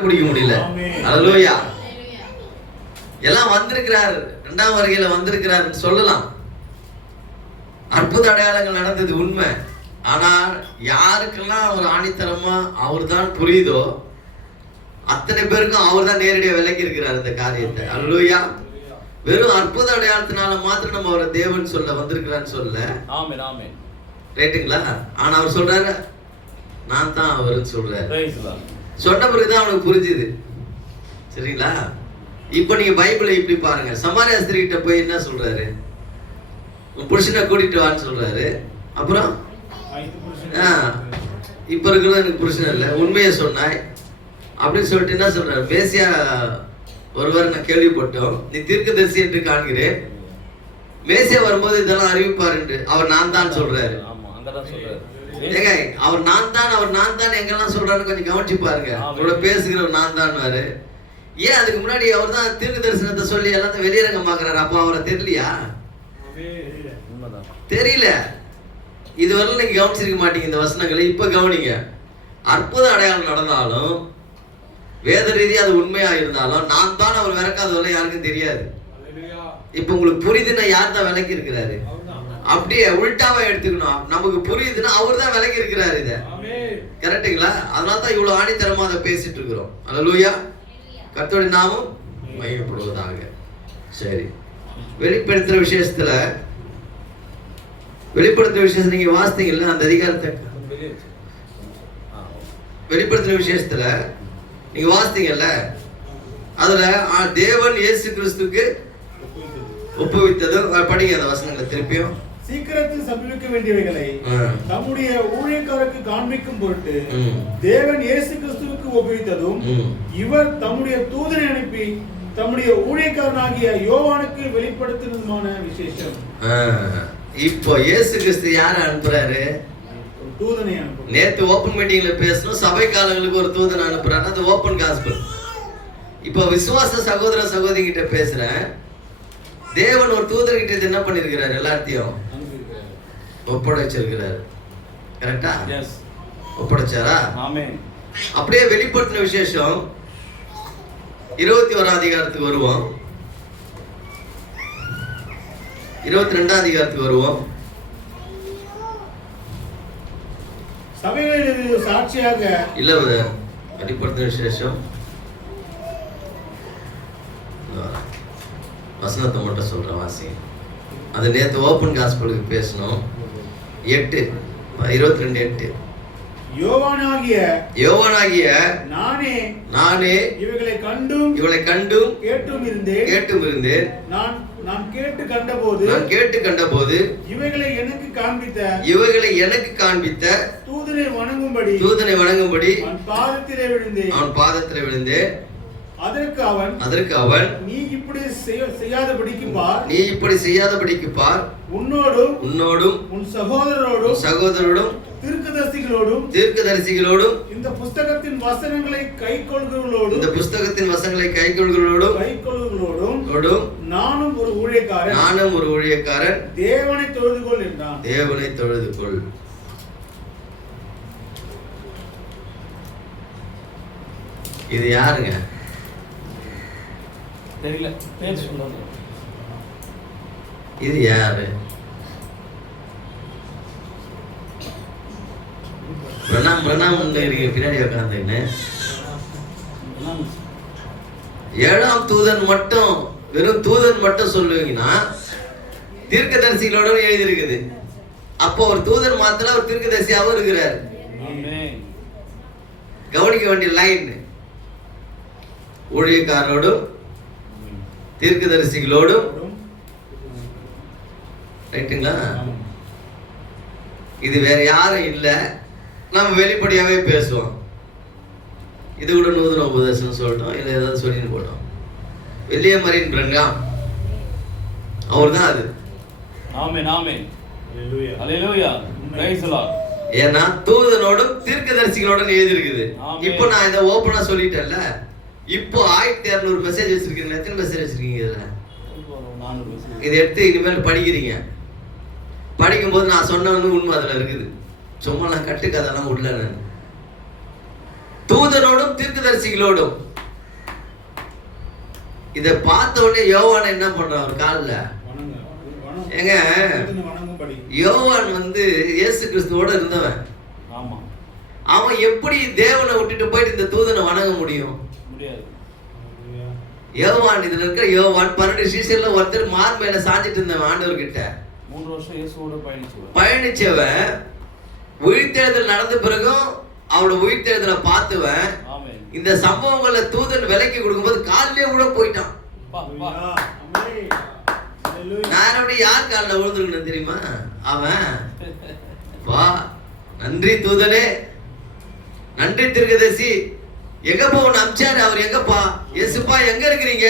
கண்டுபிடிக்க முடியல. அல்லேலூயா. எல்லாம் வந்திருக்கிறார், இரண்டாம் வருகையில வந்திருக்கிறார் சொல்லலாம். அற்புத அடையாளங்கள் நடந்தது உண்மை. ஆனால் யாருக்கெல்லாம் ஒரு ஆணித்தரமா அவர் தான் புரியுதோ அத்தனை பேருக்கும் அவர் தான் நேரடியாக விலக்கி இருக்கிறார் இந்த காரியத்தை. அல்லேலூயா. வெறும் அற்புத அடையாளத்தினால மாத்திரம் நம்ம அவரை தேவன் சொல்ல வந்திருக்கிறான்னு சொல்ல. ஆமென் ஆமென். ரைட்டுங்களா? ஆனா அவர் சொல்றாரு நான் தான் அவருன்னு சொல்றாரு. சொன்ன பிறகுதான் அவனுக்கு புரிஞ்சுது. சரிங்களா? இப்ப நீங்க பைபிளை இப்படி பாருங்க. சமாரியா ஸ்திரீகிட்ட போய் என்ன சொல்றாரு? புருஷனை கூட்டிட்டு வான்னு சொல்றாரு. அப்புறம் இப்ப இருக்கிற எனக்கு புருஷன் இல்லை, உண்மையை சொன்னாய் அப்படின்னு சொல்லிட்டு என்ன சொல்றாரு? பேசியா ஒருவர் நான் கேள்விப்பட்டோம், நீ தீர்க்கதரிசி என்று காண்கிறேன், மேசியா வரும்போது இதெல்லாம் அறிவிப்பார் என்று அவர் நான் தான் சொல்றாரு. ஏங்க அவர் நான் தான் எங்கெல்லாம் சொல்றாரு கொஞ்சம் கவனிச்சு பாருங்க. அவரோட பேசுகிறவர் நான் தான். ஏன் அதுக்கு முன்னாடி அவர் தான் தீர்க்க தரிசனத்தை சொல்லி எல்லாத்தையும் வெளியரங்கமாக்குறாரு. அப்போ அவரை தெரியலையா? தெரியல. இதுவரை நீங்க கவனிச்சிருக்க மாட்டீங்க இந்த வசனங்களை. இப்ப கவனிங்க. அற்புத அடையாளம் நடந்தாலும் வேத ரீதியா அது உண்மையா இருந்தாலும் நான் தான் அவர் விளக்காதவரை யாருக்கும் தெரியாது. இப்ப உங்களுக்கு புரியுதுன்னா யார் தான் விளக்கி இருக்கிறாரு? அப்படியே உள்டாவா எடுத்துக்கணும். நமக்கு புரியுதுன்னா அவர் தான் விளக்கி இருக்கிறாரு. இத கரெக்டுங்களா? அதனாலதான் இவ்வளவு ஆணித்தரமா அதை பேசிட்டு இருக்கிறோம். அல்லேலூயா. கர்த்தருடைய நாமம் மகிமைப்படுவதாக. சரி, வெளிப்படுத்துற விஷயத்துல நீங்க வாசித்தீங்கல்ல அந்த அதிகாரத்தை, வெளிப்படுத்துற விஷயத்துல நீங்க வாசித்தீங்கல்ல, அதுல தேவன் இயேசு கிறிஸ்துக்கு ஒப்புவித்ததும் படிங்க அந்த வசனங்களை திருப்பியும். சீக்கிரத்தில் சம்பவிக்க வேண்டியவைகளை தம்முடைய ஊழியக்காரருக்கு காண்பிக்கும் பொருட்டு தேவன் இயேசு கிறிஸ்துவுக்கு ஒப்புவித்ததும் இவர் தம்முடைய தூதனை அனுப்பி தம்முடைய ஊழியக்காரனாகிய யோவானுக்கு வெளிப்படுத்தினதுமான விசேஷம். இப்போ இயேசு கிறிஸ்து யார அனுப்புறாரு? தூதனை அனுப்புறாரு. நேத்து ஓபன் மீட்டிங்ல பேசணும், சபை காலங்களுக்கு ஒரு தூதனை அனுப்புறாரு. அது ஓபன் காஸ்பல். இப்போ விசுவாச சகோதர சகோதரி கிட்ட பேசுறேன். தேவன் ஒரு தூதர் கிட்ட என்ன பண்ணிருக்கிறாரு? எல்லாத்தையும் ஒப்படைச்சிருக்கிறாரு. கரெக்டா? எஸ். ஒப்படைச்சாரா? ஆமென். அப்படியே வெளிப்படுத்தின விசேஷம் 21ஆம் அதிகாரத்துக்கு வருவோம். 22ஆம் அதிகாரத்துக்கு வருவோம். சபைகளில் சாட்சியாக இல்ல வெளிப்படுத்தின விசேஷம் வசனத்தை மட்டும் சொல்ற வாசி. அது நேத்து ஓபன் காஸ்பலுக்கு பேசணும். 8:22 யோவானாகிய நானே இவைகளை கண்டும் கேட்டும் இருந்தேன். நான் கேட்டு கண்டபோது இவைகளை எனக்கு காண்பித்த தூதனை வணங்கும்படி அவன் பாதத்திலே விழுந்தேன். அதற்கு அவன் நீ இப்படி செய்யாதபடிக்கு பார், உன்னோடும் உன் சகோதரரோடும் தீர்க்கதரிசிகளோடும் இந்த புஸ்தகத்தின் வசனங்களை கைக்கொள்கிறவர்களோடும் நானும் ஒரு ஊழியக்காரன். தேவனை தொழுதுகொள் என்றான். தேவனை தொழுதுகொள். இது யாருங்க? தெரியல, பேர் சொல்லுங்க. இது யாரு? பிரணாம் பின்னாடி உட்காந்துன்னு 7ஆம் தூதன் மட்டும், வெறும் தூதன் மட்டும் சொல்லுவீங்கன்னா தீர்க்கதரிசிகளோட எழுதியிருக்குது. அப்போ ஒரு தூதன் மாத்திரம் ஒரு தீர்க்கதரிசியாவும் இருக்கிறார். கவனிக்க வேண்டிய லைன், ஊழியக்காரரோடும் தீர்க்கதரிசிகளோடும். ரைட்டுங்களா? இது வேற யாரும் இல்லை. நம்ம வெளிப்படையாவே பேசுவோம். இது கூட நூதன உபதேசம் சொல்லட்டும், இல்லை ஏதாவது சொல்லின்னு போட்டோம். வில்லியம் மரீன் பிரங்காம் அவர் தான் அது. ஏன்னா தூதனோடும் தீர்க்கதரிசிகளோடும் எழுதிருக்குது. இப்போ நான் இதை ஓப்பனா சொல்லிட்டேன்ல. இப்போ 1200 மெசேஜ் வச்சிருக்கீங்க. எத்தனை மெசேஜ் வச்சிருக்கீங்க இதுல? இதை எடுத்து இனிமேல் படிக்கிறீங்க. படிக்கும்போது நான் சொன்ன உண்மை அதுல இருக்குது. சும்மா நான் கட்டுக்கதெல்லாம் விடல. நான் தூதனோடும் தீர்க்கதரிசிகளோடும். இதை பார்த்த உடனே யோவான் என்ன பண்றான்? ஒரு காலில் ஏங்க, யோவான் வந்து இயேசு கிறிஸ்துவோட இருந்தவன். அவன் எப்படி தேவனை விட்டுட்டு போயிட்டு இந்த தூதனை வணங்க முடியும்? யோவான், இதுல இருக்கிற யோவான் 12 சீசன்ல ஒருத்தர் மார் மேல சாஞ்சிட்டு இருந்தவன். ஆண்டவர்கிட்ட 3 வருஷம் இயேசுவோட பயணிச்சவன். உயிர்த்தெழுதல் நடந்த பிறகும் அவளோட உயிர்த்தெழுதலை பார்த்தவன். இந்த சம்பவங்களை தூதன் விலைக்கு கொடுக்கும்போது காலிலே விழ போயிட்டான். நான் அப்படி யார் காலில் விழுந்துருக்கணும் தெரியுமா? அவன். வா, நன்றி தூதனே, நன்றி தீர்க்கதரிசி, எங்கப்பா உன்னை அனுப்பிச்சாரு? அவர் எங்கப்பா? இயேசுப்பா எங்க இருக்கிறீங்க?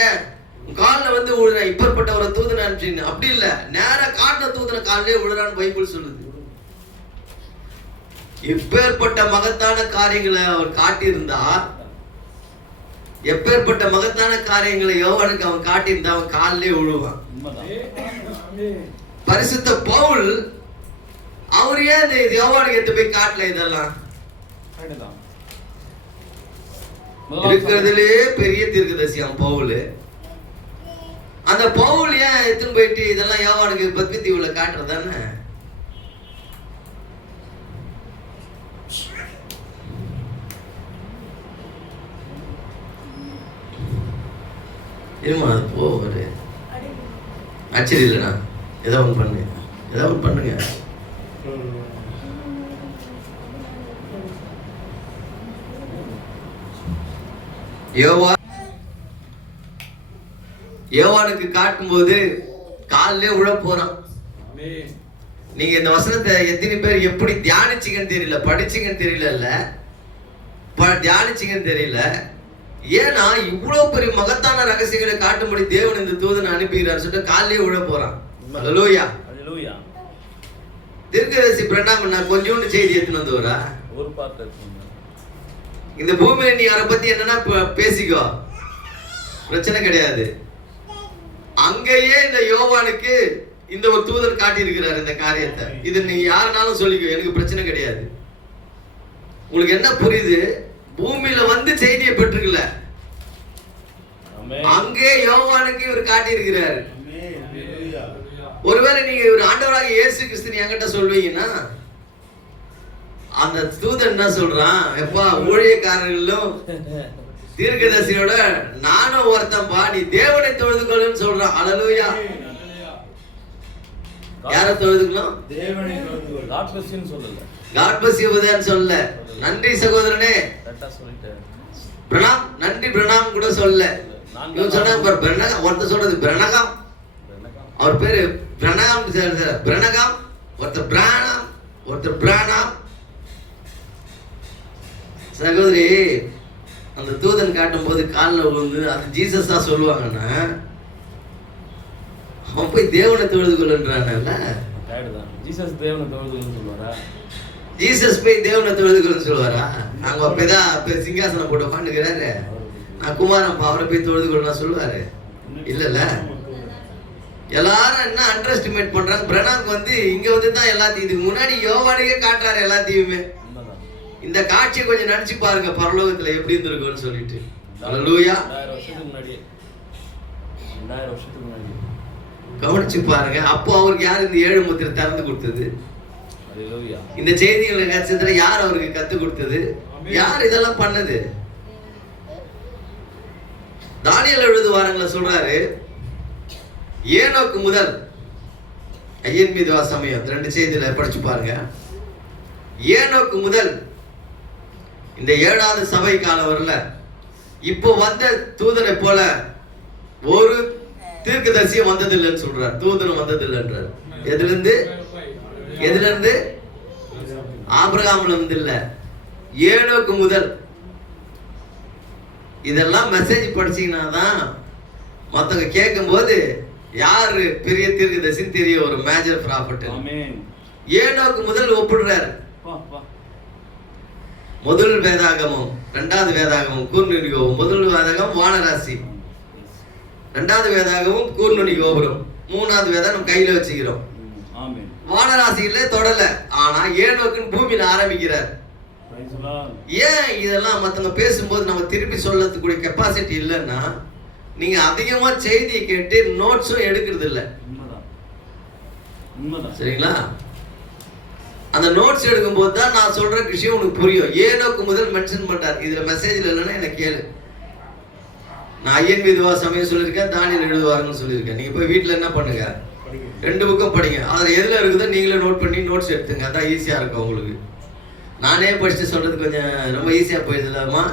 காலில் வந்து விழுற இப்பேற்பட்ட ஒரு தூதனை அனுப்பிச்சின்னு. அப்படி இல்ல, நேரா காட்டின தூதனை காலிலே விழுறான்னு பைபிள் சொல்லுது. இப்பேற்பட்ட மகத்தான காரியங்களை அவர் காட்டியிருந்தா, எப்பேற்பட்ட மகத்தான காரியங்களை யோவானுக்கு அவன் காட்டியிருந்தா அவன் காலிலே விழுவான். பரிசுத்த பவுல் அவர் ஏன் யோவானுக்கு எடுத்து போய் காட்டல? இதெல்லாம் இருக்கிறதுலே பெரிய தீர்க்கதரிசி அவன் பவுல். அந்த பவுல் ஏன் எடுத்துன்னு போயிட்டு இதெல்லாம் யோவானுக்கு பத்மி தீவுல காட்டுறதானே? இருமா, அது போவாரு ஆச்சரிய இல்லைண்ணா. ஏதோ ஒன்று பண்ணுங்க, ஏதோ ஒன்று பண்ணுங்க. யோவானுக்கு காட்டும்போது காலிலே உழ போறான். நீங்க இந்த வசனத்தை எத்தனை பேர் எப்படி தியானிச்சிங்கன்னு தெரியல, படிச்சிங்கன்னு தெரியல, தியானிச்சிங்கன்னு தெரியல. ஏன்னா இவ்வளவு பெரிய மகத்தான ரகசியங்களை காட்டும்படி தேவன் இந்த தூதனை அனுப்புகிறார் சொல்லிட்டு காலிலே உழ போறான். அல்லேலூயா, அல்லேலூயா. தீர்க்கதரிசி பிரணாம் நான் கொஞ்சோண்டு செய்தி எடுத்துன்னு வந்து வரா. ஒரு பார்த்து இந்த பூமியில நீ அவரை பத்தி என்னன்னா பேசிக்கோ, பிரச்சனை கிடையாது. அங்கேயே இந்த யோவானுக்கு இந்த ஒரு தூதர் காட்டி இருக்கிறார் இந்த காரியத்தை. இது நீ யாருனாலும் சொல்லிக்கோ, எனக்கு பிரச்சனை கிடையாது. உங்களுக்கு என்ன புரியுது? பூமியில வந்து செய்தியை பெற்றுக்கல, அங்கே யோவானுக்கு இவர் காட்டி இருக்கிறார். ஒருவேளை நீங்க இவர் ஆண்டவராக இயேசு கிறிஸ்து என்கிட்ட சொல்வீங்கன்னா, அந்த தூதன் என்ன சொல்றான்? எப்பா, ஊழியக்காரர்களும் தீர்க்கதரிசியோட நானும் ஒருத்தன்பா, நீ தேவனை தொழுது கொள்ளுன்னு சொல்றான். அல்லேலூயா. யாரை தொழுதுக்கலாம்? தேவனை தொழுது கொள். காட் பிளஸ் யூ சொல்லல, காட் பிளஸ் யூ சொல்லல. நன்றி சகோதரனே, பிரணாம், நன்றி பிரணாம் கூட சொல்ல. இவன் சொன்னா பிரணகம், ஒருத்தர் சொல்றது பிரணகம், அவர் பேரு பிரணகம், பிரணகம், ஒருத்தர் பிராணம், ஒருத்தர் பிராணம். சகோதரி, அந்த தூதன் காட்டும் போது காலில் விழுந்து அது ஜீசஸ் தான் சொல்லுவாங்கன்னா, அவன் போய் தேவனை தொழுது கொள்ளுன்றான்ல. ஜீசஸ் தேவனை தொழுது கொள்ளுன்னு சொல்லுவாரா? ஜீசஸ் போய் தேவனை தொழுது கொள்ளுன்னு சொல்லுவாரா? அங்க அப்பதான் சிங்காசனம் போட்டு உட்காந்துக்கிறாரு, நான் குமாரப்பா அவரை போய் தொழுது கொள்ளலாம் சொல்லுவாரு? இல்லல்ல. எல்லாரும் என்ன அண்டர் எஸ்டிமேட் பண்றாங்க. பிரணாக்கு வந்து இங்க வந்து தான் எல்லாத்தையும், இதுக்கு முன்னாடி யோவானுக்கே காட்டுறாரு எல்லாத்தையுமே. இந்த காட்சியை கொஞ்சம் நினைச்சு பாருங்க, பரலோகத்துல எப்படி இருந்திருக்கும்னு சொல்லிட்டு. அல்லேலூயா. கவனிச்சு பாருங்க. அப்போ அவருக்கு யார் இந்த 7 முத்திரை திறந்து கொடுத்தது? இந்த செய்திகளை கட்சத்துல யார் அவருக்கு கத்து கொடுத்தது? யார் இதெல்லாம் பண்ணது? தானியேல் எழுதுவாரங்கள சொல்றாரு, ஏனோக்கு முதல் ஐயன் மீது சமயம் 2 செய்தியில படிச்சு பாருங்க. ஏனோக்கு முதல் இந்த 7வது சபை காலம் வரல, இப்போ வந்த தூதனை போல ஒரு தீர்க்கதரிசியும் வந்ததில்லைன்னு சொல்றார். தூதனும் வந்ததில்லைன்றார். எதுல இருந்து? ஆபிரகாம்ல இருந்து இல்ல, ஏனோக்கு முதல். இதெல்லாம் மெசேஜ் படிச்சீங்கன்னா தான் மத்தவங்க கேட்கும் போது யாரு பெரிய தீர்க்கதரிசின்னு தெரிய ஒரு மேஜர் ப்ராஃபிட். ஏனோக்கு முதல் ஒப்பிடுறாரு. முதல் வேதாகமம், 2வது வேதாகமம் கூர்நுனி கோபுரம். முதல் வேதாகமம் வானராசி, 2வது வேதாகமம் கூர்நுனி கோபுரம், 3வது வேதம் நம்ம கையில வச்சுக்கிறோம். வானராசியில தொடல, ஆனா ஏனோக்குன்னு பூமியில ஆரம்பிக்கிறார். ஏன் இதெல்லாம் மற்றவங்க பேசும்போது நம்ம திருப்பி சொல்லக்கூடிய கெப்பாசிட்டி இல்லைன்னா நீங்க அதிகமா செய்தியை கேட்டு நோட்ஸும் எடுக்கிறது இல்லை. சரிங்களா? அந்த நோட்ஸ் எடுக்கும்போது தான் நான் சொல்ற விஷயம் உனக்கு புரியும். ஏனோக்கு முதல் மென்ஷன் பண்றார். இதுல மெசேஜ்ல இல்லைன்னா எனக்கு கேளு. நான் ஐயன் விதுவா சமயம் சொல்லியிருக்கேன், தானியல் எழுதுவாருன்னு சொல்லியிருக்கேன். நீங்க போய் வீட்டுல என்ன பண்ணுங்க, 2 புக்கும் படிங்க. அதுல எதுல இருக்குதோ நீங்களே நோட் பண்ணி நோட்ஸ் எடுத்துங்க. அதான் ஈஸியா இருக்கும் உங்களுக்கு. நானே படிச்சுட்டு சொல்றது கொஞ்சம் ரொம்ப ஈஸியா போயிடுதுலம்மா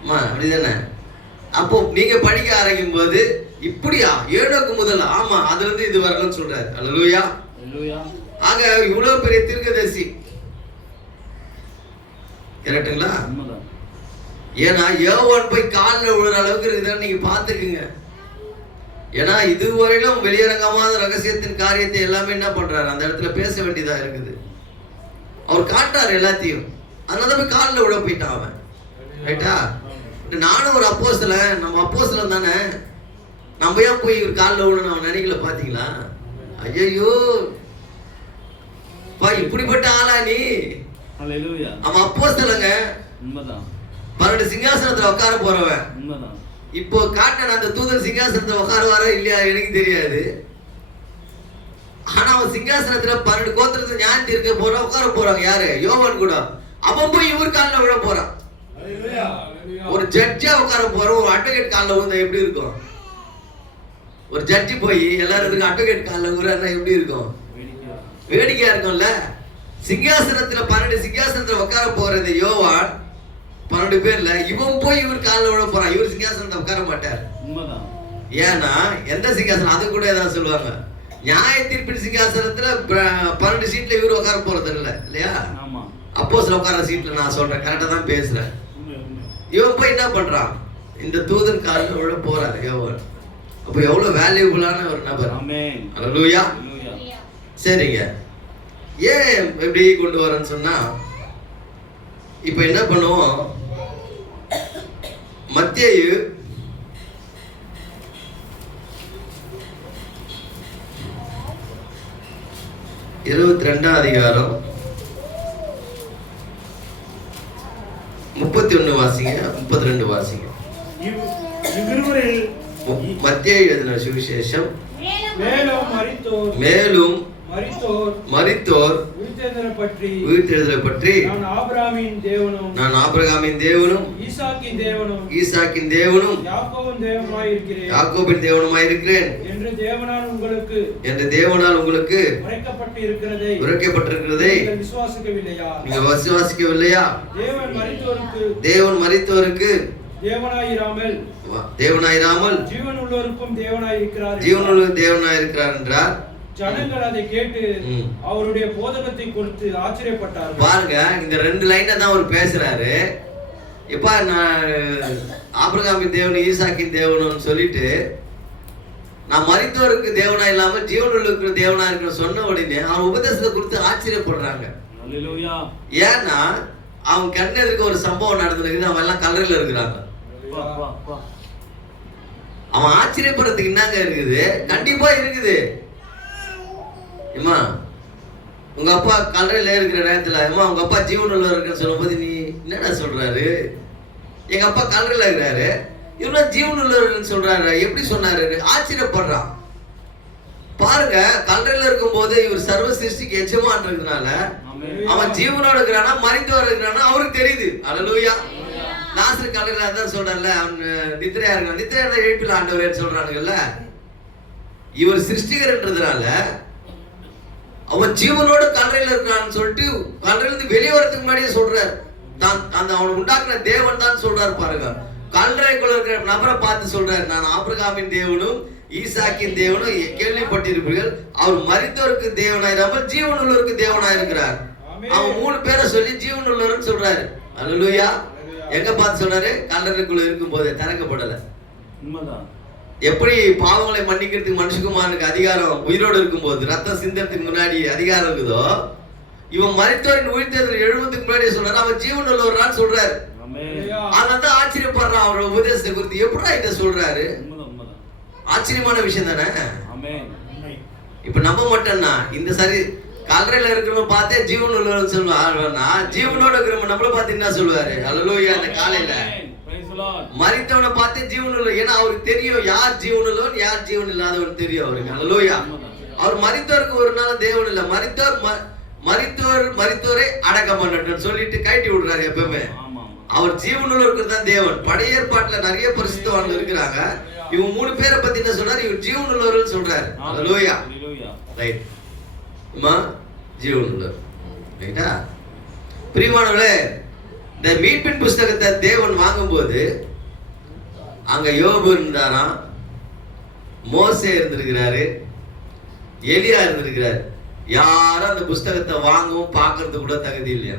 அம்மா, அப்படிதானே? அப்போ நீங்க படிக்க ஆரம்பிக்கும் போது இப்படியா ஏனோக்கு முதல், ஆமா அதுல இருந்து இது வரணும்னு சொல்றாரு. அல்லேலூயா. ஆக இவ்வளவு பெரிய தீர்க்கதரிசி, கரெக்ட்டுங்களா? ஏன்னா யோவான் போய் காலில் விழுற அளவுக்கு இருக்குதுன்னு நீங்க பாத்துக்குங்க. ஏன்னா இதுவரையிலும் வெளியரங்கமான ரகசியத்தின் காரியத்தை எல்லாமே என்ன பண்றாரு, அந்த இடத்துல பேச வேண்டியதா இருக்குது. அவர் காட்டாரு எல்லாத்தையும். அதனால போய் காலில் விழ போயிட்டான் அவன். ரைட்டா? நானும் ஒரு அப்போஸ்தலன், நம்ம அப்போஸ்தலன் தானே, நம்ம ஏன் போய் இவர் காலில் விழணும் அவன் நினைக்கல. பாத்தீங்களா? ஐயோ பா, இப்படிப்பட்ட ஆளா நீ? அவன் அப்போஸ்தலங்க, 12 சிங்காசனத்துல உட்கார போறவன். இப்போ காட்டின அந்த தூதர் சிங்காசனத்துல உட்காருவாரா இல்லையா எனக்கு தெரியாது. ஆனா அவன் சிங்காசனத்துல 12 கோத்திரத்தை ஞான் தீர்க்க போறான், உட்கார போறாங்க. யாரு? யோவான் கூட. அவன் போய் இவர் காலில் விழ போறான். ஒரு ஜட்ஜா உட்கார போறோம், ஒரு அட்வொகேட் காலில் விழுந்தா எப்படி இருக்கும்? ஒரு ஜட்ஜி போய் எல்லாரும் அட்வொகேட் காலில் விழுறா எப்படி இருக்கும்? வேடிக்கையா இருக்கும்ல. சிங்காசனத்துல 12 சிங்காசனத்துல உட்கார போறது யோவான், 12 பேர்ல இவன் போய் இவர் காலில் விழ போறான். இவர் சிங்காசனத்தை உட்கார மாட்டார். ஏன்னா எந்த சிங்காசனம், அது கூட ஏதாவது சொல்லுவாங்க, நியாய தீர்ப்பின் சிங்காசனத்துல 12 சீட்ல இவர் உட்கார போறது இல்லையா? அப்போஸ்தலர் உட்கார சீட்ல நான் சொல்றேன், கரெக்டா தான் பேசுறேன். இவன் போய் என்ன பண்றான், இந்த தூதன் காலில் விழ போறாரு யோவான். அப்ப எவ்வளவு வேல்யூபிளான ஒரு நபர். அல்லேலூயா. சரிங்க, ஏன் எப்படி கொண்டு வரேன்னு சொன்னா, இப்ப என்ன பண்ணுவோம், மத்தேயு 22 அதிகாரம் 31 வாசிங்க, 32 வாசிங்க. மத்தேயு எழுதின சுவிசேஷம், மேலும் மரித்தோர் உயிர்த்தெழுதலை பற்றி நான் ஆபிரகாமின் தேவனும் ஈசாக்கின் தேவனும் யாக்கோபின் தேவனுமாயிருக்கிறேன் என்று தேவனால் உங்களுக்கு உரைக்கப்பட்டிருக்கிறதை நீங்கள் விசுவாசிக்கவில்லையா? தேவன் மரித்தோருக்கு தேவனாயிராமல் ஜீவனுள்ளோருக்கும் தேவனாயிருக்கிறார் என்றார். ஜனங்கள் அதை கேட்டு அவருடைய போதகத்தை குறித்து ஆச்சரியப்பட்டார்கள். பாருங்க, இந்த 2 லைனை தான் அவர் பேசுறாரு. இப்ப நான் ஆபிரகாமின் தேவன் ஈசாக்கின் தேவனும் சொல்லிட்டு, நான் மரித்தோருக்கு தேவனா இல்லாமல் ஜீவனுள்ள தேவனா இருக்கிற சொன்ன உடனே அவன் உபதேசத்தை குறித்து ஆச்சரியப்படுறாங்க. ஏன்னா அவன் கண்ணெதிர்க்க ஒரு சம்பவம் நடந்திருக்கு, அவன் எல்லாம் கல்லறையில் இருக்கிறாங்க. அவன் ஆச்சரியப்படுறதுக்கு என்னங்க இருக்குது? கண்டிப்பா இருக்குது. ஏமா உங்க அப்பா கல்லறையில இருக்கிற நேரத்துல, ஏமா உங்க அப்பா ஜீவனுள்ள இருக்குன்னு சொல்லும் போது நீ என்னடா சொல்றாரு? எங்க அப்பா கல்லறையில இருக்கிறாரு, இவரும் ஜீவனுள்ள இருக்குன்னு சொல்றாரு, எப்படி சொன்னாரு? ஆச்சரியப்படுறான். பாருங்க, கல்லறையில இருக்கும் போது இவர் சர்வ சிருஷ்டிக்கு எஜமான் இருக்கிறதுனால அவன் ஜீவனோட இருக்கிறானா மரித்தோட இருக்கிறானா அவருக்கு தெரியுது. அல்லேலூயா. லாசர் கல்லறையில தான் சொல்றாருல, அவன் நித்திரையா இருக்கான், நித்திரையா எழுப்பில ஆண்டவர் சொல்றானுங்கல்ல. இவர் சிருஷ்டிகர்ன்றதுனால அவன் ஜீவனோட கல்லறையில இருக்கான்னு சொல்லிட்டு கல்லறையில இருந்து வெளியே வரதுக்கு முன்னாடியே சொல்றாரு. அந்த அவனை உண்டாக்குன தேவன் தான் சொல்றாரு. பாருங்க, கல்லறைக்குள்ள இருக்கிற நபரை பார்த்து சொல்றாரு, நான் ஆபிரகாமின் தேவனும் ஈசாக்கின் தேவனும் கேள்விப்பட்டிருப்பீர்கள், அவர் மரித்தோருக்கு தேவனாயிராமல் ஜீவனுள்ளோருக்கு தேவனாயிருக்கிறார். அவன் 3 பேரை சொல்லி ஜீவனுள்ளோர்னு சொல்றாரு. அல்லேலூயா. எங்க பார்த்து சொல்றாரு? கல்லறைக்குள்ள இருக்கும் போது, திறக்கப்படல. எப்படி பாவங்களை மன்னிக்கிறதுக்கு மனுஷகுமாரனுக்கு அதிகாரம் உயிரோடு இருக்கும் போது, ரத்தம் சிந்தத்துக்கு முன்னாடி அதிகாரம் இருக்குதோ, இவன் மரித்தோரின் உயிர்த்தெழுதல் எழுவதுக்கு முன்னாடியே சொல்றாரு, அவன் ஜீவனுள்ளவரான்னு சொல்றாரு. அதான் ஆச்சரியப்படுறான் அவரோட உபதேசத்தை குறித்து. எப்படா இதை சொல்றாரு? ஆச்சரியமான விஷயம் தானே. இப்ப நம்ப மாட்டேன்னா இந்த சரி கல்லறையில இருக்கிறவங்க பார்த்தே ஜீவன் உள்ளவன் சொல்லுவாங்க. ஜீவனோட இருக்கிறவங்க நம்மள பார்த்து என்ன சொல்லுவாரு? அல்லேலூயா. அந்த காலையில மரித்தவனை பார்த்து ஜீவன் உள்ள, ஏன்னா அவருக்கு தெரியும் யார் ஜீவன் உள்ளவன் யார் ஜீவன் இல்லாதவன் தெரியும் அவருக்கு. அல்லேலூயா. அவர் மரித்தவருக்கு ஒரு நாள் தேவன் இல்ல, மரித்தோரை அடக்கம் பண்ணட்டும் சொல்லிட்டு கைட்டி விடுறாரு எப்பவுமே. அவர் ஜீவனுள்ளவருக்கு தான் தேவன். பழைய ஏற்பாட்டுல நிறைய பரிசுத்தவான்கள் இருக்கிறாங்க. இவங்க 3 பேரை பத்தி என்ன சொல்றாரு? இவர் ஜீவனுள்ளவர்கள் சொல்றாரு. அல்லேலூயா. ரைட். ஜீவனுள்ளவர். ரைட்டா? பிரியமானவர்களே, இந்த மீட்பின் புஸ்தகத்தை தேவன் வாங்கும்போது அங்க யோபு இருந்தாராம், மோசே இருந்திருக்கிறாரு, எலியா இருந்திருக்கிறாரு. யாரும் அந்த புஸ்தகத்தை வாங்கவும் பார்க்கறது கூட தகுதி இல்லையா.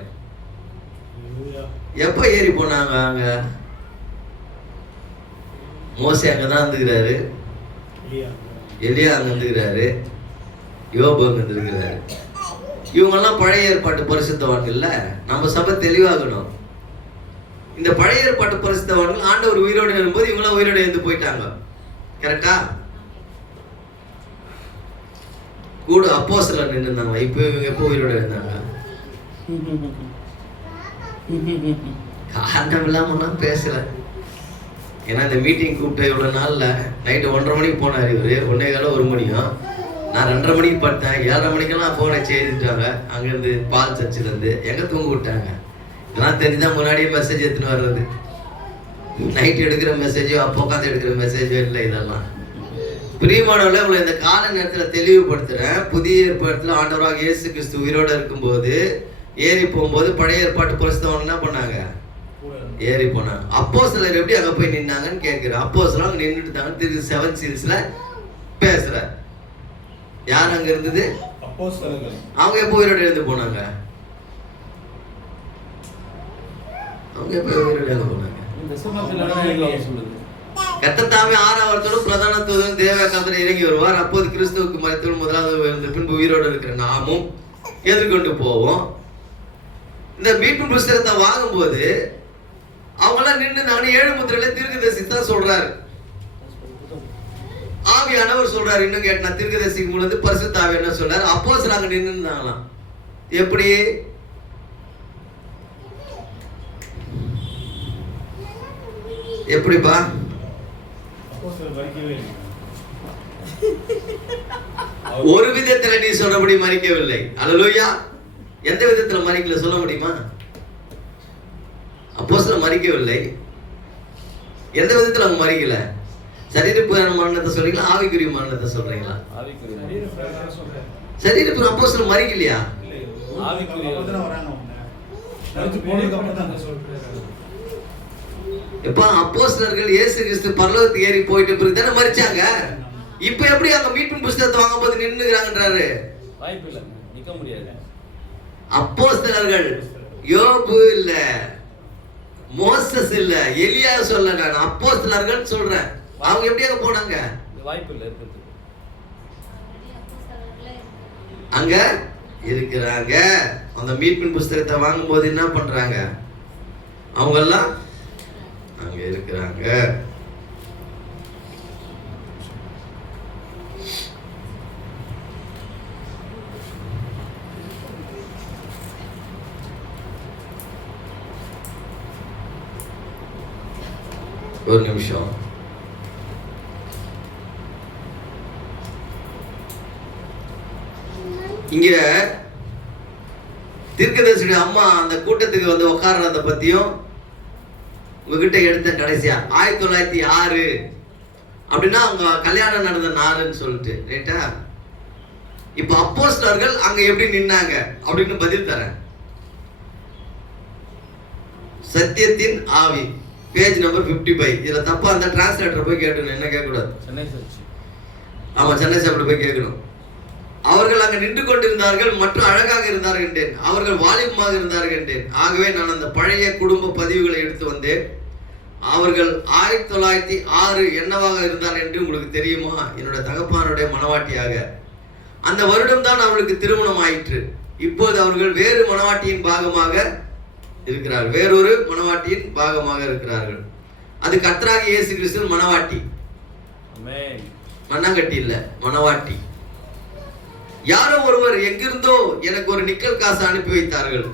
எப்ப ஏறி போனாங்க? அங்க மோசே அங்கதான் இருந்துக்கிறாரு, எலியா அங்க இருந்துக்கிறாரு, யோபு அங்க இருந்திருக்கிறாரு. இவங்கெல்லாம் பழைய ஏற்பாட்டு பரிசுத்தவான்கள் இல்ல. நம்ம சபை தெளிவாகணும். இந்த பழைய ஏற்பாட்டு பரிசுத்தவான்கள் ஆண்டவர் உயிரோடு இருக்கும்போது இவங்களாம் உயிரோடு எழுந்து போயிட்டாங்க. கரெக்டா? கூட அப்போஸ்தலர் நின்று இருந்தாங்க. இப்போ இவங்க எப்போ உயிரோட இருந்தாங்க? காரணம் இல்லாம பேசல. ஏன்னா இந்த மீட்டிங் கூப்பிட்ட இவ்வளவு நாள்ல நைட்டு 1:30 மணிக்கு போனார் இவரு. 1:15 1 மணியும். நான் 2:30 மணிக்கு படுத்தேன். 7:30 மணிக்கெல்லாம் போனை செய்துட்டாங்க. அங்கிருந்து பால் சர்ச்சில் இருந்து எங்க தூங்க விட்டாங்க. இதெல்லாம் தெரிஞ்சுதான் முன்னாடியே மெசேஜ் எடுத்துன்னு வர்றது. நைட் எடுக்கிற மெசேஜோ அப்போ உட்காந்து எடுக்கிற மெசேஜோ இல்லை. இதெல்லாம் பிரியமானவர்களே, உங்களை இந்த கால நேரத்தில் தெளிவுபடுத்துறேன். புதிய ஏற்பாட்டில் ஆண்டவராக இயேசு கிறிஸ்து உயிரோடு இருக்கும்போது ஏறி போகும்போது பழைய ஏற்பாட்டு பரிசுத்தவான்கள் என்ன பண்ணாங்க? ஏறி போனாங்க. அப்போஸ்தலர் எப்படி அங்க போய் நின்னாங்கன்னு கேட்கிறேன். அப்போஸ்தலர் அங்க நின்றுட்டு இருந்தாங்க. திரு 7 சீரிஸ்ல பேசுற யார் அங்க இருந்தது? அப்போஸ்தலர்கள். அவங்க எப்போ உயிரோடு எழுந்து போனாங்க? அவங்க எப்போ உயிரோடு எழுந்து போனாங்க? கர்த்தர் 6ஆம் வருடத்தோடு பிரதான தூதன் தேவகாந்தர் இறங்கி வருவார். அப்போது கிறிஸ்துவுக்கு மரித்தவர்கள் முதலாவது பின்பு உயிரோடு இருக்கிற நாமும் எதிர்கொண்டு போவோம். இந்த மீட்பின் புஸ்தகத்தை வாங்கும்போது அவங்களாம் நின்று நான் 7 முத்திரையில தீர்க்கதரிசி தான் சொல்றாரு. ஆவியானவர் சொல்றாரு. இன்னும் கேட்டா தீர்க்கதரிசிக்கு முன்னாடி பரிசுத்த ஆவி என்ன சொல்றாரு? அப்போஸ்தலர் அங்க நின்று இருந்தாங்களாம். எப்படி? எப்படிப்பா? ஒரு விதத்துல நீ சொன்னபடி மறிக்கவில்லை. அல்லேலூயா. எந்த விதத்துல மறிக்கல சொல்ல முடியுமா? அப்போஸ்தலர் மறிக்கவில்லை. எந்த விதத்துல அவங்க மறிக்கல? சரீரபூரண மரணத்தை சொல்றீங்களா ஆவிக்குரிய மரணத்தை சொல்றீங்களா? சரீரபூரண அப்போஸ்தலர் மறிக்கலையா? எப்ப அப்போஸ்தலர்கள் இயேசு கிறிஸ்து பரலோகத்துக்கு ஏறி போயிட்டு பிறகு தானே மரிச்சாங்க. இப்ப எப்படி அங்க மீட்பின் புஸ்தகத்தை வாங்கும் போது நின்னுறாங்கன்றாரு? வாய்ப்பு இல்ல, நிக்க முடியாது. அப்போஸ்தலர்கள் யோபு இல்ல, மோசஸ் இல்ல, எலியா சொல்ல, நான் அப்போஸ்தலர்கள் சொல்றேன். அவங்க எப்படி அங்க போனாங்க? வாய்ப்பு இல்ல இருக்கிறது. அங்க இருக்கிறாங்க. அந்த மீட்பின் புஸ்தகத்தை வாங்கும் போது என்ன பண்றாங்க? அவங்க எல்லாம் அங்க இருக்கிறாங்க. ஒரு நிமிஷம். இங்க தீர்க்கதரிசியுடைய அம்மா அந்த கூட்டத்துக்கு வந்து உட்கார்றத பத்தியும் உங்ககிட்ட எடுத்த கடைசியா 1906 அப்படின்னா அவங்க கல்யாணம் நடந்த நாளுன்னு சொல்லிட்டு ரைட்டா. இப்ப அப்போஸ்தலர்கள் அங்க எப்படி நின்னாங்க அப்படின்னு பதில் தரேன். சத்தியத்தின் ஆவி பேஜ் நம்பர் 55. இதுல தப்பா அந்த டிரான்ஸ்லேட்டர் போய் கேட்கணும். என்ன கேட்கக்கூடாது? சென்னை சர்ச். ஆமா, சென்னை சர்ச் போய் கேட்கணும். அவர்கள் அங்க நின்று கொண்டிருந்தார்கள் மற்றும் அழகாக இருந்தார்கள் என்றேன். அவர்கள் வாலிபமாக இருந்தார்கள் என்றேன். ஆகவே நான் அந்த பழைய குடும்ப பதிவுகளை எடுத்து வந்தேன். அவர்கள் 1906 என்னவாக இருந்தார் என்று உங்களுக்கு தெரியுமா? என்னோட தகப்பானுடைய மனவாட்டியாக. அந்த வருடம் தான் அவர்களுக்கு திருமணம் ஆயிற்று. இப்போது அவர்கள் வேறு மனவாட்டியின் பாகமாக இருக்கிறார்கள். வேறொரு மனவாட்டியின் பாகமாக இருக்கிறார்கள். அது கர்த்தராகிய இயேசு கிறிஸ்து மனவாட்டி. மண்ணாங்கட்டி இல்ல, மனவாட்டி. யாரோ ஒருவர் எங்கிருந்தோ எனக்கு ஒரு நிக்கல் காசு அனுப்பி வைத்தார்கள்.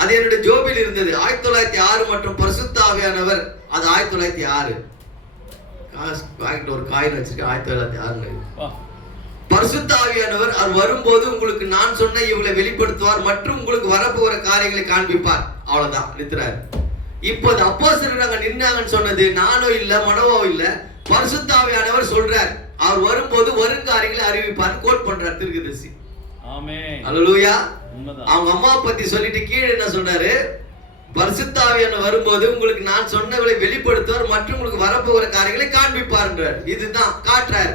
அது என்னுடைய ஜோபில் இருந்தது. 1906 மற்றும் பரிசுத்த ஆவியானவர், அது 1906 ஒரு காயின் வச்சிருக்கேன். 1906 பரிசுத்த ஆவியானவர் அவர் வரும்போது உங்களுக்கு நான் சொன்ன இவளை வெளிப்படுத்துவார் மற்றும் உங்களுக்கு வரப்போகிற காரியங்களை காண்பிப்பார். அவ்வளவுதான் நிறுத்துறாரு. இப்போது அப்போஸ்தலர் அங்க நின்னாங்கன்னு சொன்னது நானோ இல்ல மனோவோ இல்ல, பரிசுத்த ஆவியானவர் சொல்றார். அவர் வரும்போது வருங்காரியங்களை அறிவிப்பார். கோட் பண்றார் தீர்க்கதரிசி. ஆமென். அல்லேலூயா. அவங்க அம்மாவை பத்தி சொல்லிட்டு கீழே என்ன சொல்றாரு? பரிசுத்த ஆவியானவர் வரும்போது உங்களுக்கு நான் சொன்னவளை வெளிப்படுத்துவார் மற்றும் உங்களுக்கு வரப்போகிற காரியங்களை காண்பிப்பார்ன்றார். இதுதான் காட்டுறார்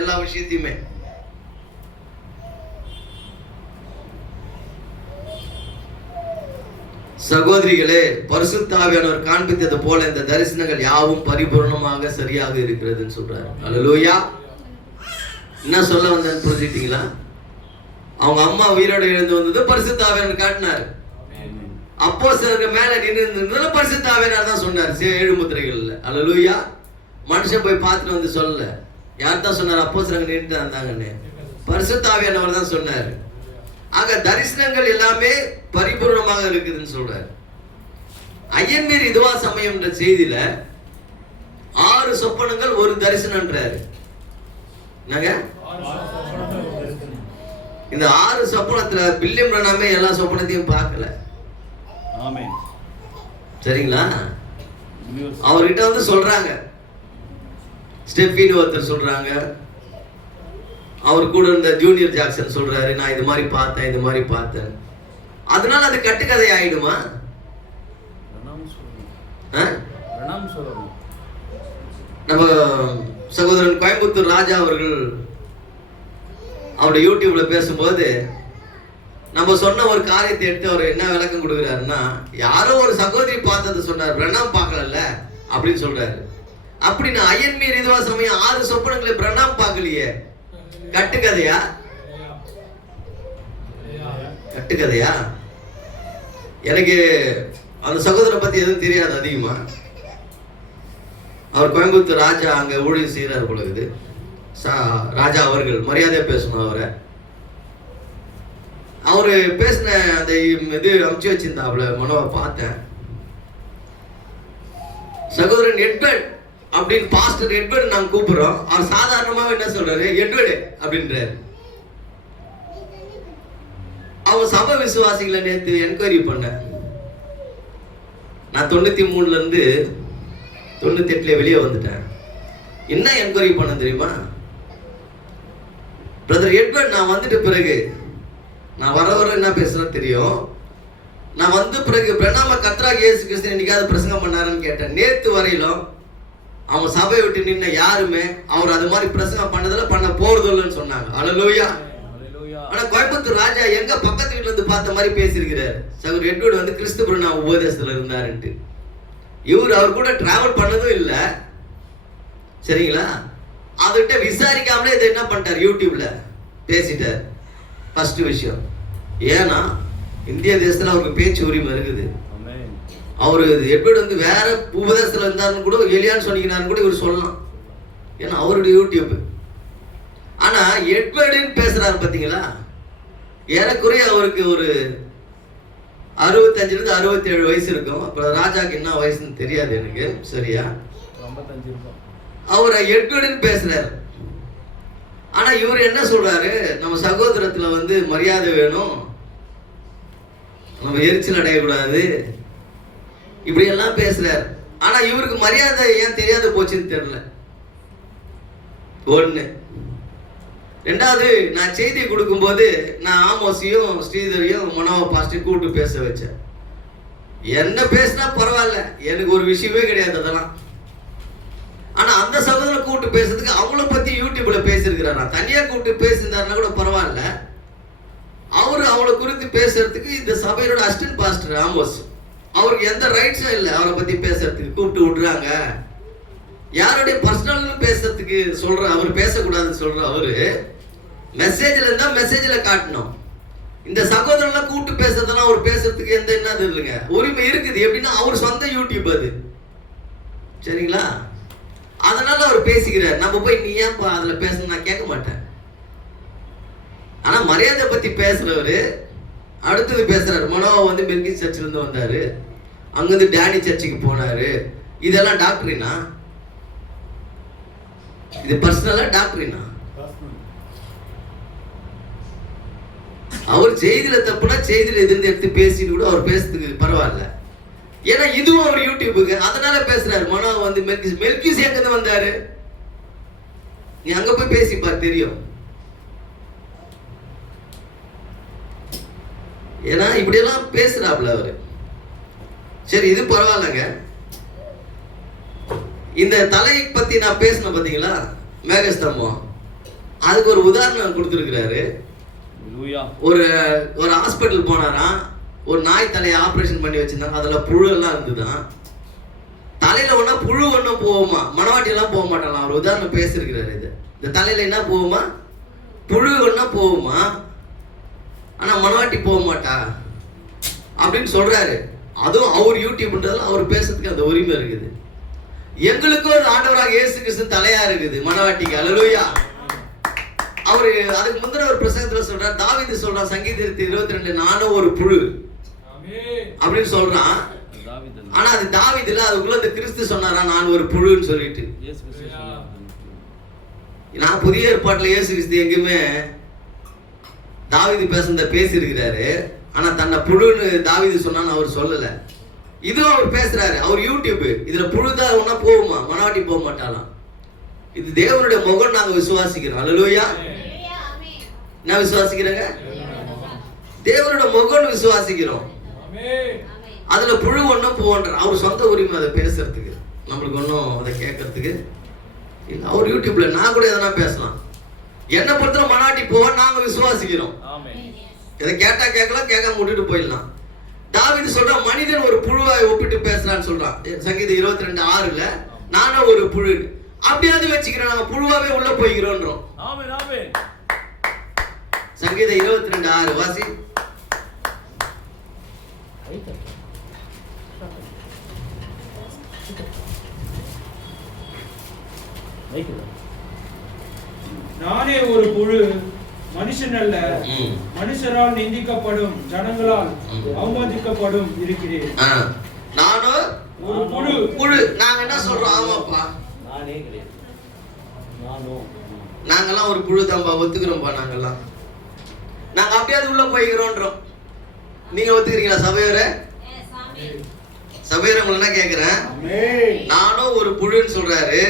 எல்லா விஷயத்தையுமே. சகோதரிகளே, பரிசுத்த ஆவியானவர் காண்பித்தது போல இந்த தரிசனங்கள் யாவும் பரிபூர்ணமாக சரியாக இருக்கிறதுன்னு சொல்றாரு. அல்லேலூயா. என்ன சொல்ல வந்தேன்னு புரிஞ்சுட்டீங்களா? அவங்க அம்மா உயிரோட எழுந்து வந்தது பரிசுத்த ஆவியானவர் காட்டினார். அப்போஸ்தலருக்கு மேல நின்று பரிசுத்த ஆவியானவர் தான் சொன்னார் 7 முத்திரைகள்ல. அல்லேலூயா. மனுஷன் போய் பார்த்துட்டு வந்து சொல்லல. யார் தான் சொன்னார்? அப்போஸ்தலர் நின்று இருந்தாங்கன்னு பரிசுத்த ஆவியானவர் தான் சொன்னார். ஆக தரிசனங்கள் எல்லாமே பரிபூர்ணமாக இருக்குதுன்னு சொல்றாரு. ஐயன்மீர் இதுவா சமயம் என்ற செய்தியில 6 சொப்பனங்கள் ஒரு தரிசனம்ன்றாரு. என்னங்க? இந்த 6 சொப்பனத்துல பில்லியம் பிரணாமே எல்லா சொப்பனத்தையும் பார்க்கல. ஆமென். சரிங்களா? அவர்கிட்ட வந்து சொல்றாங்க, ஸ்டெஃபின் ஒருத்தர் சொல்றாங்க, அவர் கூட இருந்த ஜூனியர் ஜாக்சன் சொல்றாரு, நான் இது மாதிரி பார்த்தேன் இது மாதிரி பார்த்தேன். அதனால அது கட்டுக்கதை ஆயிடுமா? நம்ம சகோதரன் கோயம்புத்தூர் ராஜா அவர்கள் அவருடைய யூடியூப்ல பேசும்போது நம்ம சொன்ன ஒரு காரியத்தை எடுத்து அவர் என்ன விளக்கம் கொடுக்குறாருன்னா, யாரோ ஒரு சகோதரி பார்த்ததை சொன்னார், பிரணாம் பார்க்கல அப்படின்னு சொல்றாரு. அப்படின்னா ஐயன்மீர் இதுவா சமயம் 6 சொப்பனங்களை பிரணாம் பார்க்கலையே, கட்டுக்கதையா? கட்டுக்கதையா? எனக்கு அந்த சகோதரரை பத்தி எதுவும் தெரியாது அதிகமா. அவர் கோயம்புத்தூர் ராஜா அங்க ஊழியர் செய்யறாரு போல இருக்குது. ராஜா அவர்கள் மரியாதையா பேசணும். அவரு பேசின அந்த இது அமுச்சு வச்சிருந்தாப்புல மனோவை பார்த்தேன். சகோதரன் எட்வர்ட் அப்படின்னு பாஸ்டர் எட்வர்ட் நாங்க கூப்பிடுறோம். அவர் சாதாரணமாக என்ன சொல்றாரு? எட்வர்டு அப்படின்றாரு. அவங்க சபை விசுவாசிகளை நேற்று என்கொயரி பண்ண. நான் 93 இருந்து 98 வெளியே வந்துட்டேன். என்ன என்கொயரி பண்ண தெரியுமா? பிரதர் எட்வர்ட், நான் வந்துட்டு பிறகு நான் வர என்ன பேசுறேன்னு தெரியும். நான் வந்து பிறகு பிரணாம கர்த்தராகிய இயேசு கிறிஸ்து என்னைக்காவது பிரசங்கம் பண்ணாருன்னு கேட்டேன். நேத்து வரையிலும் அவங்க சபையை விட்டு நின்ன யாருமே அவர் அது மாதிரி பிரசங்கம் பண்ணதில்ல, பண்ண போறதில்லைன்னு சொன்னாங்க. அல்லேலூயா. ஆனா கோயம்புத்தூர் ராஜா எங்க பக்கத்து வீட்டுல இருந்து பார்த்த மாதிரி பேசியிருக்கிறார். சகோதரர் எட்வர்ட் வந்து கிறிஸ்து பிரணாம உபதேசத்துல இருந்தாருன்ட்டு. அவர் கூட டிராவல் பண்ணதும் இல்ல. சரிங்களா? அதுகிட்ட விசாரிக்காமலே இதை என்ன பண்ணிட்டார்? யூடியூப்ல பேசிட்டார். ஃபர்ஸ்ட் விஷயம். ஏன்னா இந்திய தேசத்துல அவருக்கு பேச்சு உரிமை இருக்குது. அவரு எட்வர்ட் வந்து வேற உபதேசத்துல இருந்தாருன்னு கூட எலியான்னு சொன்னீங்கன்னு கூட இவர் சொல்லலாம். ஏன்னா அவருடைய யூடியூப். ஆனா எட்வர்டுன்னு பேசுறாரு பாத்தீங்களா? ஏறக்குறைய அவருக்கு ஒரு 65 இருந்து 67 வயசு இருக்கும். அப்புறம் ராஜாக்கு என்ன வயசுன்னு தெரியாது எனக்கு சரியா. அவர் எட்வர்டுன்னு பேசுறாரு. ஆனா இவர் என்ன சொல்றாரு? நம்ம சகோதரத்துல வந்து மரியாதை வேணும், நம்ம எரிச்சல் அடையக்கூடாது, இப்படி எல்லாம் பேசுறாரு. ஆனா இவருக்கு மரியாதை ஏன் தெரியாத போச்சுன்னு தெரியல. ஒண்ணு. ரெண்டாவது, நான் செய்தி கொடுக்கும் போது நான் ஆமோஸையும் ஸ்ரீதரையும் மனோவா பாஸ்டர் கூப்பிட்டு பேச வச்சேன். என்ன பேசினா பரவாயில்ல, எனக்கு ஒரு விஷயமே கிடையாது அதெல்லாம். ஆனா அந்த சகோதரனை கூப்பிட்டு பேசுறதுக்கு அவங்கள பத்தி யூடியூப்ல பேசியிருக்கிறாரா. தனியா கூப்பிட்டு பேசியிருந்தாருன்னா கூட பரவாயில்ல. அவளை குறித்து பேசுறதுக்கு இந்த சபையோட அசிஸ்டன்ட் பாஸ்டர் ஆமோஸ், அவருக்கு எந்த ரைட்ஸும் இல்லை அவரை பத்தி பேசுறதுக்கு. கூப்பிட்டு விடுறாங்க. யாருடைய பர்சனல் பேசுறதுக்கு சொல்ற அவர் பேசக்கூடாதுன்னு சொல்ற அவரு மெசேஜ்ல இருந்தா மெசேஜ்ல காட்டணும். இந்த சகோதரன்லாம் கூப்பிட்டு பேசுறதெல்லாம் அவர் பேசுறதுக்கு எந்த என்னது இல்லைங்க, உரிமை இருக்குது. எப்படின்னா அவர் சொந்த யூடியூப் அது. சரிங்களா? அதனால அவர் பேசிக்கிறார். நம்ம போய் நீ ஏன்பா அதுல பேசணும் நான் கேட்க மாட்டேன். ஆனா மரியாதை பத்தி பேசுறவரு அடுத்தது பேசுறாரு. மனோவா வந்து மெல்கி சர்ச்சில் இருந்து வந்தாரு, அங்கிருந்து டேனி சர்ச்சுக்கு போனாரு. இதெல்லாம் டாக்டரினா? இது பர்சனலா டாக்டரினா? அவர் செய்தியில தப்புனா செய்தியில எதிர்த்து எடுத்து பேசிட்டு கூட அவர் பேசுறதுக்கு பரவாயில்ல. ஏன்னா இதுவும் அவர் யூடியூபுக்கு, அதனால பேசுறாரு. மனோவா வந்து மெல்கிஸ் எங்க வந்தாரு, நீ அங்க போய் பேசிப்பார் தெரியும். ஏன்னா இப்படியெல்லாம் பேசுறாப்ல அவரு. சரி, இது பரவாயில்லங்க. இந்த தலையை பத்தி நான் பேசின பாத்தீங்களா, மேகஸ்தம்பம், அதுக்கு ஒரு உதாரணம் கொடுத்துருக்கிறாரு. ஒரு ஹாஸ்பிட்டல் போனாராம், ஒரு நாய் தலையை ஆபரேஷன் பண்ணி வச்சிருந்தாங்க, அதுல புழு எல்லாம் இருந்துதான். தலையில ஒன்னா புழு ஒன்றும் போகுமா, மனவாட்டி எல்லாம் போக மாட்டாங்க. அவர் உதாரணம் பேசிருக்கிறாரு. இது இந்த தலையில என்ன போகுமா, புழு ஒன்னா போகுமா, ஆனா மனவாட்டி போக மாட்டா அப்படின்னு சொல்றாரு. அதுவும் அவர் யூடியூப்ன்றது அவர் பேசுறதுக்கு அந்த உரிமை இருக்குது. எங்களுக்கும் ஒரு ஆண்டவராக இயேசு கிறிஸ்து தலையா இருக்குது, மனவாட்டிக்கு. அல்லேலூயா. அவரு அதுக்கு முந்தின ஒரு பிரசங்கத்துல சொல்றார், தாவீது சொல்றான் சங்கீதம் 22, நானும் ஒரு புழு அப்படின்னு சொல்றான். ஆனா அது தாவீது இல்ல, அதுக்குள்ள இந்த கிறிஸ்து சொன்னாரா நான் ஒரு புழுன்னு சொல்லிட்டு. நான் புதிய ஏற்பாட்டுல இயேசு கிறிஸ்து எங்குமே தாவீது பேசி இருக்கிறாரு, ஆனா தன்னை புழுன்னு தாவீது சொன்னான்னு அவர் சொல்லல. இதுவும் அவர் பேசுறாரு, அவர் யூடியூப். இதுல புழுதான் ஒன்னா போகுமா, மனவாட்டி போக மாட்டாலாம். இது தேவனுடைய முகம் நாங்க விசுவாசிக்கிறோம். அல்லேலூயா. நான் விசுவாசிக்கிறேங்க, தேவனுடைய முகம் விசுவாசிக்கிறோம். அதுல புழு ஒன்னும் போன்ற அவர் சொந்த உரிமை அதை பேசுறதுக்கு, நம்மளுக்கு ஒன்றும் அதை கேட்கறதுக்கு இல்லை. அவர் யூடியூப்ல நான் கூட எதனா பேசலாம். என்ன பொறுத்தவரை மனாட்டி போவ நாங்க விசுவாசிக்கிறோம். இதை கேட்டா கேட்கலாம், கேட்காம விட்டுட்டு போயிடலாம். தாவீது சொல்றான் மனிதன் ஒரு புழுவாய் ஒப்பிட்டு பேசலான்னு சொல்றான். சங்கீதம் 22:6 நானும் ஒரு புழு. அப்படியாவது வச்சுக்கிறோம், நாங்க புழுவாவே உள்ள போய்கிறோன்றோம். சங்கீதம் 22:6 வாசி. நானே ஒரு புழு, மனுஷன் அல்ல, மனுஷரால் நிந்திக்கப்படும், ஜனங்களால் அவமதிக்கப்படும் இருக்கிறேன். நானும் ஒரு புழு. புழு. நாங்க என்ன சொல்றோம்? ஆமாப்பா, நானே கிடையாது, நாங்கெல்லாம் ஒரு புழு தான்பா, ஒத்துக்கிறோம்பா. நாங்க அப்படியாவது உள்ள போய்கிறோன்றோம். நீங்க ஒத்துக்கிறீங்களா சபையோர? சபையோர உங்களை என்ன கேக்குறேன், நானும் ஒரு புழுன்னு சொல்றாரு.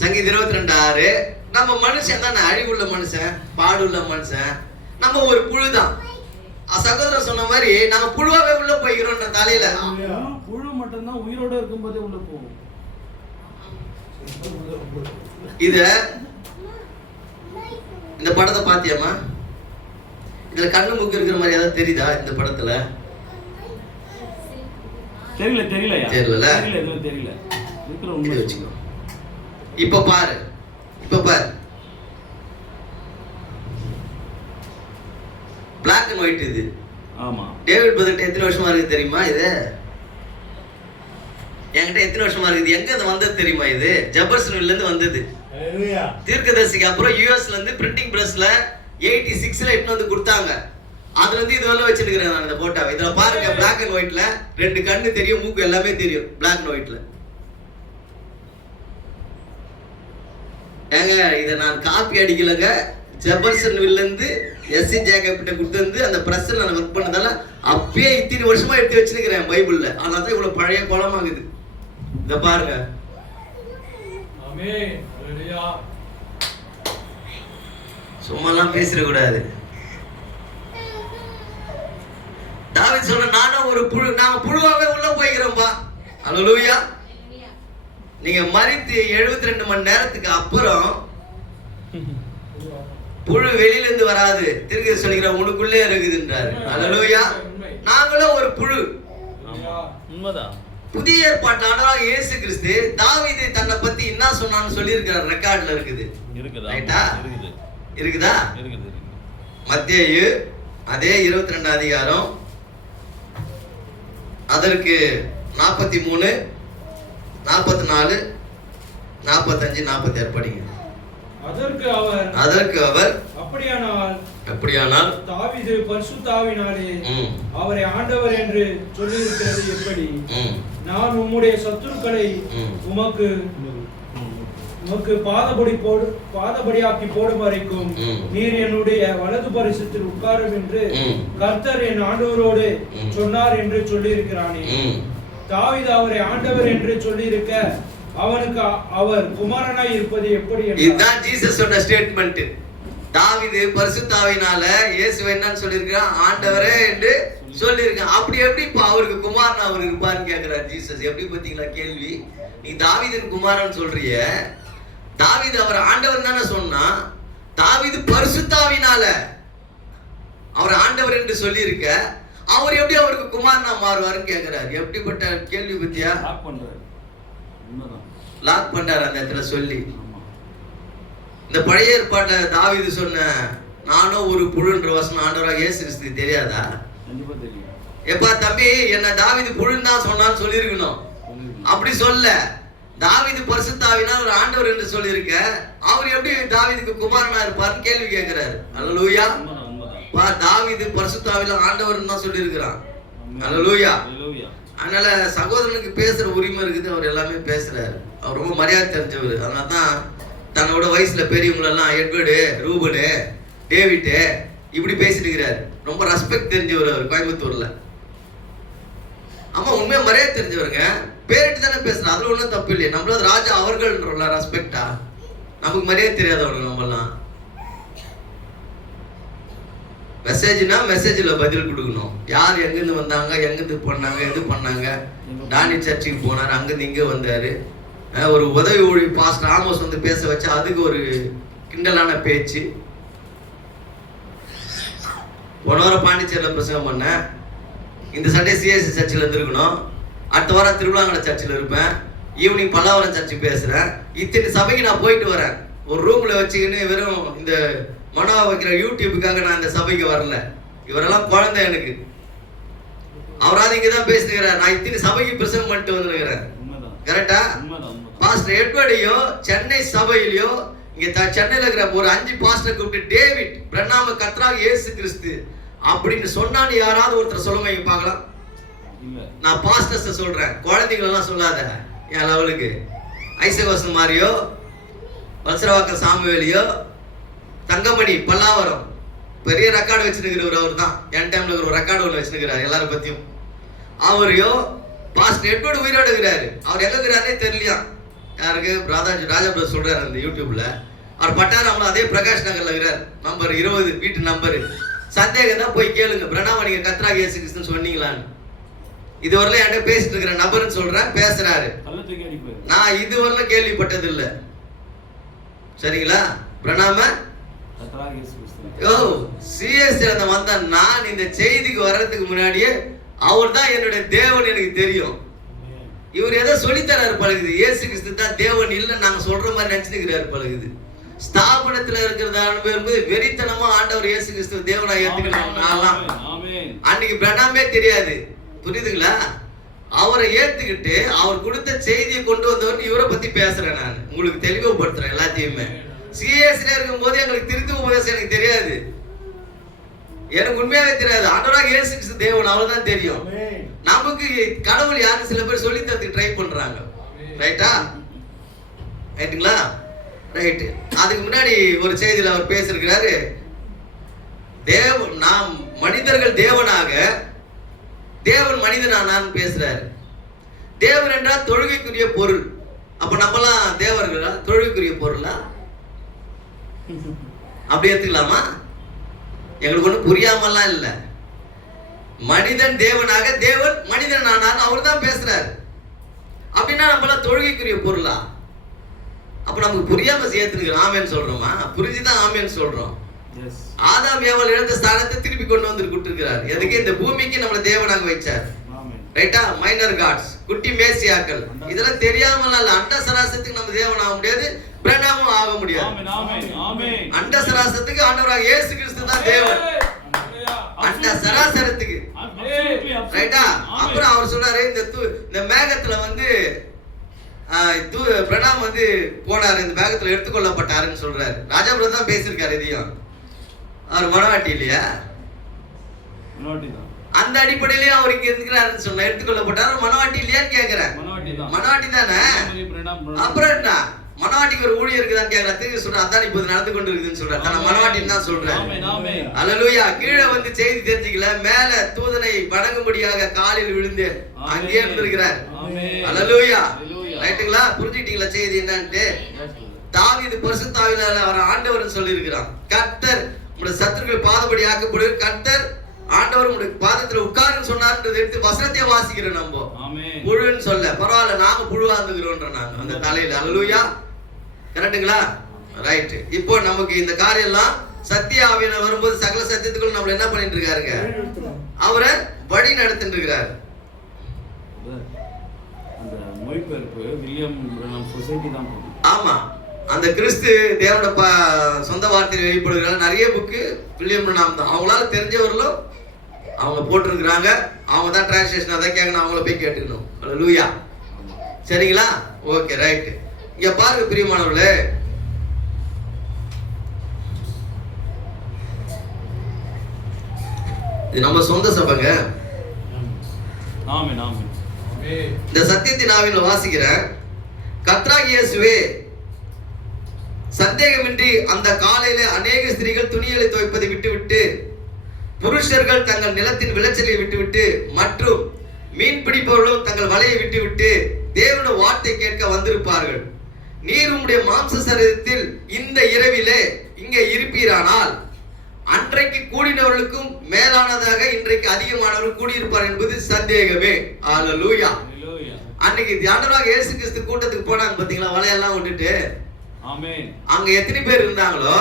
சங்கீதம் 22:6. நம்ம மனுஷன் தானே, அழிவுள்ள மனுஷன், பாடுள்ள மனுஷன், நம்ம ஒரு புழுதான். சகோதரர் சொன்ன மாதிரி நாங்க புழுவாவே உள்ள போய்கிறோன்ற தலையில. புழு மட்டும்தான் உயிரோட இருக்கும்போதே உள்ள போகும். இந்த படத்தை பாத்தியம்மா? இதுல கண்ணு மூக்கு இருக்கிற மாதிரி ஏதாவது தெரியுதா இந்த படத்துல? தெரியல. இருக்கிற உண்மை வச்சுக்கோ. இப்ப பாரு. Black and white இது. ஆமா. டேவிட் பதட்ட எத்தனை வருஷமா இருக்கு தெரியுமா இது? என்கிட்ட எத்தனை வருஷமா இருக்குது? எங்க அது வந்தது தெரியுமா? இது ஜெபர்சன்வில்ல இருந்து வந்தது. ஹalleluya. தீர்க்கதரிசிக்கு அப்புறம் யுஎஸ்ல இருந்து பிரிண்டிங் பிரஸ்ல 86ல எடுத்து வந்து கொடுத்தாங்க. அதுல இருந்து இது வரல வச்சிருக்கிறேன் நான் இந்த போட்டோவை. இதுல பாருங்க, Black and whiteல ரெண்டு கண்ணு தெரியும், மூக்கு எல்லாமே தெரியும். Black and whiteல. ஏங்க இத நான் காப்பி அடிக்கலங்க. ஜெபர்சன்வில்ல இருந்து எஸ்சி ஜேக்கப் கிட்ட கொடுத்து வந்து அந்த பிரஸ்ல நான் வர்க் பண்ணதால அப்பயே இத்தனை வருஷமா எடுத்து வச்சிருக்கிறேன் பைபிள்ல. ஆனா தான் இவ்வளவு பழைய கோலமாகுது. இத பாருங்க. ஆமென். ஹalleluya. சும்மாலாம் பேசிட கூடாது. தாவீது சொல்ற நானும் ஒரு புழு, நாங்க புழுவாவே உள்ள போய்கிறோம்பா. ஹalleluya. நீங்க மரித்து 72 மணி நேரத்துக்கு அப்புறம் புழு வெளியில இருந்து வராது. திருக்க சொல்லிக்கிற உனக்குள்ளே இருக்குதுன்றாரு. ஹalleluya. நாங்களும் ஒரு புழு. உண்மைதான். புதிய ஏற்பாட்டு ஆண்டவராக இயேசு கிறிஸ்து தாவீது தன்னை பத்தி என்ன சொன்னான்னு சொல்லி இருக்கிற ரெக்கார்ட்ல இருக்குது. ரைட்டா? இருக்குதா? மத்தேயு அதே 22 அதிகாரம் அதற்கு 43, 44, 45, 46 படிங்க. அதற்கு அவர் அப்படியானால் தாவீது பரிசுத்தாவினாலே அவரை ஆண்டவர் என்று சொல்லியிருக்கிறது எப்படி? நான் உம்முடைய சத்துருக்களை உமக்கு பாதபடியாக்கி போடும் வரைக்கும் நீர் என்னுடைய வலது பரிசத்தில் உட்காரும் என்று கர்த்தர் என் ஆண்டவரோடு சொன்னார் என்று சொல்லியிருக்கிறானே. தாவீது அவரை ஆண்டவர் என்று சொல்லியிருக்க அவனுக்கு அவர் குமாரனாய் இருப்பது எப்படி? இதுதான் ஜீசஸ் சொன்ன ஸ்டேட்மெண்ட். தாவீது பரிசுத்தாவினால இயேசுவை என்னன்னு சொல்லியிருக்கான்? ஆண்டவரே என்று சொல்லியிருக்கான். அப்படி எப்படி இப்ப அவருக்கு குமாரன் அவர் இருப்பார்னு கேட்கிறார் ஜீசஸ். எப்படி பார்த்தீங்களா கேள்வி? நீ தாவீதின் குமாரன் சொல்றிய, தாவீது அவர் ஆண்டவர் தானே சொன்னா, தாவீது பரிசுத்தாவினால அவர் ஆண்டவர் என்று சொல்லியிருக்க அவர் எப்படி அவருக்கு குமாரனா மாறுவாருன்னு கேட்கிறார். எப்படிப்பட்ட கேள்வி பத்தியா? லாக் பண்றாரு அந்த இடத்துல சொல்லி. இந்த பழைய ஏற்பாட்டுல தாவீது சொன்ன நானும் ஒரு புழுன்ற வசனம் ஆண்டவராக இயேசு கிறிஸ்துக்கு தெரியாதா? எப்பா தம்பி, என்ன தாவீது புழுன்னு தான் சொன்னான்னு சொல்லியிருக்கணும். அப்படி சொல்ல, தாவீது பரிசுத்தாவினால் ஒரு ஆண்டவர் என்று சொல்லியிருக்க அவர் எப்படி தாவீதுக்கு குமாரனா இருப்பார்னு கேள்வி கேட்கிறாரு. அல்லேலூயா. தாவீது பரிசுத்தாவினால் ஆண்டவர் தான் சொல்லியிருக்கிறான். அல்லேலூயா. அதனால சகோதரனுக்கு பேசுற உரிமை இருக்குது. அவர் எல்லாமே பேசுறாரு. அவர் ரொம்ப மரியாதை தெரிஞ்சவர். அதனால தான் தன்னோட வயசுல பெரியவங்களெல்லாம் எட்வர்டு, ரூபனு, டேவிட்டு இப்படி பேசிட்டு இருக்கிறாரு. ரொம்ப ரெஸ்பெக்ட் தெரிஞ்சவர் அவர் கோயம்புத்தூர்ல. ஆமா, உண்மையா மரியாதை தெரிஞ்சவருங்க. பேரிட்டு தானே பேசுறேன், அதுல ஒன்றும் தப்பு இல்லையே. நம்மளது ராஜா அவர்கள்ன்றோம்ல, ரெஸ்பெக்டா. நமக்கு மரியாதை தெரியாதவங்க நம்மலாம். மெசேஜ்னா மெசேஜ்ல பதில் கொடுக்கணும். யார் எங்கிருந்து வந்தாங்க, எங்கிருந்து பண்ணாங்க, எது பண்ணாங்க. டானி சர்ச்சுக்கு போனார், அங்கிருந்து இங்கே வந்தாரு. ஒரு உதவி ஊழி பாஸ்டர் ஆமோஸ் வந்து பேச வச்சு அதுக்கு ஒரு கிண்டலான பேச்சு. போன வாரம் பாண்டிச்சேரியில் பிரசங்கம் பண்ணேன். இந்த சண்டே சிஎஸ்சி சர்ச்சில் இருந்திருக்கணும். அடுத்த வாரம் திருவிழாங்கடை சர்ச்சில் இருப்பேன். ஈவினிங் பல்லாவரம் சர்ச்சுக்கு பேசுறேன். இத்தனை சபைக்கு நான் போயிட்டு வரேன். ஒரு ரூம்ல வச்சுக்கின்னு வெறும் இந்த மனோவா வைக்கிற யூடியூபுக்காக நான் இந்த சபைக்கு வரல. இவரெல்லாம் குழந்தை எனக்கு. அவராது இங்கே தான் பேசினுக்கிறார். நான் இத்தனை சபைக்கு பிரசங்கம் பண்ணிட்டு வந்துருக்கிறேன். கரெக்டா? பாஸ்டர் எட்வர்டையோ சென்னை சபையிலையோ இங்க சென்னையில் இருக்கிற ஒரு 5 பாஸ்டர் கூப்பிட்டு டேவிட் பிரண்ணாம கர்த்தராகிய இயேசு கிறிஸ்து அப்படின்னு சொன்னான்னு யாராவது ஒருத்தர் சொல்லுங்க பார்க்கலாம். நான் பாஸ்டர்ஸ் சொல்றேன், குழந்தைங்களெல்லாம் சொல்லாத. என் லெவலுக்கு ஐசகோசன் மாதிரியோ, வல்சரவாக்கம் சாமுவேலியோ, தங்கமணி பல்லாவரம் பெரிய ரெக்கார்டு வச்சுருக்கிறவர் அவர் தான். என் டைம்ல ஒரு ரெக்கார்டு ஒன்று வச்சுருக்கிறார் எல்லாரும் பத்தியும். அவரையோ பாஸ்டர் எட்வர்டு உயிரோடு இருக்கிறாரு. அவர் எங்க இருக்கிறாரே தெரியலையா யாருக்கு? ராஜா பிரதர் சொல்றாரு அந்த யூடியூப்ல. அவர் பட்டாரம் அதே பிரகாஷ் நகர்ல இருக்கிறார். நம்பர் 20 வீட்டு நம்பரு. சந்தேகம் தான் போய் கேளுங்க. பிரணாம நீங்க கர்த்தராகிய இயேசு கிறிஸ்துன்னு சொன்னீங்களான்னு. இதுவரையில என்கிட்ட பேசிட்டு இருக்கிற நபர்னு சொல்றேன், பேசுறாரு. நான் இதுவரையில கேள்விப்பட்டது இல்லை. சரிங்களா? பிரணாம சிஎஸ்ல வந்த நான் இந்த செய்திக்கு வர்றதுக்கு முன்னாடியே அவர் தான் என்னுடைய தேவன் எனக்கு தெரியும். இவர் எதை சொல்லித்தராரு பழகுது. இயேசு கிறிஸ்து தான் தேவன் இல்லை நாங்க சொல்ற மாதிரி நினைச்சுக்கிறாரு பழகுது. ஸ்தாபனத்துல இருக்கிறது வெறித்தனமா ஆண்டவர் இயேசு கிறிஸ்து தேவனா ஏத்துக்கணும். அன்னைக்கு பிரணாமே தெரியாது, புரியுதுங்களா? அவரை ஏத்துக்கிட்டு அவர் கொடுத்த செய்தியை கொண்டு வந்தவர் இவரை பத்தி பேசுறேன். நான் உங்களுக்கு தெளிவுபடுத்துறேன் எல்லாத்தையுமே. சிஎஸ்ல இருக்கும் போது எங்களுக்கு திருத்து உபதேசம் எனக்கு தெரியாது. எனக்கு உண்மையாவே தெரியாது. ஆண்டவராக இயேசு கிறிஸ்து தேவன் அவ்வளவுதான் தெரியும். நமக்கு கடவுள் யாரு சில பேர் சொல்லி தரதுக்கு ட்ரை பண்றாங்க. ரைட்டா? ரைட்டுங்களா? ரைட்டு. அதுக்கு முன்னாடி ஒரு செய்தியில் அவர் பேசிருக்கிறாரு. நாம் மனிதர்கள் தேவனாக, தேவன் மனிதனானான்னு பேசுறாரு. தேவன் என்றால் தொழுகைக்குரிய பொருள். அப்ப நம்மலாம் தேவர்களா? தொழுகைக்குரிய பொருளா? அப்படி எடுத்துக்கலாமா? எங்களுக்கு ஒன்றும் புரியாமலாம் இல்லை. மனிதன் தேவனாக, தேவன் மனிதன் ஆனார், அவர் தான் பேசுறாரு. அப்படின்னா நம்மளாம் தொழுகைக்குரிய பொருளா? அப்ப நமக்கு புரியாம சேர்த்துக்கிறோம் ஆமேன்னு சொல்றோமா? புரிஞ்சுதான் ஆமேன்னு சொல்றோம். ஆதாம் ஏவாள் இழந்த ஸ்தானத்தை திருப்பி கொண்டு வந்து கொடுத்திருக்கிறார். எதுக்கு? இந்த பூமிக்கு நம்மளை தேவனாக வைச்சார். ரைட்டா? மைனர் காட்ஸ், குட்டி மேசியாக்கள், இதெல்லாம் தெரியாமலாம் இல்ல. அண்ட சராசத்துக்கு நம்ம தேவன் ஆக முடியாது, பிரணாமும் ஆக முடியாது. அண்ட சராசத்துக்கு ஆண்டவராக இயேசு கிறிஸ்து தான் தேவன். அண்ட சராசரத்துக்கு. ரைட்டா? அப்புறம் அவர் சொல்றாரு இந்த மேகத்துல வந்து பிரணாம் வந்து போனாரு, இந்த வேகத்துல எடுத்துக்கொள்ளப்பட்டாருன்னு சொல்றாரு. ராஜா பிரதர் தான் பேசியிருக்காரு இதையும். அவர் மனவாட்டி இல்லையா? அந்த அடிப்படையிலேயே அவர் இங்க இருக்கிறாருன்னு சொன்னா எடுத்துக்கொள்ளப்பட்டாரு. மனவாட்டி இல்லையான்னு கேக்குறேன். மனவாட்டி தானே. அப்புறம் என்ன, மனவாட்டிக்கு ஒரு ஊழியர் இருக்குதான்னு கேக்குறா. திரும்பி சொல்ற அதான் இப்ப நடந்து கொண்டு இருக்குதுன்னு சொல்றாரு. நான் மனவாட்டின்னு தான் சொல்றேன். அல்லேலூயா. கீழே வந்து செய்தி தெரிஞ்சுக்கல, மேல தூதனை வணங்கும்படியாக காலில் விழுந்து அங்கேயே இருந்திருக்கிறார். அல்லேலூயா. ரைட்டுங்களா? புரிஞ்சுக்கிட்டீங்களா செய்தி என்னன்ட்டு? தாவீது பரிசுத்த ஆவியானவரால் அவர் ஆண்டவர்னு சொல்லி இருக்கிறான். கர்த்தர் உங்களுடைய சத்துருக்கள் பாதபடி ஆக்கப்படுவது, கர்த்தர் ஆண்டவர் உங்களுடைய பாதத்துல உட்காருன்னு சொன்னார்ன்றதை எடுத்து வசனத்தையே வாசிக்கிறோம். நம்ம புழுன்னு சொல்ல பரவாயில்ல, நாங்க புழுவா இருந்துக்கிறோன்ற நாங்க அந்த தலையில. அல்லேலூயா. கரெக்டுங்களா? ரைட். இப்போ நமக்கு இந்த காரியம் எல்லாம் சத்திய ஆவியானவர் வரும்போது சகல சத்தியத்துக்குள்ள நம்மள என்ன பண்ணிட்டு இருக்காருங்க? அவரை வழி நடத்திட்டு இருக்கிறாரு. ஆமா, அந்த கிறிஸ்து தேவனோட சொந்த வார்த்தையில் வெளிப்படுகிற நிறைய புக்கு வில்லியம் பிரணாம் தான். அவங்களால தெரிஞ்சவர்களும் அவங்க போட்டிருக்கிறாங்க. அவங்க தான் டிரான்ஸ்லேஷன் அதை கேட்கணும், அவங்கள போய் கேட்டுக்கணும். அல்லேலூயா. சரிங்களா? Okay, right. இங்க பாருங்க பிரியமானவர்களே, இது நம்ம சொந்த சபைங்க. இந்த சத்தியத்தின் ஆவியில வாசிக்கிறேன். கர்த்தராகிய இயேசுவே, சந்தேகமின்றி அந்த காலையில அநேக ஸ்திரீகள் துணிகளை துவைப்பதை விட்டுவிட்டு, புருஷர்கள் தங்கள் நிலத்தின் விளைச்சலை விட்டுவிட்டு, மற்றும் மீன் பிடிப்பவர்களும் தங்கள் வலையை விட்டுவிட்டு தேவனுடைய வார்த்தை கேட்க வந்திருப்பார்கள். நீர் உம்முடைய மாம்ச சரீரத்தில் இந்த இரவிலே இங்கே இருப்பீரானால் அன்றைக்கு கூடினவர்களுக்கும் மேலானதாக இன்றைக்கு அதிகமானவர்கள் கூடியிருப்பார் என்பது சந்தேகமே. அல்லேலூயா. அன்னைக்கு ஆண்டவராக இயேசு கிறிஸ்து கூட்டத்துக்கு போனாங்க பாத்தீங்களா, வலையெல்லாம் விட்டுட்டு. அங்க எத்தனை பேர் இருந்தாங்களோ,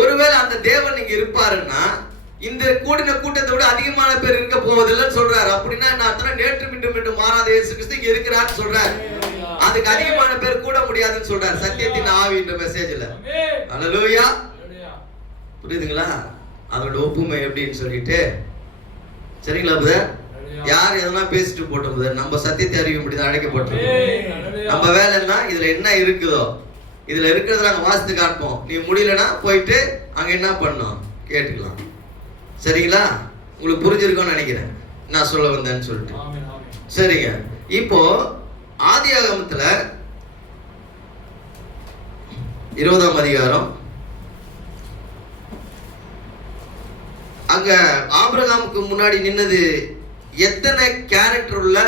ஒருவேளை அந்த தேவன் இங்க இருப்பாருன்னா இந்த கூடின கூட்டத்தை விட அதிகமான பேர் இருக்க போவதில்லைன்னு சொல்றாரு. அப்படின்னா நான் நேற்று மீண்டும் மாறாத இயேசு கிறிஸ்து இங்க இருக்கிறான்னு சொல்றாரு. அதுக்கு அதிகமான பேர் கூட முடியாதுன்னு சொல்றாரு சத்தியத்தின் ஆவின்ற மெசேஜ்ல. அல்லேலூயா. புரியுதுங்களா? அதோட ஒப்புமை எப்படின்னு சொல்லிட்டு. சரிங்களா புதர்? யார் எதனா பேசிட்டு போட்டோம் புதர், நம்ம சத்தியத்தை அறிவிக்கும்படிதான் அழைக்கப்பட்டிருக்கோம். நம்ம வேலைன்னா இதுல என்ன இருக்குதோ, இதுல இருக்கிறத நாங்க வாசித்து காட்டுவோம். நீ முடியலன்னா போயிட்டு அங்க என்ன பண்ணோம் கேட்டுக்கலாம். சரிங்களா? உங்களுக்கு புரிஞ்சிருக்கும்னு நினைக்கிறேன் நான் சொல்ல வந்தேன்னு சொல்லிட்டு. சரிங்க. இப்போ ஆதியாகமத்துல 20ஆம் அதிகாரம், அங்க ஆபிரகாமுக்கு முன்னாடி நின்னது எத்தனை கேரக்டர் உள்ள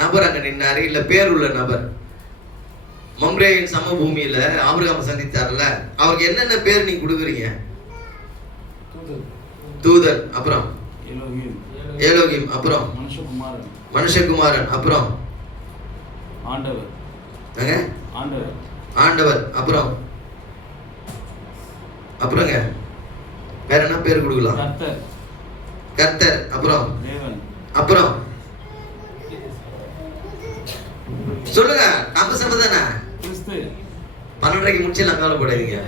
நபர் அங்க நின்னாரு, இல்ல பேர் உள்ள நபர்? மம்ரேயின் சமபூமியில ஆபிரகாம் சந்தித்தார்ல, அவருக்கு என்னென்ன பேர் நீங்க கொடுக்குறீங்க? தூதன், அப்புறம் ஏலோகிம், அப்புறம் மனுஷகுமாரன், அப்புறம் ஆண்டவர், அப்புறம் அப்புறங்க வேற என்ன பேர் கொடுக்கலாம்? கர்த்தர், அப்புறம் அப்புறம் சொல்லுங்க. நம்ம சபை தானே? 12:30 முடிச்சலாம், கவலைப்படாதீங்க.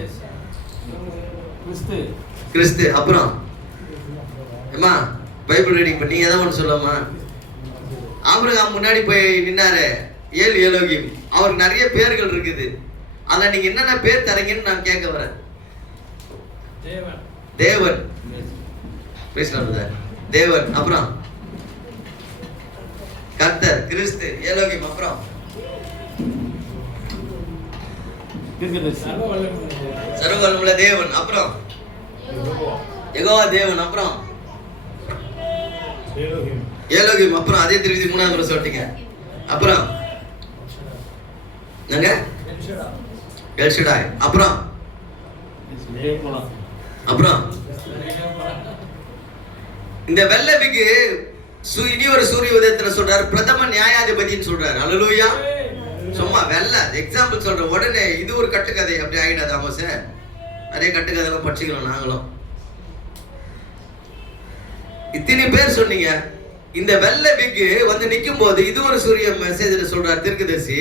கிறிஸ்து, அப்புறம் ஏமா பைபிள் ரீடிங் பண்ணி ஏதாவது ஒன்று சொல்லாமா? ஆபிரகாம் முன்னாடி போய் நின்னாரு ஏலோகிம், அவருக்கு நிறைய பேர்கள் இருக்குது. அதுல நீங்க என்னென்ன பேர் தரீங்கன்னு நான் கேட்க வரேன். தேவன், தேவன், அப்புறம் கர்த்தர், கிறிஸ்து, ஏலோகிம், அப்புறம் சர்வவல்லமையுள்ள தேவன், அப்புறம் யெகோவா தேவன், அப்புறம் ஏலோகிம், அப்புறம் அதே திருப்பி 3ஆவது முறை சொல்லிட்டீங்க. அப்புறம் என்னங்க? எல் ஷடாய், அப்புறம் அப்புறம் இந்த வெள்ளபிக்கு இனி ஒரு சூரிய உதயத்துல சொல்றாரு பிரதம நியாயாதிபதினு சொல்றாரு. அல்லேலூயா. சும்மா வெள்ள எக்ஸாம்பிள் சொல்ற உடனே இது ஒரு கட்டுக்கதை அப்படி ஆகிடாது. ஆமா சார், நிறைய கட்டுக்கதைலாம் படிச்சுக்கிறோம் நாங்களும். இத்தனை பேர் சொன்னீங்க. இந்த வெள்ளை பிக்கு வந்து நிக்கும் போது இது ஒரு சூரிய மெசேஜ்ல சொல்றாரு தீர்க்கதரிசி.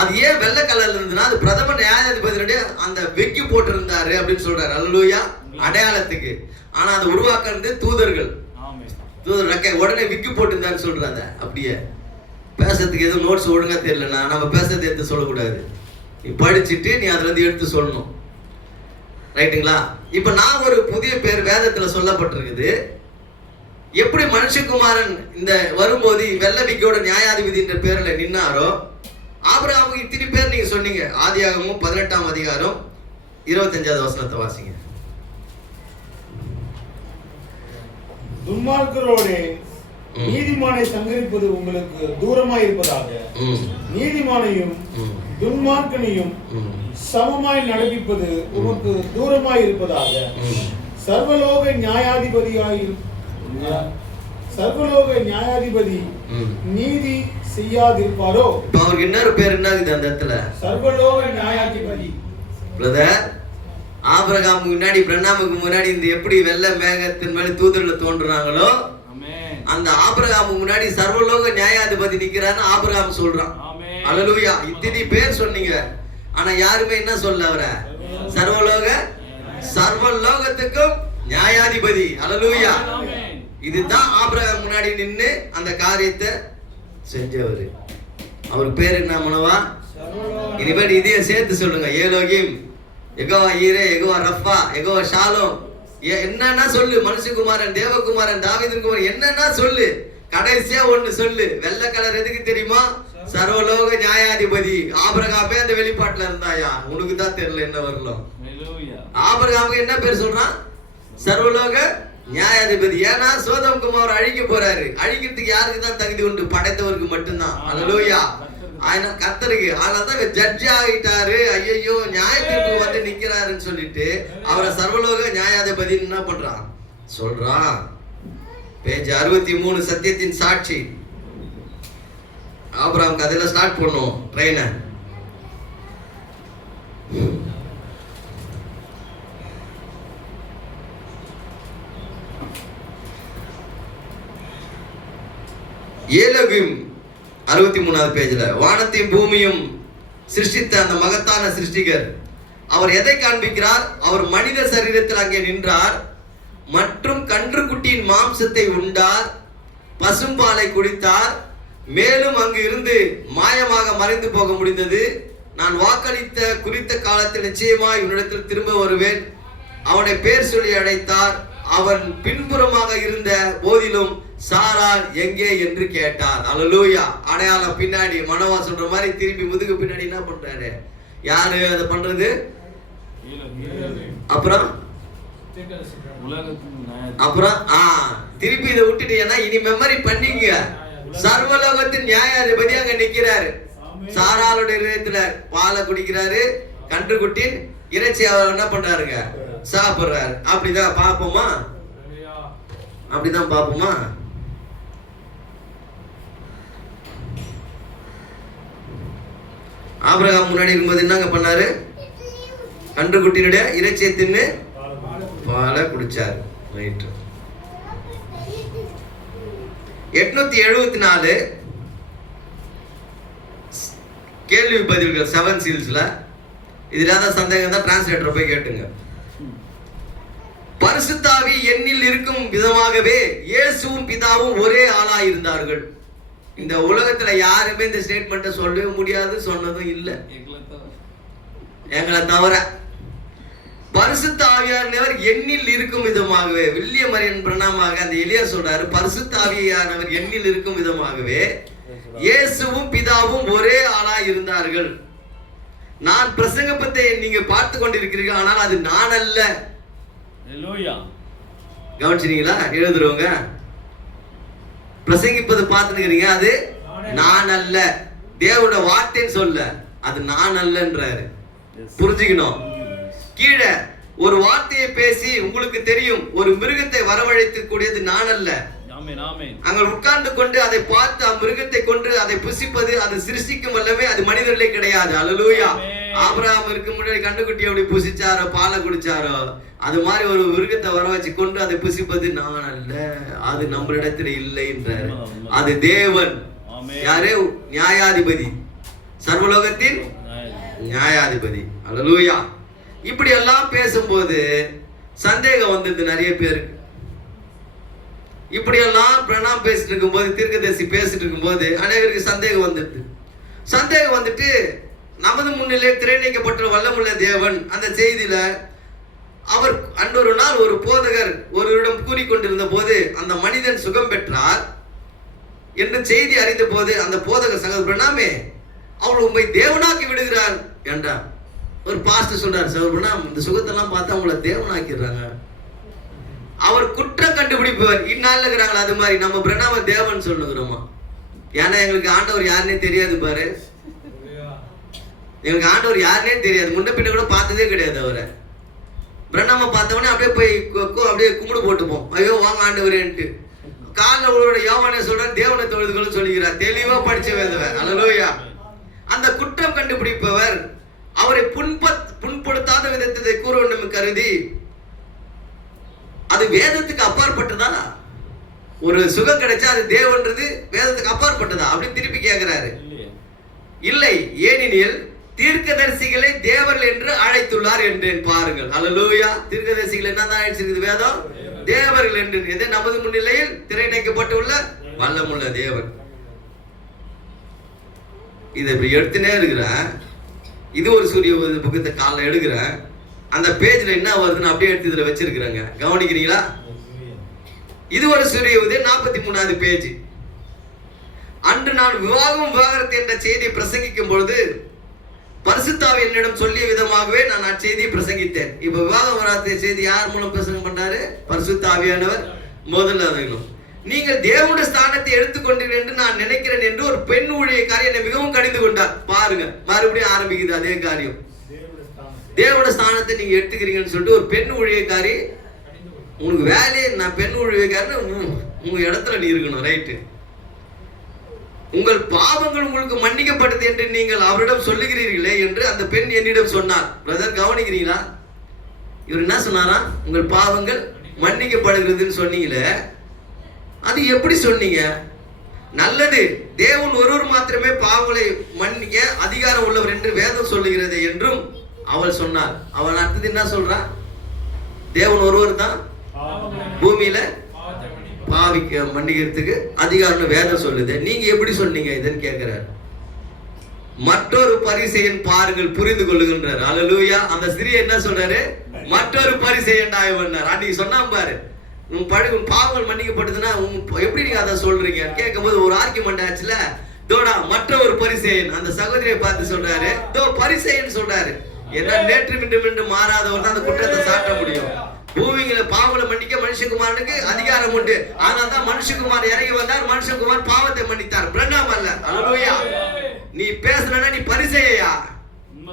அது ஏன் வெள்ளை கலர்ல இருந்ததுன்னா அது பிரதம நியாயாதிபதியுடைய அந்த வெக்கி போட்டு இருந்தாரு அப்படின்னு சொல்றாரு. அல்லேலூயா. அடையாளத்துக்கு. ஆனா அதை உருவாக்குறது தூதர்கள். தூதர் உடனே விக்கி போட்டு இருந்தான்னு சொல்றாங்க. அப்படியே பேசுறதுக்கு எதுவும் நோட்ஸ் ஒழுங்கா தெரியலன்னா நம்ம பேசுறது எடுத்து சொல்லக்கூடாது. நீ படிச்சுட்டு நீ அதுல இருந்து எடுத்து சொல்லணும். ரைட்டுங்களா? இப்ப நான் ஒரு புதிய பேர் வேதத்துல சொல்லப்பட்டிருக்குது. எப்படி மனுஷகுமாரன் இந்த வரும்போது வெள்ளவிக்கோட நியாயாதிபதி என்ற பேர்ல நின்னாரோ, ஆபிரகாமுக்கு இத்தனை பேர் நீங்க சொன்னீங்க. ஆதியாகமம் 18ஆம் அதிகாரம் 25வது வசனத்தை வாசிங்க. துன்மார்க்கரோடு நீதிமானை சங்கரிப்பது உங்களுக்கு தூரமாய் இருப்பதாக, நீதிமானையும் துன்மார்க்கனையும் சமமாய் நடப்பிப்பது உமக்கு தூரமாய் இருப்பதாக. சர்வலோக நியாயாதிபதி நீதி செய்யாதிருப்பாரோ? அவருக்கு இன்னொரு பேர் என்ன இருக்குது அந்த இடத்துல? சர்வலோக நியாயாதிபதி. பிரதர், ஆபிரகாமுக்கு முன்னாடி பிரண்ணாமுக்கு முன்னாடி இந்த எப்படி வெள்ளை மேகத்தின் மேல தூதர்கள் தோன்றுறாங்களோ, அந்த ஆபிரகாமுக்கு முன்னாடி சர்வலோக நியாயாதிபதி நிக்கிறான்னு ஆபிரகாம் சொல்றான். அல்லேலூயா. இத்தனை பேர் சொன்னீங்க, ஆனா யாருமே என்ன சொல்ல அவர? சர்வலோகத்துக்கும் நியாயாதிபதி. அல்லேலூயா. இதுதான் ஆபிரகாம் முன்னாடி நின்னு அந்த காரியத்தை செஞ்சவர். அவர் பேரு என்ன மனவா? இனிமேல் இதையும் சேர்த்து சொல்லுங்க. ஏலோகிம், யெகோவா ஈரே, யெகோவா ரஃபா, யெகோவா ஷாலோம். என்னன்னா சொல்லு. மனுஷகுமாரன், தேவகுமாரன், தாவீதின் குமாரன், என்னன்னா சொல்லு. கடைசியா ஒண்ணு சொல்லு. வெள்ளை கலர் எதுக்கு தெரியுமா? சர்வலோக நியாயாதிபதி. ஆபிரகாமே அந்த வெளிப்பாட்டுல இருந்தாயா? உனக்கு தான் தெரியல என்ன வரலாம். ஆபிரகாமுக்கு என்ன பேர் சொல்றான்? சர்வலோக நியாயாதிபதி. ஏன்னா சோதம் குமார் அழிக்க போறாரு. அழிக்கிறதுக்கு யாருக்கு தான் தகுதி உண்டு? படைத்தவருக்கு மட்டும்தான். அல்லேலூயா. கர்த்தருக்கு. ஆனாதான் ஜட்ஜி ஆகிட்டாரு. ஐயோ, நியாயத்திற்கு வந்து நிக்கிறாருன்னு சொல்லிட்டு அவரை சர்வலோக நியாயாதிபதி என்ன பண்றான் சொல்றான். பேஜ் 63 சத்தியத்தின் சாட்சி. ஆபிரகாம் கதையில ஸ்டார்ட் பண்ணுவோம் ட்ரெயினை. ஏலோகிம் 63வது பேஜ்ல வானத்தையும் பூமியும் சிருஷ்டித்த அந்த மகத்தான சிருஷ்டிகர் அவர் எதை காண்பிக்கிறார்? அவர் மனித சரீரத்தில் அங்கே நின்றார் மற்றும் கன்றுக்குட்டியின் மாம்சத்தை உண்டார், பசும்பாலை குடித்தார். மேலும் அங்கு இருந்து மாயமாக மறைந்து போக முடிந்தது. நான் வாக்களித்த குறித்த காலத்தில் நிச்சயமாய் உன்னிடத்தில் திரும்ப வருவேன். அவனை பேர் சொல்லி அழைத்தார். அவன் பின்புறமாக இருந்த போதிலும் சாராள் எங்கே என்று கேட்டார். அல்லேலூயா. அடையாளம் பின்னாடி மனவா சொல்ற மாதிரி திருப்பி முதுகு பின்னாடி என்ன பண்றாரு? யாரு அதை பண்றது? அப்புறம் திருப்பி இதை விட்டுட்டீங்கன்னா இனி மெமரி பண்ணிக்க. சர்வலோகத்தின் நியாயாதிபதி அங்க நிக்கிறாரு. சாராளுடைய இதயத்துல பாலை குடிக்கிறாரு. கன்றுக்குட்டின் இறைச்சி அவர் என்ன பண்றாருங்க? சாப்பிடுறாரு. அப்படிதான் பாப்போமா? அப்படிதான் பாப்போமா? ஆபிரகாம் முன்னாடி இருக்கும்போது என்னங்க பண்ணாரு? கன்றுக்குட்டியினுடைய இறைச்சியை தின்னு பாலை குடிச்சாரு. ரைட். 874 கேள்வி பதில்கள் 7 சீல்ஸ்ல. இதுல ஏதாவது சந்தேகம் தான் டிரான்ஸ்லேட்டர் போய் கேட்டுங்க. பரிசுத்த ஆவி என்னில் இருக்கும் விதமாகவே இயேசுவும் பிதாவும் ஒரே ஆளா இருந்தார்கள். இந்த உலகத்துல யாருமே இந்த ஸ்டேட்மெண்ட்டை சொல்லவே முடியாது, சொன்னதும் இல்லை எங்களை தவிர. பரிசுத்த ஆவியானவர் என்னில் இருக்கும் விதமாகவே, வில்லியம் மரியன் பிரணாமாக அந்த எலியா சொல்றாரு, பரிசுத்த ஆவியானவர் என்னில் இருக்கும் விதமாகவே இயேசுவும் பிதாவும் ஒரே ஆளா இருந்தார்கள். நான் பிரசங்கப்பத்தை நீங்க பார்த்து கொண்டிருக்கிறீர்கள், ஆனால் அது நான் அல்ல. கவனிச்சிருக்கீங்களா? எழுதுறவங்க பிரசங்கிப்பதை பார்த்துக்கிறீங்க, அது நான் அல்ல. தேவனோட வார்த்தைன்னு சொல்ல, அது நான் அல்லன்றாரு. புரிஞ்சுக்கணும். கீழே ஒரு வார்த்தையை பேசி உங்களுக்கு தெரியும் ஒரு மிருகத்தை வரவழைத்து கூடியது நான் அல்ல. அங்க உட்கார்ந்து கொண்டு அதை பார்த்து மிருகத்தை கொண்டு அதை புசிப்பது, அது சிருஷ்டிக்கும் வல்லமே அது மனிதர்களே கிடையாது. அல்லேலூயா. ஆபிரகாம் இருக்கும் முன்னாடி கண்டுக்குட்டி எப்படி புசிச்சாரோ பாலை குடிச்சாரோ அது மாதிரி ஒரு மிருகத்தை வர வச்சு கொண்டு அதை புசிப்பது நான் அல்ல, அது நம்மளிடத்துல இல்லைன்றாரு. அது தேவன். யாரு? நியாயாதிபதி, சர்வலோகத்தின் நியாயாதிபதி. அல்லேலூயா. இப்படி எல்லாம் பேசும்போது சந்தேகம் வந்தது நிறைய பேருக்கு. இப்படியெல்லாம் பிரணாம் பேசிட்டு இருக்கும்போது, தீர்க்கதரிசி பேசிட்டு இருக்கும்போது அநேகருக்கு சந்தேகம் வந்துட்டு நமது முன்னிலையில் திரை நீக்கப்பட்ட வல்லமுள்ள தேவன் அந்த செய்தியில அவர் அன்றொரு நாள் ஒரு போதகர் ஒருவரிடம் கூறிக்கொண்டிருந்த போது அந்த மனிதன் சுகம் பெற்றார் என்று செய்தி அறிந்த போது அந்த போதகர் சகோதரர் பிரணாமே அவர் உண்மை தேவனாக்கி விடுகிறார் என்றார். ஒரு பாஸ்டர் சொல்றார், சகோதரர் பிரணாம் இந்த சுகத்தெல்லாம் பார்த்தா உங்களை தேவனாக்கிடுறாங்க. அவர் குற்றம் கண்டுபிடிப்பவர். இந்நாளில் இருக்கிறாங்களா அது மாதிரி நம்ம பிரணாம தேவன் சொல்லுகிறோமா? ஏன்னா எங்களுக்கு ஆண்டவர் யாருன்னே தெரியாது பாரு. எங்களுக்கு ஆண்டவர் யாருன்னே தெரியாது, முன்ன பின்ன கூட பார்த்ததே கிடையாது. அவரை பிரணாம பார்த்தவொடனே அப்படியே போய் அப்படியே கும்பிடு போட்டுப்போம், ஐயோ வாங்க ஆண்டவரேன்ட்டு. காலில் உங்களோட யோவானே சொல்றார், தேவனை தொழுதுகளும் சொல்லுகிறார். தெளிவா படிச்ச வேதவர். அல்லேலூயா. அந்த குற்றம் கண்டுபிடிப்பவர் அவரை புண்படுத்தாத விதத்தை கூற வேண்டும் கருதி, அது வேதத்துக்கு அப்பாற்பட்டதா? ஒரு சுகம் கிடைச்சா அது தேவன்றது வேதத்துக்கு அப்பாற்பட்டதா அப்படின்னு திருப்பி கேட்கிறாரு. இல்லை, ஏனெனில் தீர்க்கதரிசிகளை தேவர்கள் என்று அழைத்துள்ளார் என்றேன். பாருங்கள், அல்லேலூயா. தீர்க்கதரிசிகள் என்னதான் அழைச்சிருக்குது வேதம்? தேவர்கள் என்று. எது? நமது முன்னிலையில் திரை நீக்கப்பட்டுள்ள வல்லமுள்ள தேவன். இதை இப்படி எடுத்துனே இருக்கிறேன். இது ஒரு சூரிய புக்கத்தை காலைல எடுக்கிறேன். அந்த பேஜ்ல என்ன வருதுன்னு அப்படியே எடுத்து இதுல வச்சிருக்கிறேங்க. கவனிக்கிறீங்களா? இது ஒரு சூரிய உதயம் 43வது பேஜ். அன்று நான் விவாகரத்து என்ற செய்தியை பிரசங்கிக்கும் பொழுது பரிசுத்தாவி என்னிடம் சொல்லிய விதமாகவே நான் அச்செய்தியை பிரசங்கித்தேன். இப்ப விவாகரத்து செய்தி யார் மூலம் பிரசங்கம் பண்றாரு? பரிசுத்தாவியானவர் முதல்ல. நீங்கள் தேவனுடைய ஸ்தானத்தை எடுத்துக்கொண்டீர்கள் என்று நான் நினைக்கிறேன் என்று ஒரு பெண் ஊழியக்காரி என்னை மிகவும் கடிந்து கொண்டார். பாருங்க, மறுபடியும் ஆரம்பிக்குது அதே காரியம். தேவனுடைய ஸ்தானத்தை நீங்க எடுத்துக்கிறீங்கன்னு சொல்லிட்டு ஒரு பெண் ஊழியக்காரி, உங்களுக்கு வேலையே நான் பெண் ஊழியக்காரன்னு உங்க இடத்துல நீ இருக்கணும், ரைட்டு. உங்கள் பாவங்கள் உங்களுக்கு மன்னிக்கப்பட்டது என்று நீங்கள் அவரிடம் சொல்லுகிறீர்களே என்று அந்த பெண் என்னிடம் சொன்னார். பிரதர் கவனிக்கிறீங்களா? இவர் என்ன சொன்னாரா? உங்கள் பாவங்கள் மன்னிக்கப்படுகிறதுன்னு சொன்னீங்களே, அது எப்படி சொன்னீங்க? நல்லது, தேவன் ஒருவர் மாத்திரமே பாவங்களை மன்னிக்க அதிகாரம் உள்ளவர் என்று வேதம் சொல்லுகிறது என்றும் அவள் சொன்னார். அவன் அர்த்தம் என்ன சொல்றா? தேவன் ஒருவர் தான் பூமியில பாவிக்க மன்னிக்கிறதுக்கு அதிகாரம் வேதம் சொல்லுது. நீங்க எப்படி சொன்னீங்க இதுன்னு கேட்கிறார். மற்றொரு பரிசேயன் பாருங்கள் புரிந்து கொள்ளுகின்றார். அல்லேலூயா. அந்த ஸ்திரீ என்ன சொல்றாரு? மற்றொரு பரிசேயன் ஆயவன்னார். அன்னைக்கு சொன்னா பாரு, உன் பாவங்கள் மன்னிக்கப்பட்டதுன்னா எப்படி நீங்க அதை சொல்றீங்க கேட்கும் போது ஒரு ஆர்கியூமெண்ட் ஆச்சுல. தோடா மற்ற ஒரு பரிசேயன் அந்த சகோதரியை பார்த்து சொல்றாரு, தோ பரிசேயன் சொல்றாரு. ஏன்னா நேற்று மீண்டும் மாறாதவர் தான் அந்த குற்றத்தை சாட்ட முடியும். பூமியில பாவங்களை மன்னிக்க மனுஷகுமாரனுக்கு அதிகாரம் உண்டு. ஆனால் தான் மனுஷகுமார் இறங்கி வந்தார், மனுஷகுமார் பாவத்தை மன்னித்தார். பிரணாம் அல்ல. அல்லேலூயா. நீ பேசுறனா நீ பரிசேயா?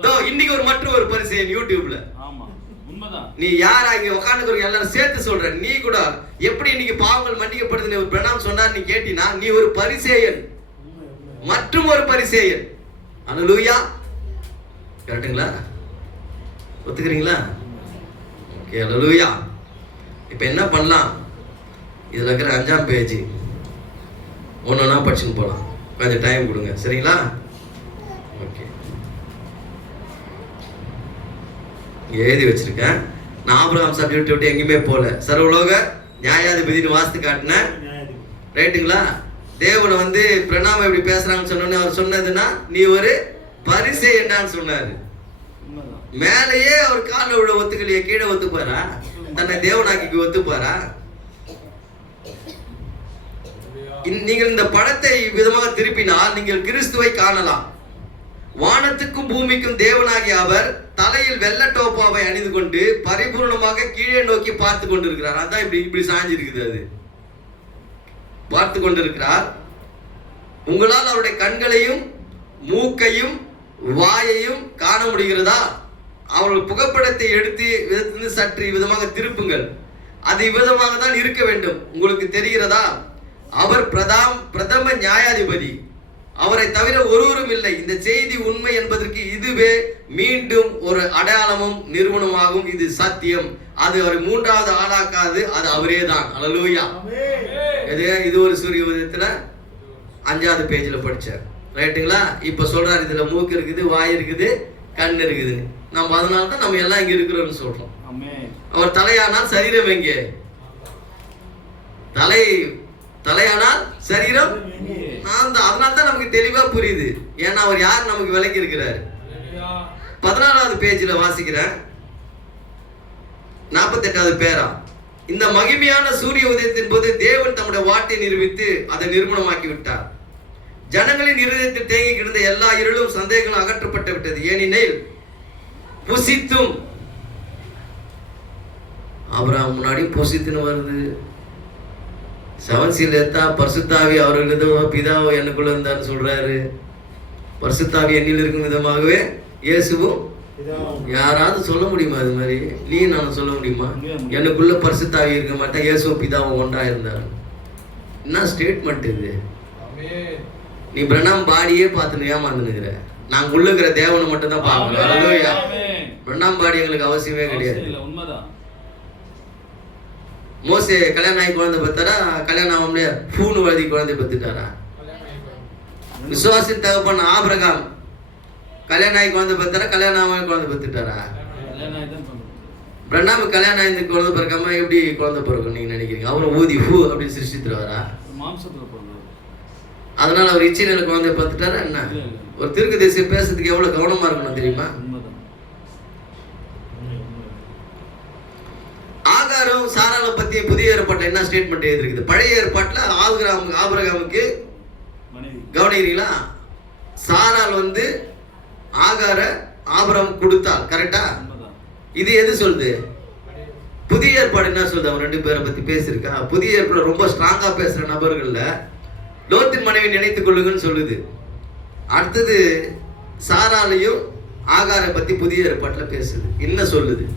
தோ இன்னைக்கு ஒரு மற்ற ஒரு பரிசேயன் யூடியூப்ல. நீ யாரா இங்க உட்கார்ந்து எல்லாரும் சேர்த்து சொல்ற? நீ கூட எப்படி இன்னைக்கு பாவங்கள் மன்னிக்கப்படுதுன்னு ஒரு பிரணாம் சொன்னார் நீ கேட்டினா நீ ஒரு பரிசேயன், மற்றும் ஒரு பரிசேயன். அல்லேலூயா. கரெக்ட்டுங்களா? ஒத்துக்கிறீங்களா? ஓகே, அல்லேலூயா. இப்போ என்ன பண்ணலாம்? இதில் இருக்கிற 5ஆம் பேஜ் ஒன்றா படிச்சுன்னு போகலாம். கொஞ்சம் டைம் கொடுங்க, சரிங்களா? ஓகே, எழுதி வச்சிருக்கேன். நான் ஆபிரகாம் சப்ஜெக்ட் விட்டு எங்கேயுமே போகல. சர்வலோக நியாயாதிபதினு வாசித்து காட்டினேன், ரைட்டுங்களா? தேவனை வந்து பிரணாம இப்படி பேசுறாங்கன்னு சொன்னோன்னு அவர் சொன்னதுன்னா நீ ஒரு பரிசேயன்டான்னு சொன்னாரு. மேலேயே அவர் கால விட ஒத்துக்கலையே, கீழே ஒத்துப்பாரா? தன்னை தேவனாக்கி ஒத்துப்பாரா? நீங்கள் இந்த படத்தை விதமாக திருப்பினால் நீங்கள் கிறிஸ்துவை காணலாம். வானத்துக்கும் பூமிக்கும் தேவனாகிய அவர் தலையில் வெள்ளை டோப்பாவை அணிந்து கொண்டு பரிபூர்ணமாக கீழே நோக்கி பார்த்து கொண்டிருக்கிறார். அதான் இப்படி சாஞ்சிருக்குது, அது பார்த்து கொண்டிருக்கிறார். உங்களால் அவருடைய கண்களையும் மூக்கையும் வாயையும் காண முடிகிறதா? அவர்கள் புகைப்படத்தை எடுத்து சற்று விதமாக திருப்புங்கள். அது விதமாக தான் இருக்க வேண்டும். உங்களுக்கு தெரிகிறதா? அவர் பிரதம நியாயாதிபதி, அவரை தவிர ஒருவரும் இல்லை. இந்த செய்தி உண்மை என்பதற்கு இதுவே மீண்டும் ஒரு அடையாளமும் நிறுவனமாகும். இது சத்தியம். அது அவரை மூன்றாவது ஆளாக்காது, அது அவரே தான். அல்லேலூயா. இது ஒரு சூரிய உதயத்துல 5ஆவது பேஜ்ல படிச்சார், ரைட்டுங்களா? இப்ப சொல்றாரு இதுல மூக்கு இருக்குது, வாய் இருக்குது, கண் இருக்குது. நம்ம அதனால தான் நம்ம எல்லாம் இங்க இருக்கிறோம்னு சொல்றோம். அவர் தலையானால் சரீரம் எங்கே? தலையானால் சரீரம் அதனால தான் நமக்கு தெளிவா புரியுது. ஏன்னா அவர் யார் நமக்கு விளக்கி இருக்கிறார். 14வது பேஜில் வாசிக்கிறேன், 48வது பேரா. இந்த மகிமையான சூரிய உதயத்தின் போது தேவன் தம்முடைய வாட்டை நிரூபித்து அதை நிர்மூலமாக்கி விட்டார். ஜனங்களின் இருதயத்தில் தேங்கி கிடந்த எல்லா இருளும் சந்தேகங்களும் அகற்றப்பட்டு விட்டது. ஏனெனில் புசித்தும், ஆபிரகாம் முன்னாடி புசித்துன்னு வருது. செவன்சியில் எத்தா பரிசுத்தாவி அவர்களது பிதாவோ எனக்குள்ள இருந்தான்னு சொல்றாரு. பரிசுத்தாவி என்னில் இருக்கும் விதமாகவே இயேசுவும். யாராவது சொல்ல முடியுமா அது மாதிரி? நீ நான் சொல்ல முடியுமா? எனக்குள்ள பரிசுத்தாவி இருக்க மாட்டேன், இயேசுவும் பிதாவும் ஒன்றா இருந்தார். என்ன ஸ்டேட்மெண்ட் இது? நீ பிரணாம் பாடியே பார்த்துன்னு ஏமாந்துனுக்கிற. நாங்க உள்ள இருக்கிற தேவனை மட்டும் தான் பார்க்கணும். பிரணாம் பாடி எங்களுக்கு அவசியமே கிடையாது. மோசே கல்யாணம் ஆகி குழந்தை பெற்றாரா? கல்யாணம் ஆகாமலே பூனு வழுதி குழந்தை பெற்றுட்டாரா? விசுவாசின் தகப்பன் ஆபிரகாம் கல்யாணம் ஆகி குழந்தை பெற்றாரா? கல்யாணம் ஆகாம குழந்தை பெற்றுட்டாரா? பிரணாம கல்யாணம் ஆகி குழந்தை பிறக்காம எப்படி குழந்தை பிறக்கும் நீங்க நினைக்கிறீங்க? அவரை ஊதி ஹூ அப்படின்னு சிருஷ்டித்துருவாரா? அதனால அவர் இச்சையில குழந்தை பார்த்துட்டாரா என்ன? ஒரு தீர்க்கதரிசி பேசுறதுக்கு எவ்வளவு கவனமா இருக்கணும் தெரியுமா? ஆகாரம் சாராளை பத்தி புதிய ஏற்பாட்டில் என்ன ஸ்டேட்மெண்ட் எழுதிருக்குது? பழைய ஏற்பாட்டில் ஆபிரகாமுக்கு கவனிக்கிறீங்களா? சாராள் வந்து ஆகார ஆபிரகாம் கொடுத்தாள், கரெக்டா? இது எது சொல்லுது? புதிய ஏற்பாடு என்ன சொல்லுது? அவன் 2 பேரை பத்தி பேசியிருக்கா? புதிய ஏற்பாடு ரொம்ப ஸ்ட்ராங்கா பேசுற நபர்கள்ல லோத்தின் மனைவி நினைத்துக் கொள்ளுங்கன்னு சொல்லுது. அடுத்தது சாராளையும் ஆகாரை பத்தி புதிய ஏற்பாட்டில் பேசுது. என்ன சொல்லுது?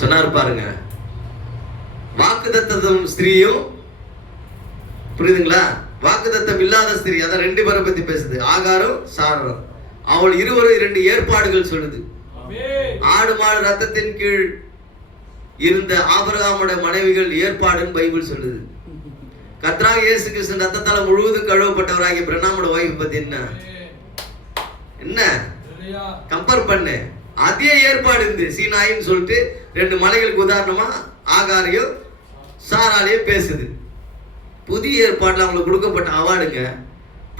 சொன்னார் பாருங்க, வாக்குதத்தம் ஸ்திரீயும், புரியுதுங்களா? வாக்குதத்தம் இல்லாத ஸ்திரீ, அதான் 2 பேரை பத்தி பேசுது. ஆகாரம் சாராளும். அவள் இருவரும் 2 ஏற்பாடுகள் சொல்லுது. ஆடு மாடு ரத்தத்தின் கீழ் இருந்த ஆபிரகாமுடைய மனைவிகள் ஏற்பாடுன்னு பைபிள் சொல்லுது. கர்த்தராகிய இயேசு கிறிஸ்து ரத்தத்தால முழுவதும் கழுவப்பட்டவராகிய பிரணாமோட வைஃப் பத்தி என்ன கம்பேர் பண்ணு? அதே ஏற்பாடு இருந்து சீனாயின்னு சொல்லிட்டு 2 மலைகளுக்கு உதாரணமா ஆகாரையும் சாராலையும் பேசுது. புதிய ஏற்பாட்டில் அவங்களுக்கு கொடுக்கப்பட்ட அவார்டுங்க.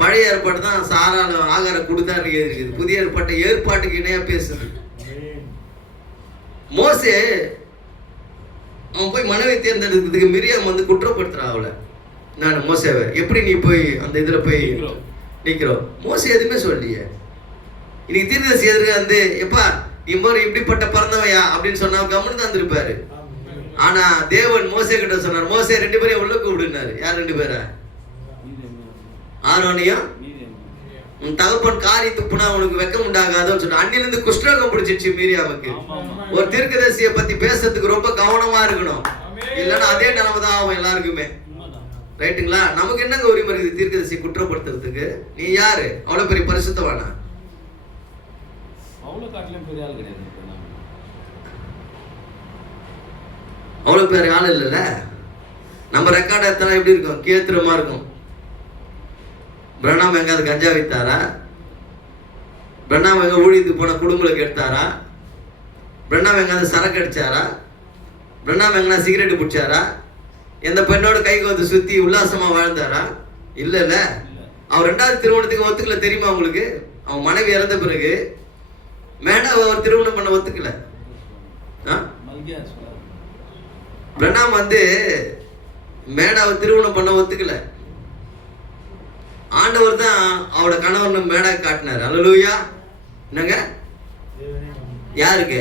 பழைய ஏற்பாடு தான் சாரால ஆகாரம் கொடுத்தாரு இருக்குது. புதிய ஏற்பாட்டுக்கு இணையா பேசுது. மோசே அவன் போய் மனைவி தேர்ந்தெடுக்கிறதுக்கு மிரியாம் வந்து குற்றப்படுத்துறான் அவளை. நான் மோசேவை எப்படி நீ போய் அந்த இதுல போய் நிக்கிறோம்? மோசே எதுவுமே சொல்லியே. இன்னைக்கு தீர்க்கதரிசி எதிர்க்க வந்து எப்பா நீ மாதிரி இப்படிப்பட்ட பிறந்தவையா அப்படின்னு சொன்னா கவனம் தான் இருப்பாரு. ஆனா தேவன் மோசே கிட்ட சொன்னார், மோசே 2 பேரையும் உள்ள கூப்பிடுனாரு. யார் 2 பேரா? ஆரோனையும் உன் தகப்பன் காரி துப்புனா உனக்கு வெக்கம் உண்டாகாதுன்னு சொன்ன. அன்னிலிருந்து குஷ்டரோகம் பிடிச்சிருச்சு மீரியாமுக்கு. ஒரு தீர்க்கதரிசியை பத்தி பேசுறதுக்கு ரொம்ப கவனமா இருக்கணும், இல்லைன்னா அதே நிலைமை தான் ஆகும் எல்லாருக்குமே. ரைட்டுங்களா? நமக்கு என்னங்க உரிமை இருக்குது தீர்க்கதரிசி குற்றப்படுத்துறதுக்கு? நீ யாரு? அவ்வளவு பெரிய பரிசுத்தவானா? அவ்வளவு பேர் ஆள் இல்லைல்ல. நம்ம ரெக்கார்ட் எத்தனை எப்படி இருக்கும்? கேத்திரமா இருக்கும். பிரணாம் எங்காவது கஞ்சா வித்தாரா? பிரணாம் எங்க ஊழியத்துக்கு போன குடும்பங்களுக்கு எடுத்தாரா? பிரணாம் எங்காவது சரக்கு அடிச்சாரா? பிரணாம் எங்கன்னா சிகரெட் பிடிச்சாரா? எந்த பெண்ணோட கை கோத்து சுத்தி உல்லாசமா வாழ்ந்தாரா? இல்ல. அவர் 2வது திருமணத்துக்கு ஒத்துக்கல தெரியுமா உங்களுக்கு? அவன் மனைவி இறந்த பிறகு மேடா அவர் திருமணம் பண்ண ஒத்துக்கல. பிரணாம் வந்து மேடாவை திருமணம் பண்ண ஒத்துக்கல. ஆண்டவர் தான் அவரோட கணவன் மேடா காட்டினார். அல்லேலூயா. என்னங்க? யாருக்கு?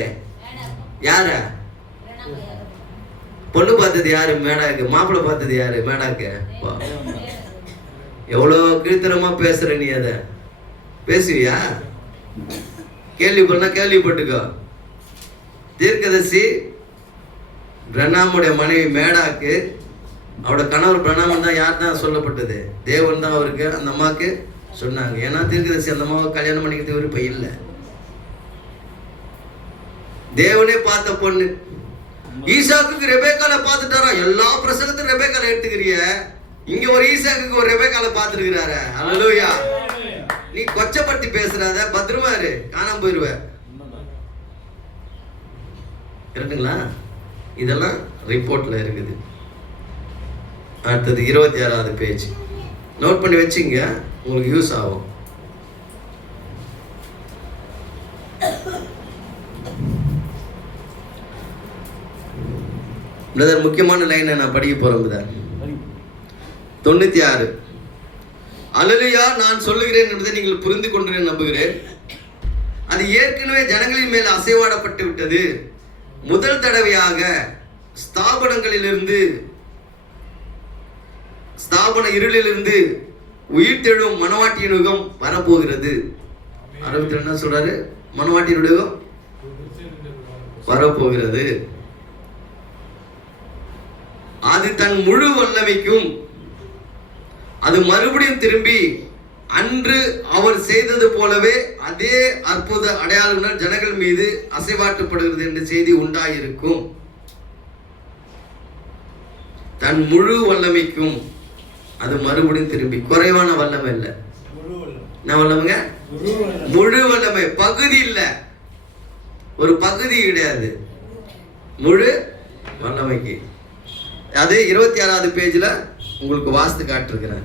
யார பொண்ணு பார்த்தது யாரு? மேடாக்கு. மாப்பிள்ளை பார்த்தது யாரு? மேடாக்கு. எவ்வளோ கீழ்த்தரமா பேசுற நீ. அத பேசுவியா? கேள்வி பண்ணா கேள்விப்பட்டுக்கோ. தீர்க்கதரிசி பிரணாமுடைய மனைவி மேடாக்கு அவரோட கணவர் பிரணாமன் தான். யார் தான் சொல்லப்பட்டது? தேவன் தான் அவருக்கு அந்த அம்மாவுக்கு சொன்னாங்க. ஏன்னா தீர்க்கதரிசி அந்த அம்மாவை கல்யாணம் பண்ணிக்கிறது விருப்பம் இல்லை. தேவனே பார்த்த பொண்ணு. ஈசாக்குக்கு ரெபேக்கால பார்த்துட்டாரா? எல்லா பிரசங்கத்தையும் ரெபேக்கால எடுத்துக்கிறிய. இங்க ஒரு ஈசாக்குக்கு ஒரு ரெபேக்கால பார்த்துருக்கிறாரு. அல்லேலூயா. நீ கொச்சப்படுத்தி பேசுறாத, பத்திரமா இரு, காணாம போயிருவ. கரெக்டுங்களா? இதெல்லாம் ரிப்போர்ட்ல இருக்குது. அடுத்தது 26வது பேஜ். நோட் பண்ணி வச்சுங்க, உங்களுக்கு யூஸ் ஆகும். பிரதர், முக்கியமான லைனை நான் படிக்க போறேன் பிரதர். 96. அல்லேலூயா, நான் சொல்லுகிறேன் என்பதை நீங்கள் புரிந்து கொண்டு நம்புகிறேன். அது ஏற்கனவே ஜனங்களின் மேல் அசைவாடப்பட்டு விட்டது. முதல் தடவையாக ஸ்தாபன இருளிலிருந்து உயிர்த்தெழும் மனவாட்டியின் யுகம் வரப்போகிறது. 62 என்ன சொல்றாரு? மனவாட்டியின் யுகம் வரப்போகிறது. அது தன் முழு வல்லமைக்கும் அது மறுபடியும் திரும்பி அன்று அவர் செய்தது போலவே அதே அற்புத அடையாளங்கள் ஜனங்கள் மீது அசைவாட்டப்படுகிறது என்ற செய்தி உண்டாயிருக்கும். தன் முழு வல்லமைக்கும் அது மறுபடியும் திரும்பி. குறைவான வல்லமை இல்லை. என்ன வல்லமைங்க? முழு வல்லமை. பகுதி இல்லை, ஒரு பகுதி கிடையாது, முழு வல்லமைக்கு. அது 26வது பேஜில் உங்களுக்கு வாஸ்து காட்டிருக்கிறேன்.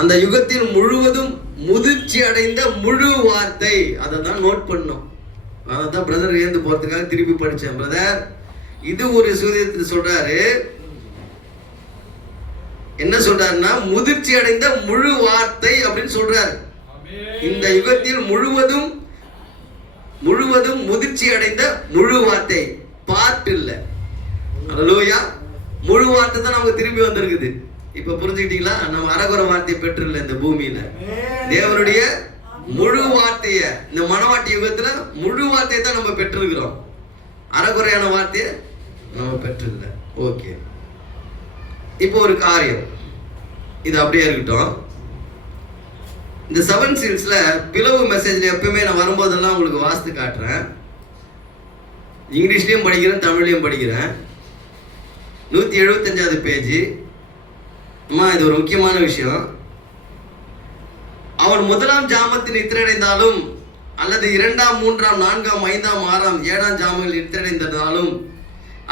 அந்த யுகத்தில் முழுவதும் முதிர்ச்சி அடைந்த முழு வார்த்தை. அதை தான் நோட் பண்ணும். அதை தான் பிரதர் ஏந்து போறதுக்காக திருப்பி படித்தேன். பிரதர், இது ஒரு சூரியத்தில் சொல்றாரு. என்ன சொல்றாருன்னா, முதிர்ச்சி அடைந்த முழு வார்த்தை அப்படின்னு சொல்றாரு. இந்த யுகத்தில் முழுவதும் முதிர்ச்சி அடைந்த முழு வார்த்தை. பார்ட் இல்லை. அல்லேலூயா. முழு வார்த்தை தான் நமக்கு திரும்பி வந்திருக்குது. இப்ப புரிஞ்சுக்கிட்டீங்களா? நம்ம அறகுறை வார்த்தையை பெற்றில்லை இந்த பூமியில. தேவனுடைய முழு வார்த்தைய இந்த மனவாட்டி யுகத்துல முழு வார்த்தையை தான் நம்ம பெற்றிருக்கிறோம். அறகுறையான வார்த்தையை நம்ம பெற்றில்லை. ஓகே, இப்போ ஒரு காரியம், இது அப்படியே இருக்கட்டும். இந்த 7 சீல்ஸ்ல பிளவு மெசேஜ்ல எப்பவுமே நான் வரும்போதெல்லாம் உங்களுக்கு வாஸ்து காட்டுறேன். இங்கிலீஷ்லயும் படிக்கிறேன், தமிழ்லயும் படிக்கிறேன். 175வது பேஜ். அம்மா, இது ஒரு முக்கியமான விஷயம். அவன் முதலாம் ஜாமத்தில் நித்திரடைந்தாலும் அல்லது 2ஆம் 3ஆம் 4ஆம் 5ஆம் 6ஆம் 7ஆம் ஜாமங்கள் நித்திரடைந்திருந்தாலும்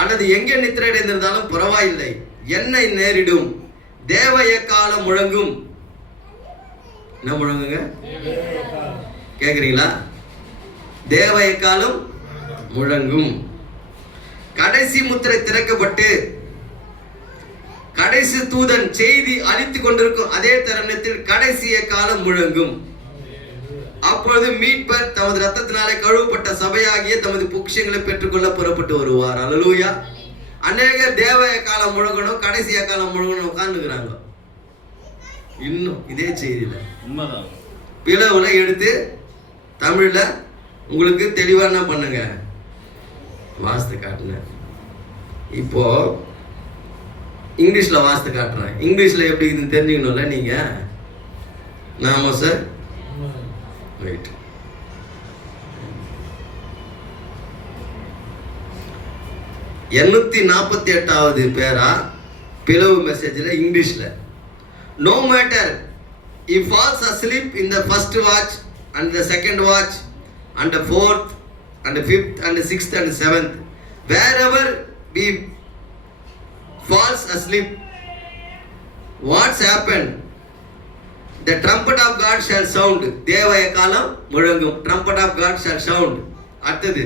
அல்லது எங்கே நித்திரடைந்திருந்தாலும் பரவாயில்லை, என்னை நேரிடும். தேவ எக்காலம் முழங்கும். என்ன முழங்குங்க? கேக்குறீங்களா? தேவ எக்காலம் முழங்கும். கடைசி முத்திரை திறக்கப்பட்டு கடைசி தூதன் செய்தி அளித்துக் கொண்டிருக்கும் அதே தருணத்தில் கடைசி காலம் முழங்கும். அப்பொழுது மீட்பர் தமது ரத்தத்தினாலே கழுவப்பட்ட சபையாகிய தமது பொக்கிஷங்களை பெற்றுக்கொள்ள புறப்பட்டு வருவார். அல்லேலூயா. அநேகர் தேவ காலம் முழங்கணும், கடைசி காலம் முழங்கணும் உட்கார்ந்துக்கிறாங்க. இன்னும் இதே செய்தியில பிளவுல எடுத்து தமிழ்ல உங்களுக்கு தெளிவா என்ன பண்ணுங்க, வாஸ்து காட்டுங்க. இப்போ இங்கிலீஷ்ல வாஸ்து காட்டுறேன். இங்கிலீஷ்ல எப்படி இதுன்னு தெரிஞ்சுக்கணும்ல நீங்க. நாம சார் ரைட். எண்ணூத்தி 48வது பேரா பிளவு மெசேஜ்ல இங்கிலீஷ்ல, no matter he falls asleep in the first watch and the second watch and the fourth and the fifth and the sixth and the seventh, wherever he falls asleep, what's happened? The trumpet of God shall sound. தேவ காலம் முழங்கும். Trumpet of God shall sound. அடுத்தது,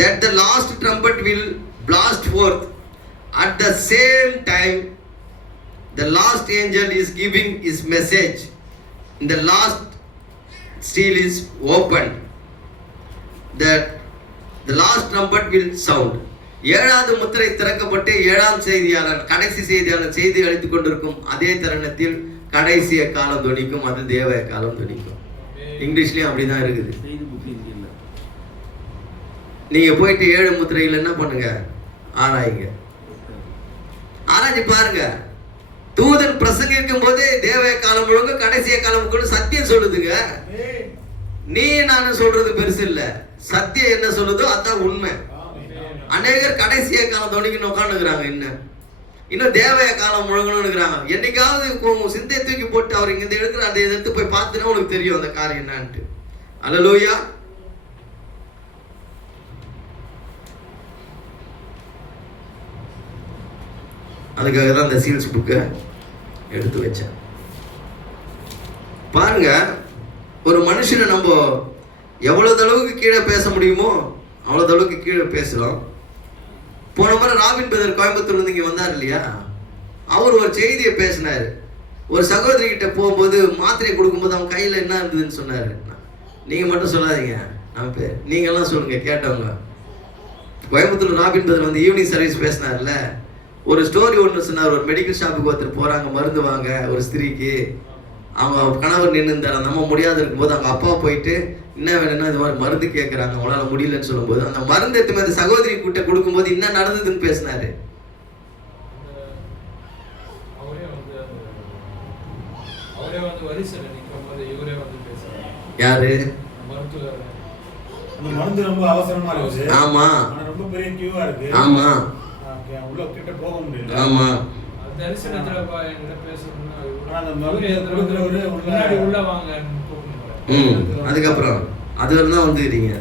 that the last trumpet will blast forth. At the same time, the last angel is giving his message. The last seal is opened. That the last trumpet will sound. ஏழாவது முத்திரை திறக்கப்பட்டு ஏழாம் செய்தியாளர் கடைசி செய்தியாளர் செய்தி அளித்துக் கொண்டிருக்கும் அதே தருணத்தில் கடைசிய காலம் துணிக்கும். அது தேவ காலம் துணிக்கும். இங்கிலீஷ்லயும் அப்படிதான் இருக்குது. நீங்க போயிட்டு 7 முத்திரைகள் என்ன பண்ணுங்க, ஆராய்ங்க, ஆராய்ச்சி பாருங்க. தூதன் பிரசங்கிக்கும் போதே தேவ காலம் முழுங்க கடைசிய காலம் கூட சத்தியம் சொல்லுதுங்க. நீ நானும் சொல்றது பெருசு இல்ல, சத்தியம் என்ன சொல்லுதோ அதான் உண்மை. அநேகர் கடைசிய காலம் துணிக்கணும் உட்காந்துக்கிறாங்க. இன்னும் தேவைய காலம் முழுங்கணும்னு இருக்கிறாங்க. என்னைக்காவது சிந்தையை தூக்கி போட்டு அவர் இங்க எடுக்கிற அதை எடுத்து போய் பார்த்துனா உனக்கு தெரியும் அந்த காரியம் என்னன்ட்டு. அல்லேலூயா. அதுக்காக தான் அந்த சீல்ஸ் புக்கை எடுத்து வச்சேன். பாருங்க, ஒரு மனுஷனை நம்ம எவ்வளவு அளவுக்கு கீழே பேச முடியுமோ அவ்வளவு அளவுக்கு கீழே பேசுகிறோம். போன முறை ராபின் பிரதர் கோயம்புத்தூர்ல இங்கே வந்தார் இல்லையா, அவர் ஒரு செய்தியை பேசினார். ஒரு சகோதரி கிட்ட போகும்போது மாத்திரையை கொடுக்கும்போது அவன் கையில் என்ன இருந்ததுன்னு சொன்னார். நீங்கள் மட்டும் சொல்லாதீங்க, நீங்கள்லாம் சொல்லுங்க கேட்டவங்க. கோயம்புத்தூர் ராபின் பிரதர் வந்து ஈவினிங் சர்வீஸ் பேசினார்ல, ஒரு ஸ்டோரி ஒன்று சொன்னார். ஒரு மெடிக்கல் ஷாப்புக்கு ஒருத்தர் போகிறாங்க மருந்து வாங்க, ஒரு ஸ்திரீக்கு. அவங்க கணவர் நின்று இருந்தார். அந்த அம்மா முடியாத இருக்கும்போது அவங்க அப்பா போயிட்டு என்ன வேணும்னா இது மாதிரி மருந்து கேட்குறாங்க, அவங்களால முடியலன்னு சொல்லும்போது அந்த மருந்து எடுத்து அந்த சகோதரி கூட்ட கொடுக்கும்போது என்ன நடந்ததுன்னு பேசினாரு. யாரு? மருந்து ரொம்ப அவசரமா இருக்கு. ஆமா, ரொம்ப பெரிய கியூவா இருக்கு. ஆமா, உள்ள கிட்ட போக முடியல. ஆமா, தரிசனத்துல என்கிட்ட பேசணும்னா அந்த மருந்து கொடுக்குறவரு முன்னாடி உள்ள வாங்க. அதுக்கப்புறம் அது தான் வந்துக்கிறீங்க.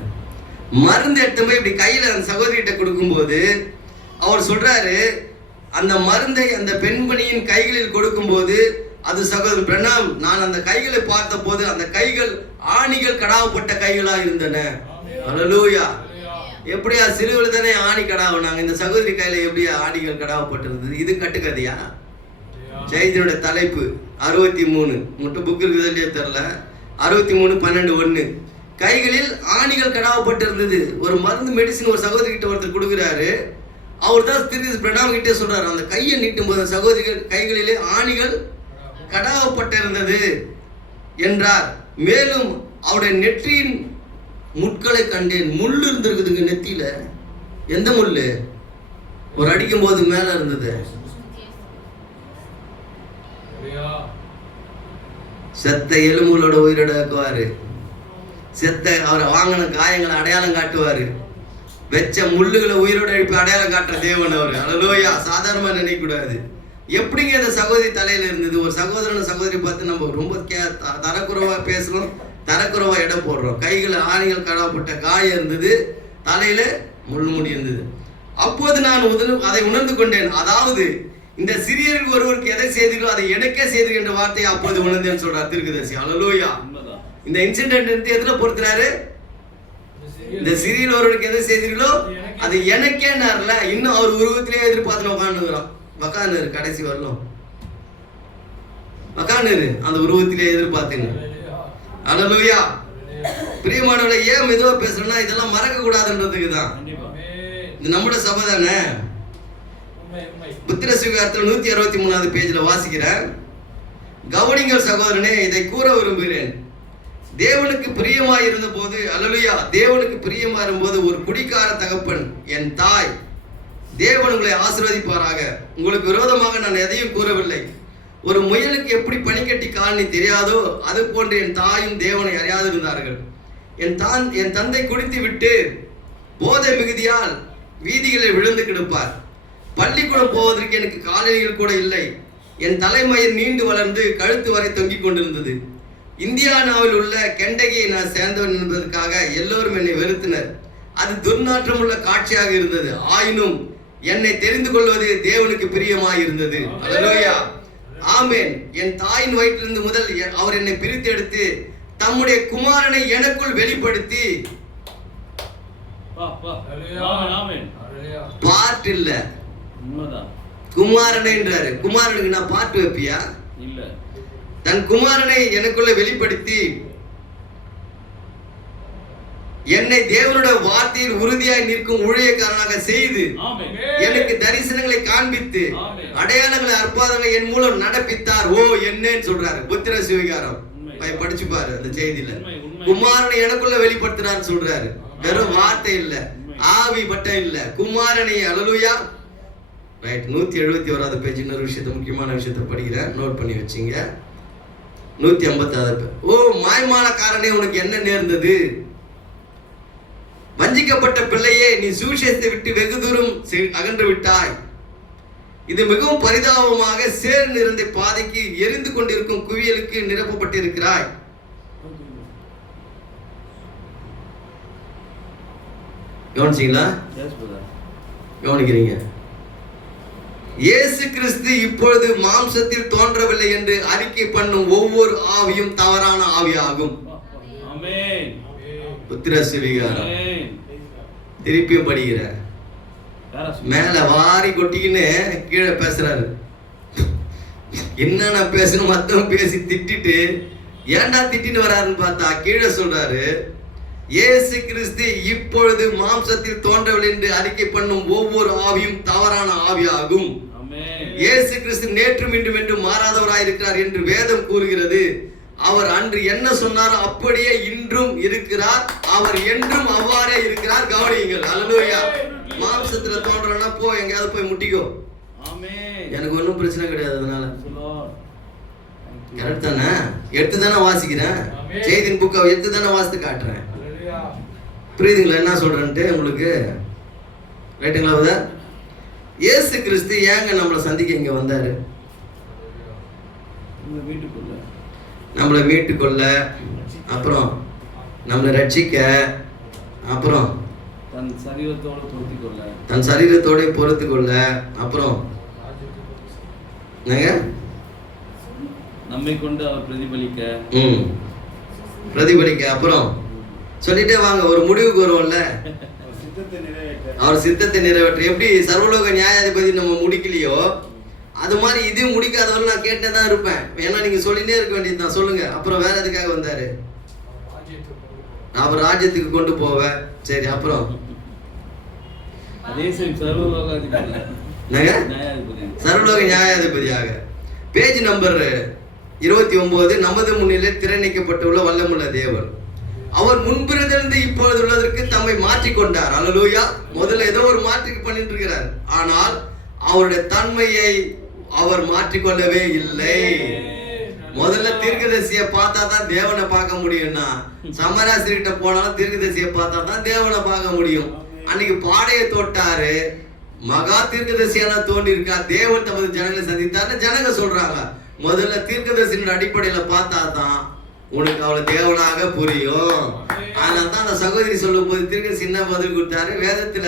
மருந்து எடுத்து போய் இப்படி கையில அந்த சகோதரிகிட்ட கொடுக்கும்போது அவர் சொல்றாரு, அந்த மருந்தை அந்த பெண்மணியின் கைகளில் கொடுக்கும்போது அது சகோதரர் பிரணாம், நான் அந்த கைகளை பார்த்த போது அந்த கைகள் ஆணிகள் கடாவப்பட்ட கைகளா இருந்தன. அல்லேலூயா. எப்படியா சிறுவில் தானே ஆணி கடாவுனாங்க, இந்த சகோதரி கையில எப்படியா ஆணிகள் கடாவப்பட்டிருந்தது? இது கட்டுக்கதையா? ஜெயதினுடைய தலைப்பு 63 மட்டும் புக் இருக்குது இல்லையா தெரியல. 63:12:1 கைகளில் ஆணிகள் கடாவப்பட்டிருந்தது. ஒரு மருந்து மெடிசின் ஒரு சகோதரி கிட்ட ஒருத்தர் கொடுக்குறாரு. அவர் தான் திரு பிரணாம் கிட்டே சொல்றாரு, அந்த கையை நீட்டும் போது சகோதரிகள் கைகளிலே ஆணிகள் கடாவப்பட்டிருந்தது என்றார். மேலும் அவருடைய நெற்றியின் முட்களை கண்டேன். முள்ளு இருந்திருக்குதுங்க நெத்தியில. எந்த முள்ளு? ஒரு அடிக்கும் போது மேல இருந்தது. செத்த எலும்புகளோட உயிரோட ஆக்குவாரு. செத்த அவரை வாங்கின காயங்களை அடையாளம் காட்டுவாரு. வெச்ச முள்ளுகளை உயிரோட எழுப்பி அடையாளம் காட்டுற தேவன் அவர். அல்லேலூயா. சாதாரணமா நினைக்க கூடாது. எப்படிங்க இந்த சகோதரி தலையில இருந்தது? ஒரு சகோதரன் சகோதரி பார்த்து நம்ம ரொம்ப தரக்குறைவா பேசுறோம், தரக்குறைவா இடம் போடுறோம். கைகளை ஆணிகள் கடாப்பட்ட காயம் இருந்தது, தலையில முள்முடி இருந்தது. அப்போது நான் அதை உணர்ந்து கொண்டேன். அதாவது இந்த சிறியருக்கு ஒருவருக்கு எதை செய்தீர்களோ அதை எனக்கே செய்தீர்கள் என்ற வார்த்தையை அப்போது உணர்ந்தேன்னு சொல்றார் தீர்க்கதரிசி. அல்லேலூயா. இந்த இன்சிடென்ட் எடுத்து எதுல பொறுத்துறாரு? இந்த சிறியர் ஒருவருக்கு எதை செய்தீர்களோ அது எனக்கே நார்ல. இன்னும் அவர் உருவத்திலே எதிர்பார்த்து உட்காந்துக்கிறோம். உக்காந்துரு, கடைசி வரலாம் உக்காந்துரு, அந்த உருவத்திலே எதிர்பார்த்துங்க. அல்லேலூயா. பிரியமானவர்களே, ஏன் மெதுவா பேசுறோம்னா இதெல்லாம் மறக்க கூடாதுன்றதுக்கு தான். இது நம்மளோட சபை தானே. புத்திர சுவிகாரத்தில் 163வது பேஜ்ல வாசிக்கிறேன். கவனிங்கள் சகோதரனே, இதை கூற விரும்புகிறேன். தேவனுக்கு பிரியமாய் இருந்த போது, அல்லேலூயா, தேவனுக்கு பிரியமா இருக்கும்போது ஒரு குடிக்கார தகப்பன், என் தாய், தேவன் உங்களை ஆசீர்வதிப்பாராக. உங்களுக்கு விரோதமாக நான் எதையும் கூறவில்லை. ஒரு முயலுக்கு எப்படி பனிக்கட்டி காலனி தெரியாதோ அது போன்று என் தாயும் தேவனை அறியாதிருந்தார்கள். என் தந்தை குடித்து விட்டு போதை மிகுதியால் வீதிகளில் விழுந்து கிடப்பார். பள்ளிக்கூடம் போவதற்கு எனக்கு காலணிகள் கூட இல்லை. என் தலைமயிர் நீண்டு வளர்ந்து கழுத்து வரை தொங்கிக் கொண்டிருந்தது. இந்தியானாவில் உள்ள கெண்டகியை நான் சேர்ந்தவன் என்பதற்காக எல்லோரும் என்னை வெறுத்தனர். அது துர்நாற்றம் உள்ள காட்சியாக இருந்தது. ஆயினும் என்னை தெரிந்து கொள்வது தேவனுக்கு பிரியமாய் இருந்தது. அல்லேலூயா. ஆமென். என் தாயின் வயிற்றிலிருந்து முதல் அவர் என்னை பிரித்து எடுத்து தம்முடைய குமாரனை எனக்குள் வெளிப்படுத்தி, பாட்டு இல்ல குமாரனைன்றாரு. குமாரனுக்கு நான் பாட்டு வைப்பியா? இல்ல. தன் குமாரனை எனக்குள்ள வெளிப்படுத்தி என்னை தேவனுடைய வார்த்தையில் உறுதியாய் நிற்கும் ஊழியக்காரனாக செய்து எனக்கு தரிசனங்களை காண்பித்து அடையாளங்களை அற்புதங்களை என் மூலம் நடப்பித்தார். ஓ என்னன்னு சொல்றாரு புத்திர சுவிகாரம். படிச்சு பாரு அந்த செய்தியில. குமாரனை எனக்குள்ள வெளிப்படுத்துறான்னு சொல்றாரு. வெறும் வார்த்தை இல்ல, ஆவி பட்டம் இல்ல, குமாரனை. அல்லேலூயா. ரைட். 171வது பேஜ் இன்னொரு விஷயத்த, முக்கியமான விஷயத்த படிக்கிறேன், நோட் பண்ணி வச்சுங்க. 156. ஓ மாய்மாலக்காரனே, உனக்கு என்ன நேர்ந்தது? வஞ்சிக்கப்பட்ட பிள்ளையே, நீ சுவிசேஷத்தை விட்டு வெகு தூரம் அகன்று விட்டாய். இது மிகவும் பரிதாபமாக சேர் நிறைந்த பாதைக்கு எரிந்து கொண்டிருக்கும் குவியலுக்கு நிரப்பப்பட்டிருக்கிறாய். கவனிச்சீங்களா? கவனிக்கிறீங்க? இயேசு கிறிஸ்து இப்பொழுது மாம்சத்தில் தோன்றவில்லை என்று அறிக்கை பண்ணும் ஒவ்வொரு ஆவியும் தவறான ஆவியாகும். ஆமென். புத்திர சுவிகாரம். ஆமென். திருப்பியும் படிக்கிற மேல வாரி கொட்டிக்கின்னு கீழே பேசுறாரு. என்னென்ன பேசணும் மத்தவங்க பேசி திட்டிட்டு ஏன்டா திட்டின்னு வராருன்னு பார்த்தா கீழே சொல்றாரு, இயேசு கிறிஸ்து இப்பொழுது மாம்சத்தில் தோன்றவில்லை என்று அறிக்கை பண்ணும் ஒவ்வொரு ஆவியும் தவறான ஆவியாகும். இயேசு கிறிஸ்து நேற்றும் இன்றும் என்று மாறாதவராயிருக்கிறார் என்று வேதம் கூறுகிறது. அவர் அன்று என்ன சொன்னாரோ அப்படியே இன்றும் இருக்கிறார். அவர் என்றும் அவ்வாறே இருக்கிறார். கவனியுங்கள். அல்லேலூயா. மாம்சத்துல தோன்றனா போ, எங்கயாவது போய் முட்டிக்கோ. எனக்கு ஒன்றும் பிரச்சனை கிடையாது. அதனால கரெக்ட் தானே? எடுத்து தானே வாசிக்கிறேன். செய்தியின் புக்கை எடுத்து தானே வாசித்து காட்டுறேன். புரியுதுங்களா என்ன சொல்றேன்ட்டு உங்களுக்கு? ரைட்டுங்களா? இயேசு கிறிஸ்து ஏங்க நம்மளை சந்திக்க இங்க வந்தாரு? நம்மளை மீட்டுக்கொள்ள, அப்புறம் நம்மளை ரட்சிக்க, அப்புறம் தன் சரீரத்தோட பொருத்திக் கொள்ள, தன் சரீரத்தோட பொறுத்து கொள்ள, அப்புறம் நம்மை கொண்டு அவர் பிரதிபலிக்க, அப்புறம் சொல்லிட்டே வாங்க. ஒரு முடிவுக்கு வருவோம்ல, அவர் சித்தத்தை நிறைவேற்ற. எப்படி சர்வலோக நியாயாதிபதி நம்ம முடிக்கலையோ அது மாதிரி இது முடிக்காதவரை நான் கேட்டே தான் இருப்பேன். ஏன்னா நீங்க சொல்லிட்டே இருக்க வேண்டியது தான். சொல்லுங்க. அப்புறம் வேற எதுக்காக வந்தாரு? அவர் ராஜ்யத்துக்கு கொண்டு போவேன். சரி, அப்புறம் சர்வலோக நியாயாதிபதியாக. Page number 29. நமது முன்னிலை திறனிக்கப்பட்டுள்ள வல்லமுள்ள தேவன் அவர் முன்பிருந்திருந்து இப்பொழுது உள்ளதற்கு தம்மை மாற்றிக்கொண்டார். அல்லேலூயா. முதல்ல ஏதோ ஒரு மாற்றிக்கு பண்ணிட்டு இருக்கிறார். ஆனால் அவருடைய தன்மையை அவர் மாற்றிக்கொள்ளவே இல்லை. முதல்ல தீர்க்கதரிசியை பார்த்தா தான் தேவனை பார்க்க முடியும்னா, சமராசிரிட்ட போனாலும் தீர்க்கதரிசியை பார்த்தா தான் தேவனை பார்க்க முடியும். அன்னைக்கு பாடையை தொட்டாரு, மகா தீர்க்கதரிசியான தோண்டி இருக்கா, தேவன் தமது ஜனங்களை சந்தித்தார்னு ஜனங்க சொல்றாங்க. முதல்ல தீர்க்கதரிசியின் அடிப்படையில பார்த்தா தான் உனக்கு அவளை தேவனாக புரியும். அதனால தான் அந்த சகோதரி சொல்லும் போது தீர்க்கதரிசி என்ன பதில் கொடுத்தாரு? வேதத்துல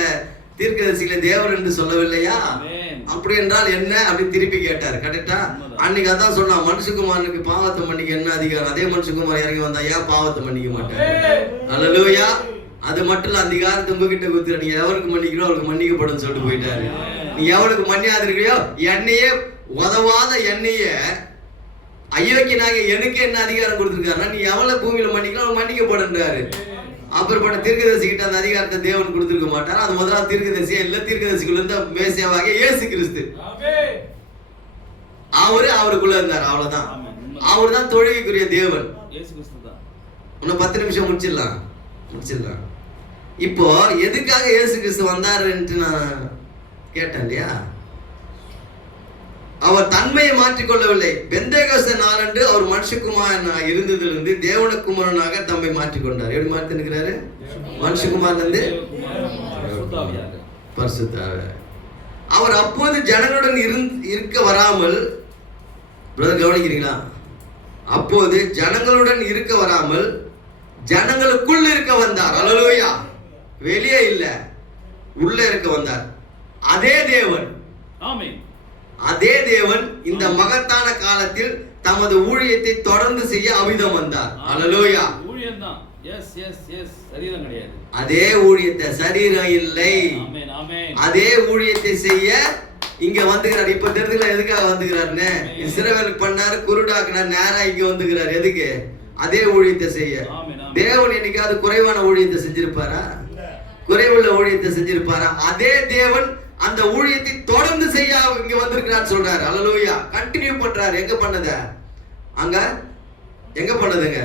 தீர்க்கதரிசியில தேவன் என்று சொல்லவில்லையா? அப்படி என்றால் என்ன அப்படி திருப்பி கேட்டார். கரெக்டா? அன்னைக்கு அதான் சொன்னா, மனுஷகுமாரனுக்கு பாவத்தை மன்னிக்க என்ன அதிகாரம்? அதே மனுஷகுமார் இறங்கி வந்தா ஏன் பாவத்தை மன்னிக்க மாட்டேன்? அல்லேலூயா. அது மட்டும் இல்ல, அதிகாரத்தை உங்ககிட்ட கொடுத்துற, நீங்க எவருக்கு மன்னிக்கிறோ அவருக்கு மன்னிக்கப்படும் சொல்லிட்டு போயிட்டாரு. நீ எவனுக்கு மன்னியாதிருக்கிறியோ, என்னையே உதவாத என்னைய அயோக்கியனாக எனக்கு என்ன அதிகாரம் கொடுத்திருக்காருன்னா, நீ எவ்வளவு பூமியில மன்னிக்கலாம் அவன் மன்னிக்கப்படுன்றாரு. அப்புறப்பட்ட தீர்க்கதரிசி கிட்ட அந்த அதிகாரத்தை தேவன் கொடுத்திருக்க மாட்டார். அது முதலாவது தீர்க்கதரிசியா இல்ல, தீர்க்கதரிசிக்குள்ள இருந்த மேசியாவாக இயேசு கிறிஸ்து அவருக்குள்ள இருந்தார். அவ்வளவுதான். அவர் தான் தொழுகைக்குரிய தேவன். இன்னும் 10 நிமிஷம் முடிச்சிடலாம். இப்போ எதுக்காக இயேசு கிறிஸ்து வந்தாருன்னு நான் கேட்டேன் இல்லையா? அவர் தன்மையை மாற்றிக்கொள்ளவில்லை. பெந்தேகோஸ்தே நாளன்று அவர் மனுஷகுமாரனாக இருந்ததிலிருந்து தேவனுக்குமாரனாக தம்மை மாற்றிக்கொண்டார். எப்படி மாற்றி இருக்கிறாரு? மனுஷகுமாரிலிருந்து பரிசுத்த ஆவியாக. அவர் அப்போது ஜனங்களுடன் இருக்க வராமல், பிரதர் கவனிக்கிறீங்களா? அப்போது ஜனங்களுடன் இருக்க வராமல் ஜனங்களுக்குள் இருக்க வந்தார். அல்லேலூயா. வெளியே இல்ல, உள்ள இருக்க வந்தார். அதே தேவன், ஆமென், அதே தேவன் இந்த மகத்தான காலத்தில் தமது ஊழியத்தை தொடர்ந்து செய்ய அவிதம் வந்தார். அல்லேலூயா. ஊழியம் தான். எஸ் எஸ் எஸ், சரீரம் கிடையாது. அதே ஊழியத்தை, சரீரம் இல்லை. ஆமென் ஆமென். அதே ஊழியத்தை செய்ய இங்க வந்துகிறார். இப்ப தெரிஞ்சுக்கலாம் எதுக்காக வந்துகிறாருன்னு. இஸ்ரவேலுக்கு பண்ணாரு, குருடாக்குனார், நேரா இங்க வந்துகிறார். எதுக்கு? அதே ஊழியத்தை செய்ய. தேவன் என்னைக்காவது குறைவான ஊழியத்தை செஞ்சிருப்பாரா? குறைவுள்ள ஊழியத்தை செஞ்சிருப்பாரா? அதே தேவன் அந்த ஊழியத்தை தொடர்ந்து செய்ய இங்க வந்திருக்கிறான்னு சொல்றாரு. அல்லேலூயா. கண்டினியூ பண்றாரு. எங்க பண்ணத? அங்க எங்க பண்ணதுங்க?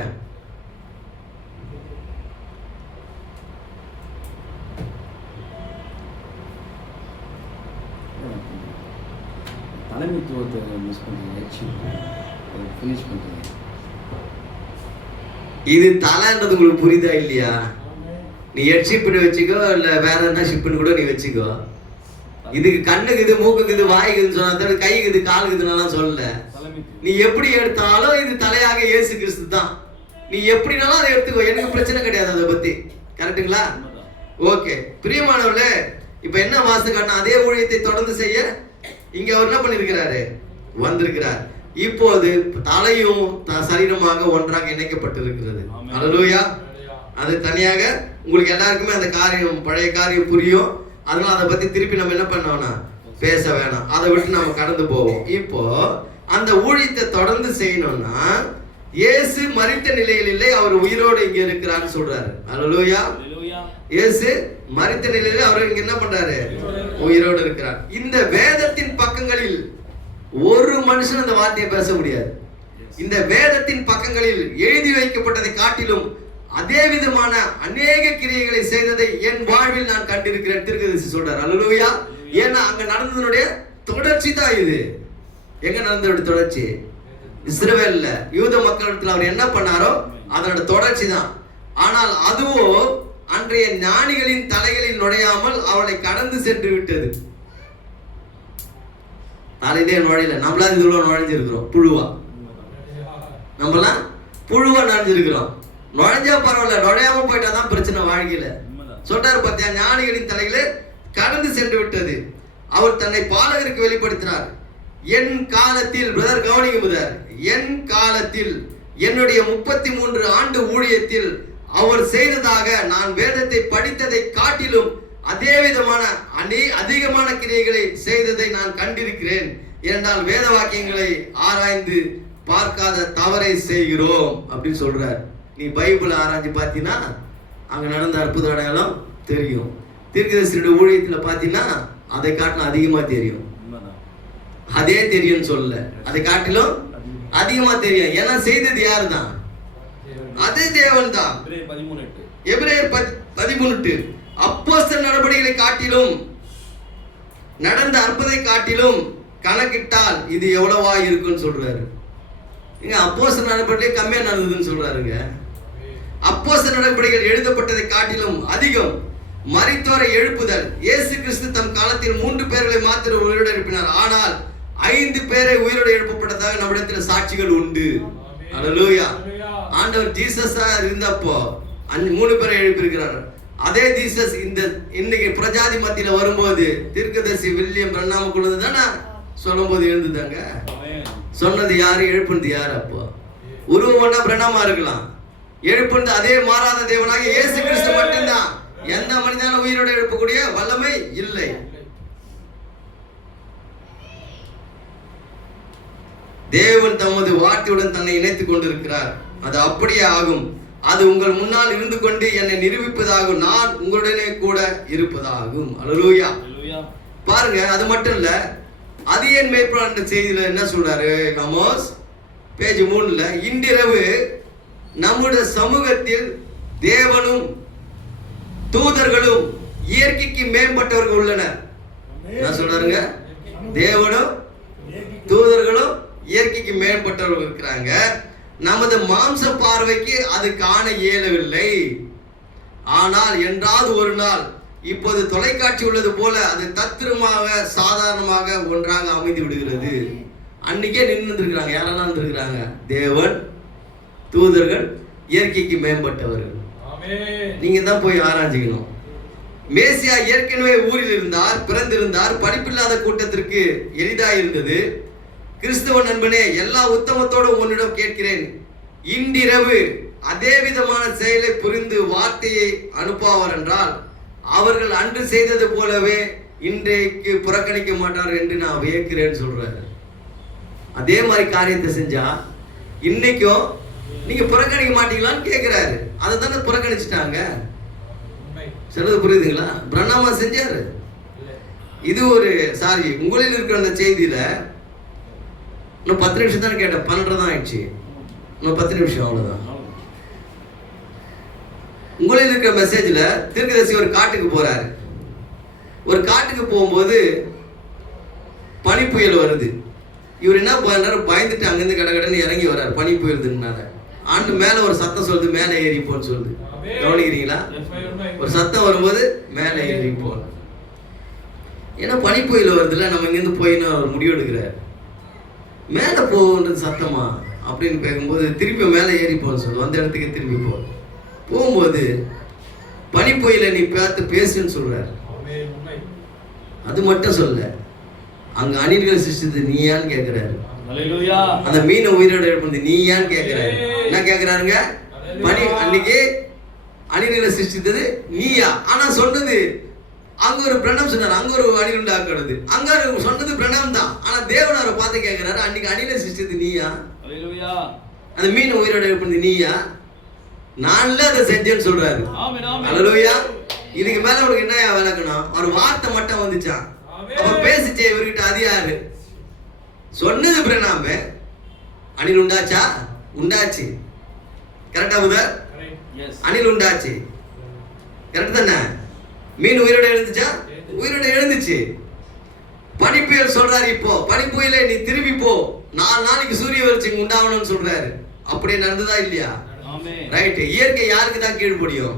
தலைமைத்துவத்தை மிஸ் பண்ணீங்க. ஃபினிஷ் பண்ணுங்க. இது தலைன்றது உங்களுக்கு புரியுதா இல்லையா? நீ ஹெட்ஷிப்னு வச்சுக்கோ, இல்ல வேற என்ன ஷிப்னு கூட நீ வச்சுக்கோ. இதுக்கு கண்ணுக்கு இது, மூக்குக்கு இது, வாய்க்குதுன்னு சொன்னா, கைக்கு இது, காலுக்கு இதுன்னு சொல்லல. நீ எப்படி எடுத்தாலும் இது தலையாக இயேசு கிறிஸ்து தான். நீ எப்படினாலும் அதை எடுத்துக்கோ, எனக்கு பிரச்சனை கிடையாது அதை பத்தி. கரெக்டுங்களா? ஓகே. பிரியமானவர்களே, இப்ப என்ன வாசகம்? அதே ஊழியத்தை தொடர்ந்து செய்ய இங்க அவர் என்ன பண்ணிருக்கிறாரு? வந்திருக்கிறார். இப்போது தலையும் சரீரமாக ஒன்றாக இணைக்கப்பட்டிருக்கிறது. அல்லேலூயா. அது தனியாக உங்களுக்கு எல்லாருக்குமே அந்த காரியம், பழைய காரியம் புரியும். அதனால அதை பத்தி திருப்பி நம்ம என்ன பண்ணோம்னா பேச வேணாம், அதை விட்டு நம்ம கடந்து போவோம். இப்போ அந்த ஊழியத்தை தொடர்ந்து செய்யணும்னா இயேசு மரித்த நிலையில் இல்லை, அவர் உயிரோடு இங்க இருக்கிறான்னு சொல்றாரு. அல்லேலூயா. இயேசு மரித்த நிலையில் அவர் இங்க என்ன பண்றாரு? உயிரோடு இருக்கிறார். இந்த வேதத்தின் பக்கங்களில் ஒரு மனுஷன் அந்த வார்த்தையை பேச முடியாது. இந்த வேதத்தின் பக்கங்களில் எழுதி வைக்கப்பட்டதை காட்டிலும் அதே விதமான அநேக கிரியைகளை செய்ததை என் வாழ்வில் நான் கண்டிருக்கிறேன் தீர்க்கதரிசி சொல்றார். அல்லேலூயா. ஏன்னா அங்க நடந்ததனுடைய தொடர்ச்சி தான் இது. எங்க நடந்ததோட தொடர்ச்சி? இஸ்ரவேல்ல யூத மக்களிடத்தில் அவர் என்ன பண்ணாரோ அதனோட தொடர்ச்சி தான். ஆனால் அதுவோ அன்றைய ஞானிகளின் தலைகளில் நுழையாமல் அவளை கடந்து சென்று விட்டது. தலையிலே நுழையல. நம்மளாம் இதுல நுழைஞ்சிருக்கிறோம் புழுவா. நம்மளாம் புழுவா நுழைஞ்சிருக்கிறோம். நுழைஞ்சா பரவாயில்ல, நுழையாம போயிட்டா தான் பிரச்சனை வாழ்க்கையில. சொல்றாரு பார்த்தியா, ஞானிகளின் தலைகளை கடந்து சென்று விட்டது. அவர் தன்னை பாலகருக்கு வெளிப்படுத்தினார். என் காலத்தில், பிரதர் கவனிங்க பிரதர், என் காலத்தில் என்னுடைய 33 ஆண்டு ஊழியத்தில் அவர் செய்ததாக நான் வேதத்தை படித்ததை காட்டிலும் அதே விதமான அதிகமான கிரியைகளை செய்ததை நான் கண்டிருக்கிறேன். ஏனென்றால் வேத வாக்கியங்களை ஆராய்ந்து பார்க்காத தவறை செய்கிறோம் அப்படின்னு சொல்றார். நீ பைபிள் ஆராய்ச்சி பார்த்தீங்கன்னா அங்க நடந்த அற்புத அடையாளம் தெரியும். தீர்க்கதரிசியுடைய ஊழியத்துல பார்த்தீங்கன்னா அதை காட்டிலும் அதிகமா தெரியும். அதே தெரியும் சொல்ல, அதை காட்டிலும் அதிகமா தெரியும். ஏன்னா செய்தது யாரு தான்? அதே தேவன் தான். எபிரேயர் 13:8 அப்போஸ்தலர் நடபடிகளை காட்டிலும் நடந்த அற்புதத்தை காட்டிலும் கணக்கிட்டால் இது எவ்வளவா இருக்குன்னு சொல்றாரு. இங்க அப்போஸ்தலர் நடபடிகளே கம்மியா நடந்ததுன்னு சொல்றாருங்க. அப்போஸ்தலர் நடபடிகள் எழுதப்பட்டதை காட்டிலும் அதிகம். மரித்தோரை எழுப்புதல். இயேசு கிறிஸ்து தம் காலத்தில் 3 பேர்களை மாத்திரம் உயிரோடு எழுப்பினார். ஆனால் 5 பேரை உயிரோடு எழுப்பப்பட்டதாக நம்மிடத்தில் சாட்சிகள் உண்டு. அல்லேலூயா. ஆண்டவர் ஜீசஸா இருந்தப்போ 3 பேரை எழுப்பியிருக்கிறார். அதே ஜீசஸ் இன்னைக்கு பிரஜாதி மத்தியில வரும்போது தீர்க்கதரிசி வில்லியம் பிரண்ணாம் கொண்டு தானே சொல்லும் போது எழுந்துதாங்க. சொன்னது யாரு? எழுப்புனது யாரு? அப்போ உருவம் ஒன்றா பிரண்ணாமா இருக்கலாம், எழுப்புனது அதே மாறாத தேவனாக இயேசு கிறிஸ்து மட்டும்தான். எந்த மனிதனால உயிரோடு எழுப்பக்கூடிய வல்லமை இல்லை. தேவன் தமது வார்த்தையுடன் தன்னை இணைத்துக் கொண்டிருக்கிறார். அது அப்படியே ஆகும். அது உங்கள் முன்னால் இருந்து கொண்டு என்னை நிரூபிப்பதாகும். நான் உங்களுடனே கூட இருப்பதாகும். அல்லேலூயா. பாருங்க, அது மட்டும் இல்ல, அது என் மேய்ப்பன் என்ற செய்தியில என்ன சொல்றாரு? ஆமோஸ் பேஜ் 3ல இன்றிரவு நம்முடைய சமூகத்தில் தேவனும் தூதர்களும் இயற்கைக்கு மேம்பட்டவர்கள் உள்ளனர். என்ன சொல்றாருங்க? தேவனும் தூதர்களும் இயற்கைக்கு மேம்பட்டவர்கள் இருக்கிறாங்க. நமது மாம்ச பார்வைக்கு அது காண இயலவில்லை. ஆனால் என்றாவது ஒரு நாள், இப்போது தொலைக்காட்சி உள்ளது போல அது தத்ரூபமாக சாதாரணமாக ஒன்றாக அமைந்து விடுகிறது. அன்னைக்கே நின்று இருக்கிறாங்க. யாரெல்லாம் இருந்திருக்கிறாங்க? தேவன், தூதர்கள், இயற்கைக்கு மேம்பட்டவர்கள். நீங்க தான் போய் ஆராய்ச்சிக்கணும். மேசியா ஏற்கனவே ஊரில் இருந்தார், பிறந்திருந்தார். படிப்பில்லாத கூட்டத்திற்கு எளிதாக இருந்தது. கிறிஸ்தவ நண்பனே, எல்லா உத்தமத்தோடும் உன்னிடம் கேட்கிறேன், இன்றிரவு அதே விதமான செயலை புரிந்து வார்த்தையை அனுப்புவார் என்றால் அவர்கள் அன்று செய்தது போலவே இன்றைக்கு புறக்கணிக்க மாட்டார் என்று நான் வியக்கிறேன்னு சொல்றாரு. அதே மாதிரி காரியத்தை செஞ்சா இன்னைக்கும் நீங்க புறக்கணிக்க மாட்டீங்களான்னு கேட்கிறாரு. அதை தானே புறக்கணிச்சுட்டாங்க. சொல்றது புரியுதுங்களா? பிரண்ணாமா செஞ்சாரு. இது ஒரு சாரி, உங்களில் இருக்கிற அந்த செய்தியில இன்னும் 10 நிமிஷம் தான் கேட்டேன். 12 தான் ஆயிடுச்சு. இன்னும் 10 நிமிஷம், அவ்வளவுதான். உங்களில் இருக்கிற மெசேஜ்ல தீர்க்கதரிசி ஒரு காட்டுக்கு போறாரு. ஒரு காட்டுக்கு போகும்போது பனி புயல் வருது. இவர் என்ன பண்ணாரு? பயந்துட்டு அங்கிருந்து கடகடன்னு இறங்கி வர்றாரு. பனி புயல்துனால ஆண்டு மேல ஒரு சத்தம் சொல்லுது, மேலே ஏறிப்போன்னு சொல்லுது. கவனிக்கிறீங்களா? ஒரு சத்தம் வரும்போது மேலே ஏறிப்போம். ஏன்னா பனி புயல் வருதுல, நம்ம இங்கிருந்து போயின்னு அவர் முடிவு எடுக்கிறார். மேலே போகுன்றது சத்தமா அப்படின்னு கேட்கும்போது திருப்பி மேலே ஏறிப்போன்னு சொல்லு, அந்த இடத்துக்கு திரும்பி போகும்போது பனி புயலை நீ பார்த்து பேசுன்னு சொல்றாரு. அது மட்டும் சொல்ல, அங்க அணில்கள் சிருஷ்டித்தது நீயான்னு கேட்கிறாரு. ஹல்லேலூயா. அந்த மீனை உயிரோட எழுப்புனது நீயான்னு கேட்கிறாரு. என்ன கேட்கிறாருங்க? அன்னைக்கு அணில்களை சிருஷ்டித்தது நீயா? ஆனா சொன்னது அங்க ஒரு பிரணம் சொன்னார், அங்க ஒரு அணில் உண்டாக்குறது, அங்க சொன்னது பிரணம் தான். ஆனா தேவன் அவரை பார்த்து கேட்கிறாரு, அன்னைக்கு அணிலை சிருஷ்டித்தது நீயா? ஹல்லேலூயா. அந்த மீனை உயிரோட எழுப்புனது நீயா? நான்ல அதை செஞ்சேன்னு சொல்றாரு. ஆமென் ஆமென். ஹல்லேலூயா. இதுக்கு மேல உனக்கு என்ன விளக்கணும்? ஒரு வார்த்தை மட்டும் வந்துச்சான், அப்ப பேசிச்சே இவர்கிட்ட. அது யாரு? சொன்னது பிரணாம. அணில் உண்டாச்சா? உண்டாச்சு. கரெக்டா முதல்? அணில் உண்டாச்சு. கரெக்ட் தானே? மீன் உயிரோட எழுந்துச்சா? உயிரோட எழுந்துச்சு. பனிப்புயல் சொல்றாரு, இப்போ பனிப்புயலே நீ திரும்பி போ, 4 நாளைக்கு சூரிய வெளிச்சம் உண்டாகணும்னு சொல்றாரு. அப்படியே நடந்ததா இல்லையா? ரைட். இயற்கை யாருக்கு தான் கீழ்ப்படியும்?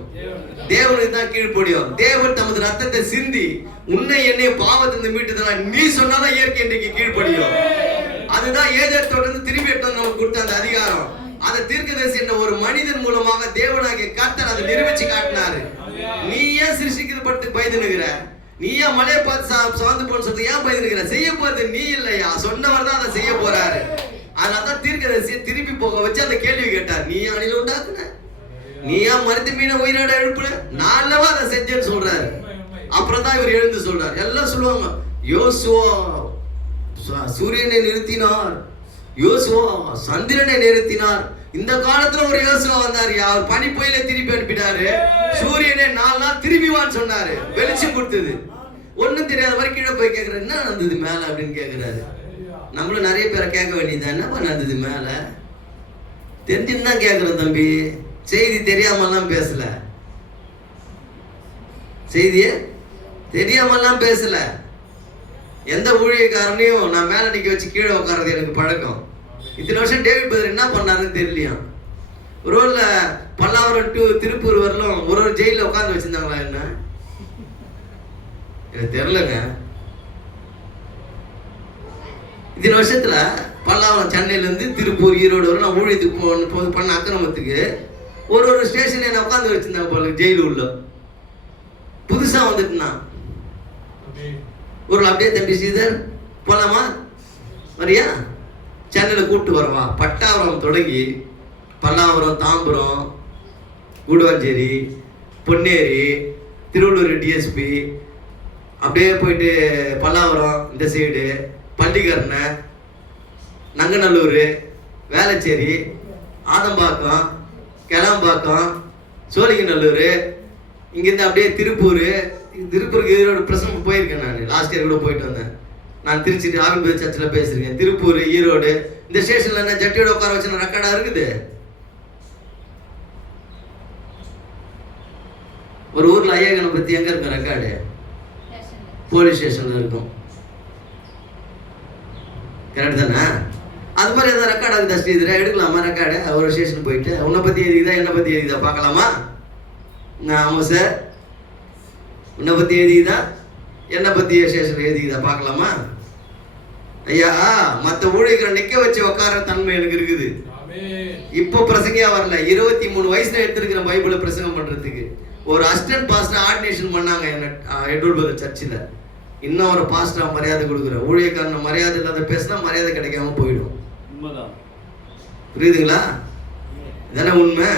தேவனுக்கு தான் கீழ்ப்படியும். தேவன் தமது ரத்தத்தை சிந்தி உன்னை என்னை பாவத்திலிருந்து மீட்டுதா நீ சொன்னாதான் இயற்கை இன்றைக்கு கீழ்ப்படியும். அதுதான் ஏதேர் தோட்டத்தில் திரும்பி எடுத்து நமக்கு கொடுத்த அந்த அதிகாரம். அந்த தீர்க்கதரிசி என்ற ஒரு மனிதன் மூலமாக தேவனாகிய கர்த்தர் அதை நிரூபிச்சு காட்டினாரு. நீ ஏன் சிருஷ்டிக்கப்பட்டு பயந்துனுகிற? நீ ஏன் மலையை பார்த்து சார்ந்து போன்னு சொல்லி ஏன் பயந்துனுகிற? செய்ய போறது நீ இல்லையா, சொன்னவர் தான் அதை செய்ய போறாரு. அதனாலதான் தீர்க்கதரிசியை திருப்பி போக வச்சு அந்த கேள்வி கேட்டார், நீ ஏன் அணில் உண்டாக்குன? நீ ஏன் மருத்து மீனை உயிரோட எழுப்புன? நான் அல்லவா அதை செஞ்சேன்னு சொல்றாரு. அப்புறம் தான் இவர் எழுந்து சொல்றாரு. எல்லாம் சொல்லுவாங்க, யோசுவா சூரியனை நிறுத்தினார், யோசுவா சந்திரனை நிறுத்தினார். இந்த காலத்துல ஒரு யோசுவா வந்தாரு, அவர் பனி புயலை திருப்பி அனுப்பினாரு. சூரியனை 4 நாள் திரும்பிவான்னு சொன்னாரு, வெளிச்சம் கொடுத்தது. ஒண்ணும் தெரியாத மாதிரி கீழே போய் கேட்கிறாரு, என்ன நடந்தது மேல அப்படின்னு கேட்கிறாரு. நம்மளும் நிறைய பேரை கேட்க வேண்டியது, என்னப்பா நடந்தது மேல? தெரிஞ்சுன்னு தான் கேட்கிறோம் தம்பி, செய்தி தெரியாமலாம் பேசல, செய்திய தெரியாமலாம் பேசல. எந்த ஊழியக்காரனையும் நான் மேல நிக்க வச்சு கீழே உட்கார்றது எனக்கு பழக்கம். இத்தனை வருஷம் டேவிட் பிரதர் என்ன பண்ணாருன்னு தெரியலையா. ஒரு ஊர்ல பல்லாவரம் டு திருப்பூர் வரலும் ஒரு ஜெயில உட்கார்ந்து வச்சிருந்தாங்களா என்ன எனக்கு தெரியலங்க. இத்தனை வருஷத்துல பல்லாவரம் சென்னையில இருந்து திருப்பூர் ஈரோடு வரும் நான் ஊழியத்துக்கு பண்ண அக்கிரமத்துக்கு ஒரு ஸ்டேஷன் என்ன உட்காந்து வச்சிருந்தாங்க போல ஜெயிலு உள்ள. புதுசா வந்துட்டுனா ஒரு அப்படியே தம்பி ஸ்ரீதர் போலாமா வரியா, சென்னையில் கூப்பிட்டு வரவா. பட்டாவரம் தொடங்கி பல்லாவரம், தாம்பரம், கூடுவாஞ்சேரி, பொன்னேரி, திருவள்ளூர் டிஎஸ்பி, அப்படியே போயிட்டு பல்லாவரம் இந்த சைடு, பள்ளிக்கரணை, நங்கநல்லூர், வேளச்சேரி, ஆதம்பாக்கம், கிளம்பாக்கம், சோழிங்கநல்லூர், இங்கேருந்து அப்படியே திருப்பூர். திருப்பூருக்கு ஈரோடு பிரசங்கம் போயிருக்கேன். நான் லாஸ்ட் இயர் கூட போயிட்டு வந்தேன். நான் திருச்சி ஆவின்பேர் சர்ச்சில் பேசியிருக்கேன். திருப்பூர், ஈரோடு இந்த ஸ்டேஷன்ல என்ன ஜட்டியோட உட்கார வச்சு ரெக்கார்டா இருக்குது. ஒரு ஊர்ல ஐயகனை பத்தி எங்க இருக்கும் ரெக்கார்டு? போலீஸ் ஸ்டேஷன்ல இருக்கும். கரெக்ட் தானே? அது மாதிரி ஏதாவது ரெக்கார்டு ஆகுதா ஸ்ரீதரா? எடுக்கலாமா ரெக்கார்டு? ஒரு ஸ்டேஷன் போயிட்டு உன்னை பத்தி எழுதிதா என்னை பத்தி எழுதிதா பார்க்கலாமா? ஆமாம் சார், உன்னை பத்தி எழுதிதா என்னை பத்தி ஸ்டேஷன் எழுதிதா பார்க்கலாமா? ஐயா, மற்ற ஊழியர்கள் நிக்க வச்சு உட்கார தன்மை எனக்கு இருக்குது. இப்போ பிரசங்கியா வரல, 23 வயசுல எடுத்திருக்கிற பைபிளை பிரசங்கம் பண்றதுக்கு. ஒரு அசிஸ்டன்ட் பாஸ்டர் ஆர்டினேஷன் பண்ணாங்க என்ன எட்வர்ட் சர்ச்சில். இன்னும் ஒரு பாஸ்டரா மரியாதை கொடுக்குறேன். ஊழியக்காரன மரியாதை இல்லாத பேசினா மரியாதை கிடைக்காம போயிடும். புரியுதுங்களா? இதானே உண்மை.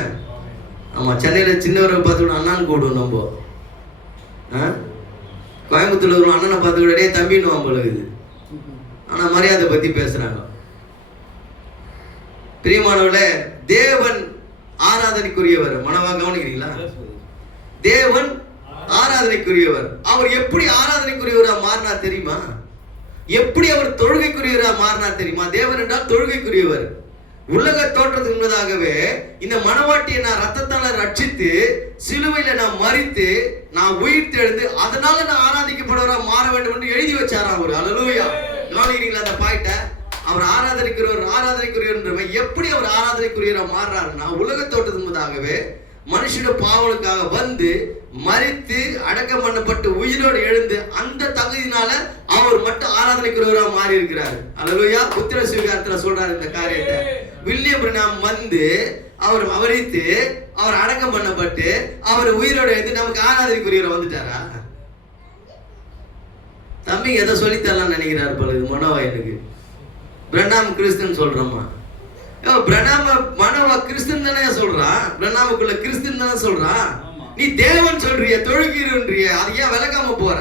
ஆமா, சென்னையில சின்னவரை பார்த்துக்கிட்டு அண்ணான்னு கூடுவோம் நம்ம. கோயம்புத்தூர்ல ஒரு அண்ணனை பார்த்துக்கிட்டே தம்பின்னு பழகுது. ஆனா மரியாதை பத்தி பேசுறாங்க. பிரியமானவர்களே, தேவன் ஆராதனைக்குரியவர். மனவா கவனிக்கிறீங்களா? தேவன் ஆராதனைக்குரியவர். அவர் எப்படி ஆராதனைக்குரியவரா மாறினார் தெரியுமா? எப்படி அவர் தொழுகைக்குரியவரா மாறினார் தெரியுமா? தேவன் என்றால் தொழுகைக்குரியவர். உலக தோற்றத்துக்கு முன்னதாகவே இந்த மனவாட்டியை நான் ரத்தத்தால ரட்சித்து சிலுவையில நான் மரித்து நான் உயிர் தெழுந்து அதனால நான் ஆராதிக்கப்படுவரா மாற வேண்டும் என்று எழுதி வச்சாரா அவரு. அல்லேலூயா. கவனிக்கிறீங்களா அந்த பாயிண்ட? அவர் ஆராதனைக்குரியவர் எப்படி அவர் ஆராதனைக்குரியவரா மாறுறாருன்னா, உலக தோற்றத்துக்கு முன்னதாகவே மனுஷனுடைய பாவங்களுக்காக வந்து மரித்து அடக்கம் பண்ணப்பட்டு உயிரோடு எழுந்து அந்த தகுதியினால அவர் மட்டும் ஆராதனைக்குரியவராக மாறி இருக்கிறார். அல்லேலூயா. புத்திர சுவிகாரத்துல சொல்றாரு இந்த காரியத்தை. வில்லியம் பிரணாம் வந்து அவர் மரித்து அவர் அடக்கம் பண்ணப்பட்டு அவர் உயிரோடு எழுந்து நமக்கு ஆராதனைக்குரியவரா வந்துட்டாரா? தம்பி எதை சொல்லித்தரலாம் நினைக்கிறாரு போல இது மனோவா. எனக்கு பிரணாம் கிறிஸ்துன்னு சொல்றோமா? பிரணாம மனோவா கிறிஸ்துன்னு தானே சொல்றான், பிரணாமுக்குள்ள கிறிஸ்துன்னு தானே சொல்றான். நீ தேவன் சொல்றிய, தொழுகிறன்றிய, அது ஏன் விளக்காம போற?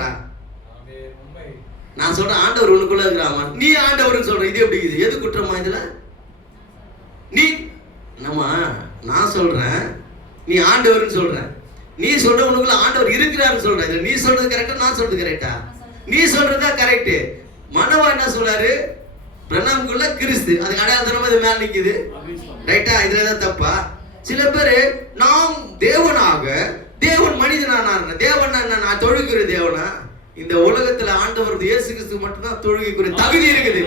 நான் சொல்றேன் ஆண்டவர் உனக்குள்ள இருக்கிறாமா, நீ ஆண்டவர்னு சொல்ற. இது எப்படி? இது எது குற்றமா இதுல? நீ நான் சொல்றேன் நீ ஆண்டவர்னு சொல்ற, நீ சொல்ற உனக்குள்ள ஆண்டவர் இருக்கிறாருன்னு சொல்ற. இதுல நீ சொல்றது கரெக்டா, நான் சொல்றது கரெக்டா? நீ சொல்றதா கரெக்ட். மனோவா என்ன சொல்றாரு? பிரணாமுக்குள்ள கிறிஸ்து, அதுக்கு அடையாளத்தனமா இது மேல நிக்குது. ரைட்டா? இதுலதான் தப்பா? சில பேரு நாம் தேவனாக, தேவன் மனிதனான, தேவன் நான் தொழுகிற தேவனா? இந்த உலகத்துல ஆண்டவர் இயேசு கிறிஸ்து மட்டும்தான் தொழுகைக்குரிய தகுதி இருக்குது,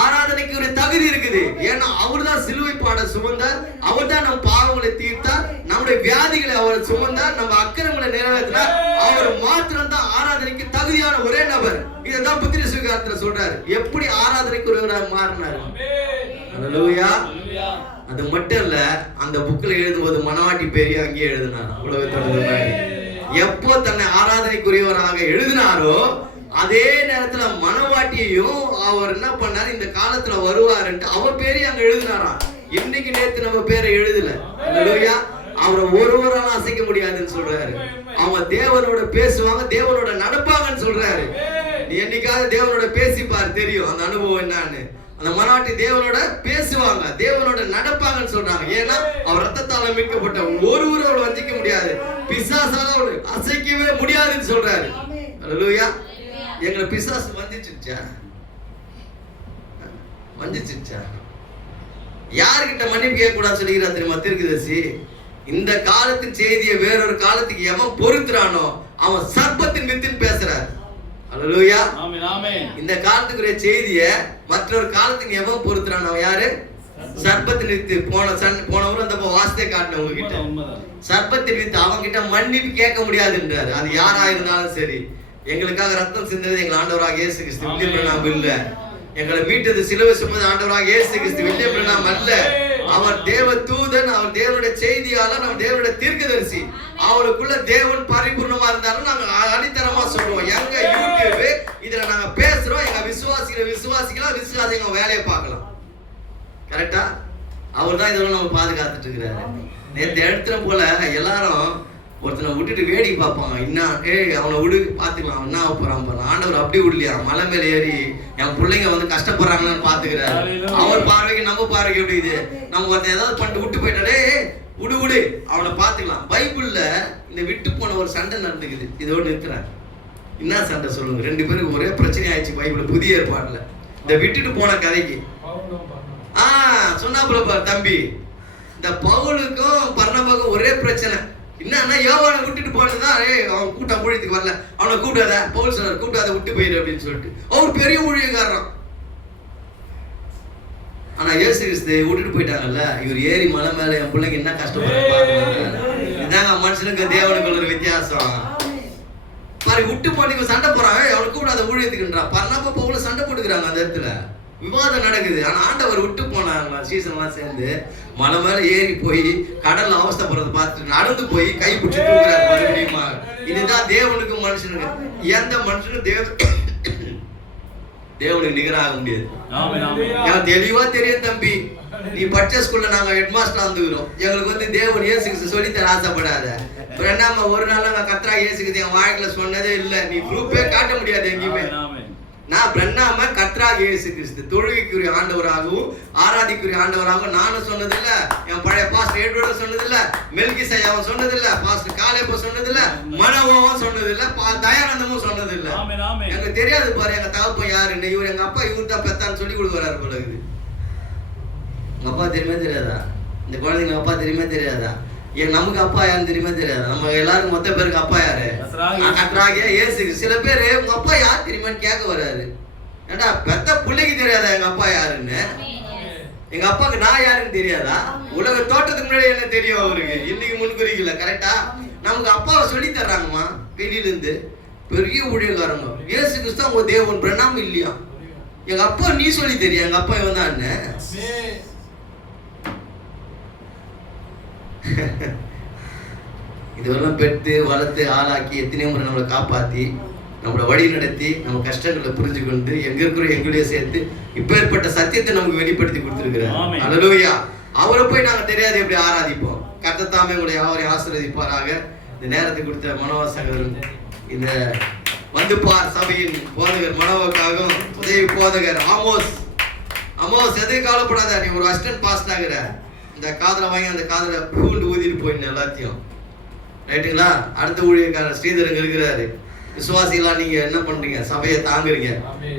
ஆராதனைக்கு ஒரு தகுதி இருக்குது. ஏன்னா அவர் தான் சிலுவை பாட சுமந்தார், அவர் தான் நம்ம பாவங்களை தீர்த்தார், நம்முடைய வியாதிகளை அவர் சுமந்தார், நம்ம அக்கிரமங்களை நிறைவேற்றினார். அவர் மாத்திரம் தான் ஆராதனைக்கு தகுதியான ஒரே நபர். இதான் புத்திர சுவிகாரத்துல சொல்றாரு, எப்படி ஆராதனைக்கு ஒருவராக மாறினார். அல்லேலூயா. அது மட்டும் இல்ல, அந்த புக்ல எழுதும்போது மனவாட்டி பேரையும் அங்கேயே எழுதினார். உலகத்தோட எப்போ தன்னை ஆராதனைக்குரியவராக எழுதினாரோ அதே நேரத்துல மனவாட்டியையும் அவர் என்ன பண்ணாரு, இந்த காலத்துல வருவாருன்ட்டு அவர் பேரையும் அங்க எழுதினாராம். இன்னைக்கு நேத்து நம்ம பேரை எழுதல. அல்லேலூயா. அவரை ஒருவராலும் அசைக்க முடியாதுன்னு சொல்றாரு. அவங்க தேவனோட பேசுவாங்க, தேவனோட நடப்பாங்கன்னு சொல்றாரு. நீ என்னைக்காவது தேவனோட பேசிப்பார், தெரியும் அந்த அனுபவம் என்னன்னு. அந்த மனவாட்டி தேவனோட பேசுவாங்க, தேவனோட நடப்பாங்கன்னு சொல்றாங்க. ஏன்னா அவர் ரத்தத்தால மீட்கப்பட்ட ஒருவரை வஞ்சிக்க முடியாது, பிசாசால அசைக்கவே முடியாதுன்னு சொல்றாரு. அல்லேலூயா. எங்களை பிசாசு வஞ்சிச்சுச்சா? யாருக்கிட்ட மன்னிப்பு கேட்க கூடாது சொல்லிக்கிறா தெரியுமா தீர்க்கதரிசி? இந்த காலத்தின் செய்தியை வேறொரு காலத்துக்கு எவன் பொறுத்துறானோ அவன் சர்ப்பத்தின் வித்தின் பேசுறாரு. அல்லேலூயா. ஆமென் ஆமென். இந்த காலத்துக்குரிய செய்தியை மற்றொரு காலத்துக்கு எவன் பொறுத்துறானோ யாரு? சர்ப்பத்தின் வித்து. போனவரும் அந்த வாஸ்தே காட்டினவங்க கிட்ட சர்ப்பத்தின் வித்து, அவங்க கிட்ட மன்னிப்பு கேட்க முடியாதுன்றாரு. அது யாரா இருந்தாலும் சரி. எங்களுக்காக ரத்தம் சிந்தது எங்கள் ஆண்டவராக இயேசு கிறிஸ்து, வில்லியம் பிரணாம் இல்ல. எங்களை மீட்டது சிலுவை சுமந்து ஆண்டவராக இயேசு கிறிஸ்து, வில்லியம் பிரணாம் அல்ல. அவர் தேவ தூதன், அவர் தேவனுடைய செய்தியாளர், அவர் தேவனுடைய தீர்க்கதரிசி. அவருக்குள்ள தேவன் பரிபூர்ணமா இருந்தாலும் நாங்க அடித்தரமா சொல்லுவோம். எங்க யூடியூப் இதுல நாங்க பேசுறோம், எங்க விசுவாசிங்க வேலையை பார்க்கலாம். கரெக்டா? அவர் தான் இதெல்லாம் நம்ம பாதுகாத்துட்டு இருக்கிறாரு. நேற்று எடுத்துற போல எல்லாரும் ஒருத்தனை விட்டுட்டு வேடிக்கை பார்ப்பாங்க. இன்னும் அவனை விடு பார்த்துக்கலாம், என்ன போறான் பாரு. ஆண்டவர் அப்படி விடலையா, மலை மேல ஏறி என் பிள்ளைங்க வந்து கஷ்டப்படுறாங்கன்னு பாத்துக்கிறாரு. அவர் பார்வைக்கு நம்ம பார்வைக்கு எப்படி இது? நம்ம ஒருத்தன் ஏதாவது பண்ணிட்டு விட்டு போயிட்டாலே விடு அவனை பார்த்துக்கலாம். பைபிள்ல இந்த விட்டு போன ஒரு சண்டை நடந்துக்குது. இதோடு நிறுத்துறேன். என்ன சண்டை சொல்லுங்க? 2 பேருக்கு ஒரே பிரச்சனை ஆயிடுச்சு பைபிள் புதிய ஏற்பாடுல. இந்த விட்டுட்டு போன கதைக்கு சொன்னா தம்பி, இந்த பவுலுக்கும் பர்னபாவுக்கும் ஒரே பிரச்சனை. என்னன்னா யோவானை விட்டுட்டு போனதுதான், அவன் கூட்டம் ஊழியத்துக்கு வரல, அவனை கூப்பிடாத. பவுல் சொன்னார் கூப்பிடாத, விட்டு போயிரு அப்படின்னு சொல்லிட்டு. அவர் பெரிய ஊழியக்காரன். ஆனா இயேசு கிறிஸ்து விட்டுட்டு போயிட்டாங்கல்ல. இவர் ஏறி மலை மேல என் பிள்ளைங்க என்ன கஷ்டப்படுறாங்க. இதாங்க மனுஷனுக்கு தேவனுக்கு ஒரு வித்தியாசம். பாரு, விட்டு போனீங்க சண்டை போறாங்க, அவனை கூப்பிடாத ஊழியத்துக்குன்றான். பர்னபா பவுல சண்டை போட்டுக்கிறாங்க, அந்த இடத்துல விவாதம் நடக்குது. ஆனா ஆண்டவர் விட்டு போனாங்க. சீசன்லாம் சேர்ந்து மலை மேல ஏறி போய் கடல்ல அவஸ்தைப்படுறத பார்த்துட்டு நடந்து போய் கை பிடிச்சி தூக்குறாரு மறுபடியுமா. இதுதான் தேவனுக்கு மனுஷனுக்கு. எந்த மனுஷனும் தேவனுக்கு நிகராக முடியாது. எனக்கு தெளிவா தெரியும் தம்பி, நீ படிச்ச ஸ்கூல்ல நாங்க ஹெட் மாஸ்டர் வந்துக்கிறோம். எங்களுக்கு வந்து தேவன் இயேசு கிறிஸ்து சொல்லித்தர ஆசைப்படாத. ரெண்டாம ஒரு நாள் நாங்க கத்ரா இயேசு கிறிஸ்து என் வாழ்க்கையில சொன்னதே இல்லை. நீ ப்ரூஃபே காட்ட முடியாது எங்கேயுமே. நான் பிரண்ணாம கத்ராக இயேசு கிறிஸ்து தொழுகைக்குரிய ஆண்டவராகவும் ஆராதிக்குரிய ஆண்டவராகவும் நானும் சொன்னதில்ல, என் பழைய பாஸ்டர் ஏடுவோட சொன்னதில்ல, மெல்கிசையாவும் சொன்னதில்ல, பாஸ்டர் காலேப்ப சொன்னதில்ல, மனோவாவும் சொன்னதில்ல, தயானந்தமும் சொன்னதில்ல. எனக்கு தெரியாது பாரு எங்க தகப்பன் யாருன்னு. இவர் எங்க அப்பா இவர் தான் பெத்தான்னு சொல்லி கொடுக்குறாரு போல இருக்குது. உங்க அப்பா தெரியுமே தெரியாதா? இந்த குழந்தைங்க அப்பா தெரியுமே தெரியாதா? நமக்கு அப்பா யாருன்னு தெரியுமே தெரியாது. நம்ம எல்லாரும் மொத்த பேருக்கு அப்பா யாரு? கத்ராகிய இயேசு. சில பேரு உங்க அப்பா யார் தெரியுமான்னு கேட்க வராரு. ஏண்டா பெத்த பிள்ளைக்கு தெரியாதா எங்க அப்பா யாருன்னு? எங்க அப்பாவுக்கு நான் யாருன்னு தெரியாதா? உலக தோட்டத்துக்கு முன்னாடி என்ன தெரியும் அவருக்கு? இன்னைக்கு முன்குறிக்கல. கரெக்டா? நமக்கு அப்பாவை சொல்லி தர்றாங்கம்மா வெளியில இருந்து. பெரிய ஊழியக்காரங்க. இயேசு கிறிஸ்து உங்க தேவன் பிரணாம் இல்லையா? எங்க அப்பா நீ சொல்லி தெரியும். எங்க அப்பா இவன் தான் அண்ணன். இதெல்லாம் பெற்று வளர்த்து ஆளாக்கி எத்தனையோ முறை நம்மளை காப்பாற்றி நம்மளை வழி நடத்தி நம்ம கஷ்டங்களை புரிஞ்சு கொண்டு எங்க இருக்கிற எங்களையே சேர்த்து இப்பேற்பட்ட சத்தியத்தை நமக்கு வெளிப்படுத்தி கொடுத்துருக்கிறார். அல்லேலூயா. அவரை போய் நாங்க தெரியாது எப்படி ஆராதிப்போம். கர்த்தர் தாமே உங்களை யாவரையும் ஆசீர்வதிப்பாராக. இந்த நேரத்தை கொடுத்த மனோவாசகர், இந்த வந்து பார் சபையின் போதகர் மனோவுக்காகவும் உதவி போதகர் ஆமோஸ் எதுவும் கவலைப்படாத, நீ ஒரு அசிஸ்டன்ட் பாஸ்ட் ஆகுற, இந்த காதல வாங்கி அந்த காதல பூண்டு ஊதிட்டு போயிடணும் எல்லாத்தையும், ரைட்டுங்களா? அடுத்த ஊழியக்காரர் ஸ்ரீதரன் இருக்கிறாரு. விசுவாசிகளா நீங்க என்ன பண்றீங்க? சபையை தாங்குறீங்க.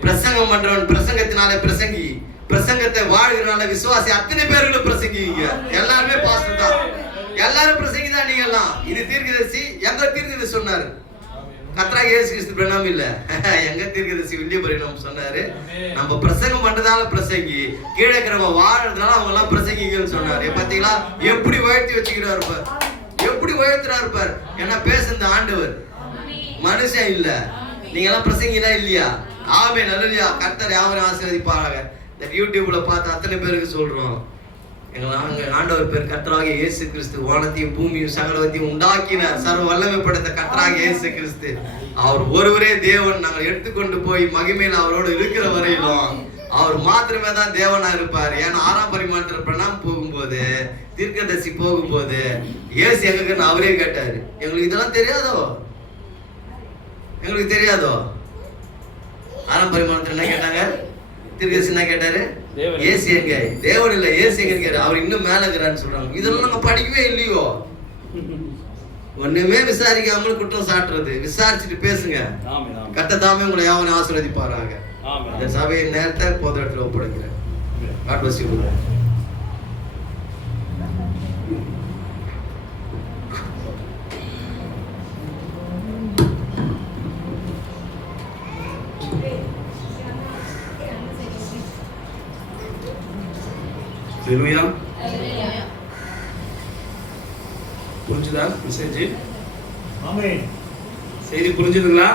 பிரசங்கம் பண்றவன் பிரசங்கத்தினாலே பிரசங்கி, பிரசங்கத்தை வாழ்கிறனால விசுவாசி அத்தனை பேர்களும் பிரசங்கிங்க. எல்லாருமே பாஸ்டர் தான், எல்லாரும் பிரசங்கி தான். நீங்க எல்லாம் இது தீர்க்கதரிசி எங்க தீர்க்கதரிசி சொன்னாரு? கர்த்தராகிய இயேசு கிறிஸ்து பிரணாம் இல்ல, எங்க தீர்க்கதரிசி வில்லியபுரம் சொன்னாரு. நம்ம பிரசங்கம் பண்றதால பிரசங்கி, கீழே இருக்கிறவங்க வாழ்றதுனால அவங்க எல்லாம் பிரசங்கிங்கன்னு சொன்னாரு. பாத்தீங்களா எப்படி உயர்த்தி வச்சுக்கிறாரு பார், எப்படி உயர்த்துறாரு பார். ஏன்னா பேசுறது ஆண்டவர், மனுஷன் இல்ல. நீங்க எல்லாம் பிரசங்கினா இல்லையா? ஆமென். அல்லேலூயா. கர்த்தர் யாவரையும் ஆசீர்வதிப்பாராக. இந்த யூடியூப்ல பார்த்து அத்தனை பேருக்கு சொல்றோம், எங்க ஆண்டவர் பேர் கர்த்தராகிய இயேசு கிறிஸ்து. வானத்தையும் பூமியும் சகலத்தையும் உண்டாக்கினார் சர்வ வல்லமை படைத்த கர்த்தராகிய இயேசு கிறிஸ்து. அவர் ஒருவரே தேவன். நாங்கள் எடுத்துக்கொண்டு போய் மகிமையில் அவரோடு இருக்கிற வரையிலும் அவர் மாத்திரமே தான் தேவனா இருப்பார். ஏன்னா 6ஆம் பரிமாணத்துல பிரணாம் போகும்போது, தீர்க்கதரிசி போகும்போது இயேசு எங்கன்னு அவரே கேட்டாரு. எங்களுக்கு இதெல்லாம் தெரியாதோ? எங்களுக்கு தெரியாதோ? 6ஆம் பரிமாணத்துல என்ன கேட்டாங்க? தீர்க்கதரிசி என்ன கேட்டாரு? இயேசு எங்க? தேவன் இல்ல, இயேசு எங்க இருக்காரு? அவர் இன்னும் மேல இருக்கிறான்னு சொல்றாங்க. இதெல்லாம் நம்ம படிக்கவே இல்லையோ? ஒண்ணுமே விசாரிக்காமல் குற்றம் சாட்டுறது. விசாரிச்சுட்டு பேசுங்க. கர்த்தர் தாமே உங்களை யாவரையும் ஆசீர்வதிப்பாராக. இந்த சபையின் நேரத்தை பொது இடத்துல ஒப்படைக்கிறேன். God bless you. ஹல்லேலூயா. புரிஞ்சுதா மெசேஜ்? ஆமென். செய்தி புரிஞ்சுதுங்களா?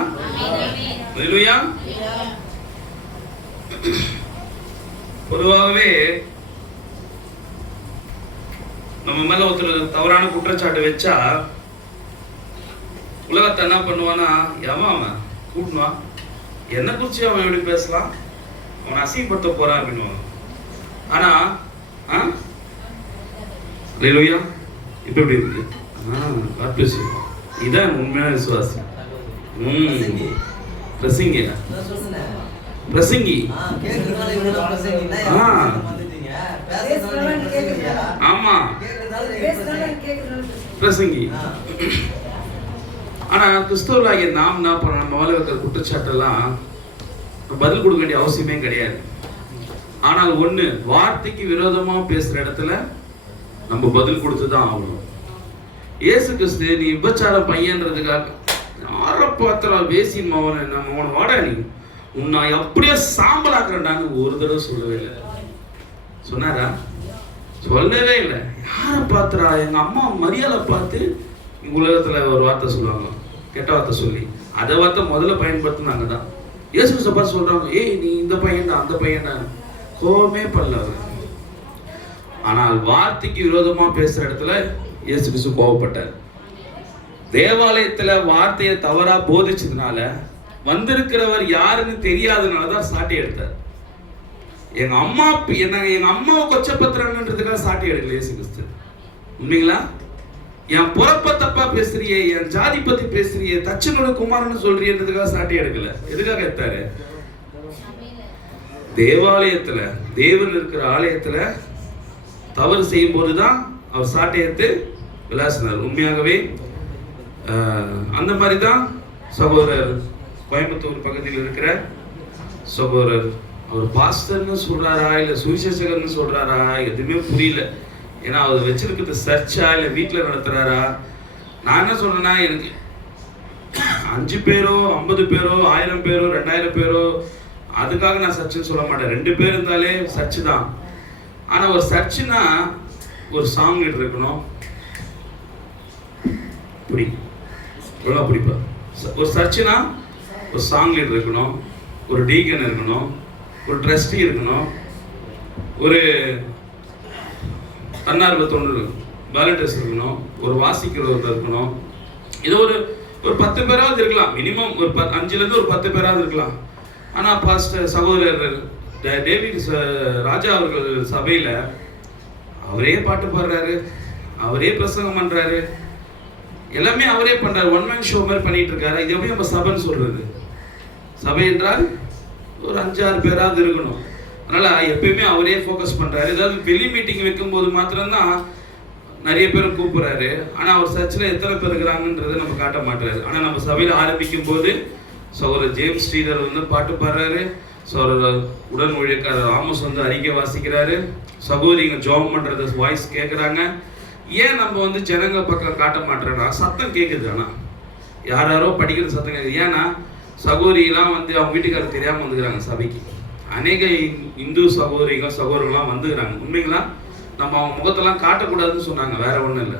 ஹல்லேலூயா. பொதுவாகவே நம்ம மேல ஒருத்தர் தவறான குற்றச்சாட்டு வச்சா உலகத்தை என்ன பண்ணுவானா, அவன் கூட்டுவான், என்ன குறிச்சு அவன் எப்படி பேசலாம், அவனை அசிங்கப்படுத்த போறான் அப்படின்னு. ஆனா ஹல்லேலூயா, இப்ப எப்படி இருக்கு? இதான் உண்மையான விசுவாசி. பிரசங்கி பிரசங்கி ஆமா பிரசங்கி. ஆனா கிறிஸ்தவர்களாகிய நாம் என்ன பண்ண, நம்ம மேல இருக்கிற குற்றச்சாட்டெல்லாம் பதில் கொடுக்க வேண்டிய அவசியமே கிடையாது. ஆனால் ஒண்ணு, வார்த்தைக்கு விரோதமா பேசுற இடத்துல நம்ம பதில் கொடுத்துதான் ஆகணும். இயேசு கிறிஸ்து நீ விபச்சார பையன்றதுக்காக யார பாத்திரா வேசி மவன நம்ம வாடா நீ உன்னை அப்படியே சாம்பலாக்குறேன்டான்னு ஒரு தடவை சொல்லவே இல்லை. சொன்னாரா? சொல்லவே இல்லை. யார பாத்திரா? எங்க அம்மா மரியாதை பார்த்து உலகத்துல ஒரு வார்த்தை சொல்லுவாங்க, கெட்ட வார்த்தை சொல்லி அதை வார்த்தை முதல்ல பயன்படுத்தினாங்க தான். இயேசு கிறிஸ்து பார்த்து சொல்றாங்க, ஏய் நீ இந்த பையன் தான் அந்த பையன் தான், கோபமே பண்ணல அவர். ஆனால் வார்த்தைக்கு விரோதமா பேசுற இடத்துல இயேசு கிறிஸ்து கோபப்பட்டார். தேவாலயத்துல வார்த்தையை தவறா போதிச்சதுனால வந்திருக்கிறவர் யாருன்னு தெரியாதனாலதான் சாட்டி எடுத்தார். எங்க அம்மாவை கொச்சப்படுத்துறாங்கன்றதுக்காக சாட்டி எடுக்கல இயேசு கிறிஸ்து. உண்மைங்களா? என் பிறப்ப தப்பா பேசுறியே, என் ஜாதி பத்தி பேசுறியே, தச்சனோட குமாரன்னு சொல்றியன்றதுக்காக சாட்டி எடுக்கல. எதுக்காக எடுத்தாரு? தேவாலயத்துல தேவன் இருக்கிற ஆலயத்துல தவறு செய்யும் போதுதான் அவர் சாட்டை எடுத்து விளாசினார். உண்மையாகவே அந்த மாதிரி தான் சகோதரர் கோயம்புத்தூர் பகுதியில் இருக்கிற சகோதரர், அவர் பாஸ்டர்னு சொல்றாரா இல்ல சுவிசேஷகர்னு சொல்றாரா எதுவுமே புரியல. ஏன்னா அவர் வச்சிருக்கிறது சர்ச்சா இல்ல வீட்டுல நடத்துறாரா? நான் என்ன சொல்றேன்னா, எனக்கு 5 பேரோ 50 பேரோ 1000 பேரோ 2000 பேரோ அதுக்காக நான் சர்ச்சுன்னு சொல்ல மாட்டேன். 2 பேர் இருந்தாலே சர்ச்சு தான். ஆனா ஒரு சர்ச்சுனா ஒரு சாங் லீடர் இருக்கணும். பிடிப்பா. ஒரு சர்ச்சுனா ஒரு சாங் லீடர் இருக்கணும், ஒரு டீகன் இருக்கணும், ஒரு ட்ரஸ்டி இருக்கணும், ஒரு தன்னார்வ தொண்டு வாலண்டியர்ஸ் இருக்கணும், ஒரு வாசிக்கிறவர் இருக்கணும். இது ஒரு 10 பேராவது இருக்கலாம், மினிமம் ஒரு 5ல இருந்து ஒரு 10 பேராவது இருக்கலாம். ஆனா பாஸ்டர் சகோதரர் டேவிட் ராஜா அவர்கள் சபையில அவரே பாட்டு பாடுறாரு, அவரே பிரசங்கம் பண்றாரு, எல்லாமே அவரே பண்றாரு. ஒன் மேன் ஷோ மாதிரி பண்ணிட்டு இருக்காரு. இது எப்படி நம்ம சபைன்னு சொல்றது? சபை என்றால் ஒரு 5-6 பேராவது இருக்கணும். அதனால எப்பயுமே அவரே ஃபோக்கஸ் பண்றாரு. ஏதாவது வெளி மீட்டிங் வைக்கும் போது மாத்திரம்தான் நிறைய பேர் கூப்பிடுறாரு. ஆனா அவர் சர்ச்சில் எத்தனை பேர் இருக்கிறாங்கன்றதை நம்ம காட்ட மாட்டாரு. ஆனா நம்ம சபையில ஆரம்பிக்கும் போது சகோதரர் ஜேம்ஸ் ஸ்ரீதர் வந்து பாட்டு பாடுறாரு, சகோதரர் உடன் ஊழியக்காரர் ஆமோஸ் வந்து அறிக்கை வாசிக்கிறாரு, சகோதரிங்க ஜாப் பண்றது வாய்ஸ் கேட்குறாங்க. ஏன் நம்ம வந்து ஜனங்க பக்கம் காட்ட மாட்டேறோம்னா சத்தம் கேட்குது. ஆனா யாரோ படிக்கிறது சத்தம் கேட்குது. ஏன்னா சகோதரிலாம் வந்து அவங்க வீட்டுக்காரர் தெரியாம வந்துக்கிறாங்க சபைக்கு. அநேக இந்து சகோதரிகள்லாம் வந்துக்கிறாங்க. உண்மைங்களா? நம்ம அவங்க முகத்தெல்லாம் காட்டக்கூடாதுன்னு சொன்னாங்க, வேற ஒன்றும் இல்லை.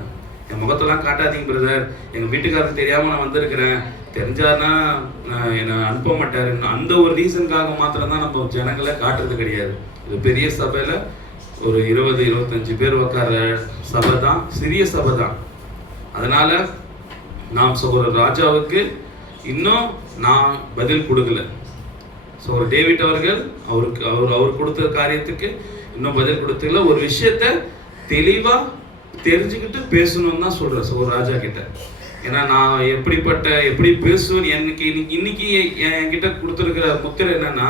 என் முகத்தெல்லாம் காட்டாதீங்க பிரதர், எங்கள் வீட்டுக்காரருக்கு தெரியாமல் நான் வந்திருக்கிறேன், தெரிஞ்சாருன்னா என்னை அனுப்ப மாட்டாருன்னு அந்த ஒரு ரீசனுக்காக மாத்திரம்தான் நம்ம ஜனங்களை காட்டுறது கிடையாது. இது பெரிய சபையில் ஒரு 20-25 பேர் உட்கார சபை தான், சிறிய சபை தான். அதனால நாம் சகோதரர் ராஜாவுக்கு இன்னும் நான் பதில் கொடுக்கல. ஸோ ஒரு டேவிட் அவர்கள் அவர் கொடுத்த காரியத்துக்கு இன்னும் பதில் கொடுத்துல ஒரு விஷயத்த தெளிவா தெரிஞ்சுக்கிட்டு பேசணும்னு தான் சொல்றேன் ஸோ ராஜா கிட்ட. ஏன்னா நான் எப்படி பேசுவேன் இன்னைக்கு என்கிட்ட கொடுத்துருக்கிற முத்திரை என்னன்னா,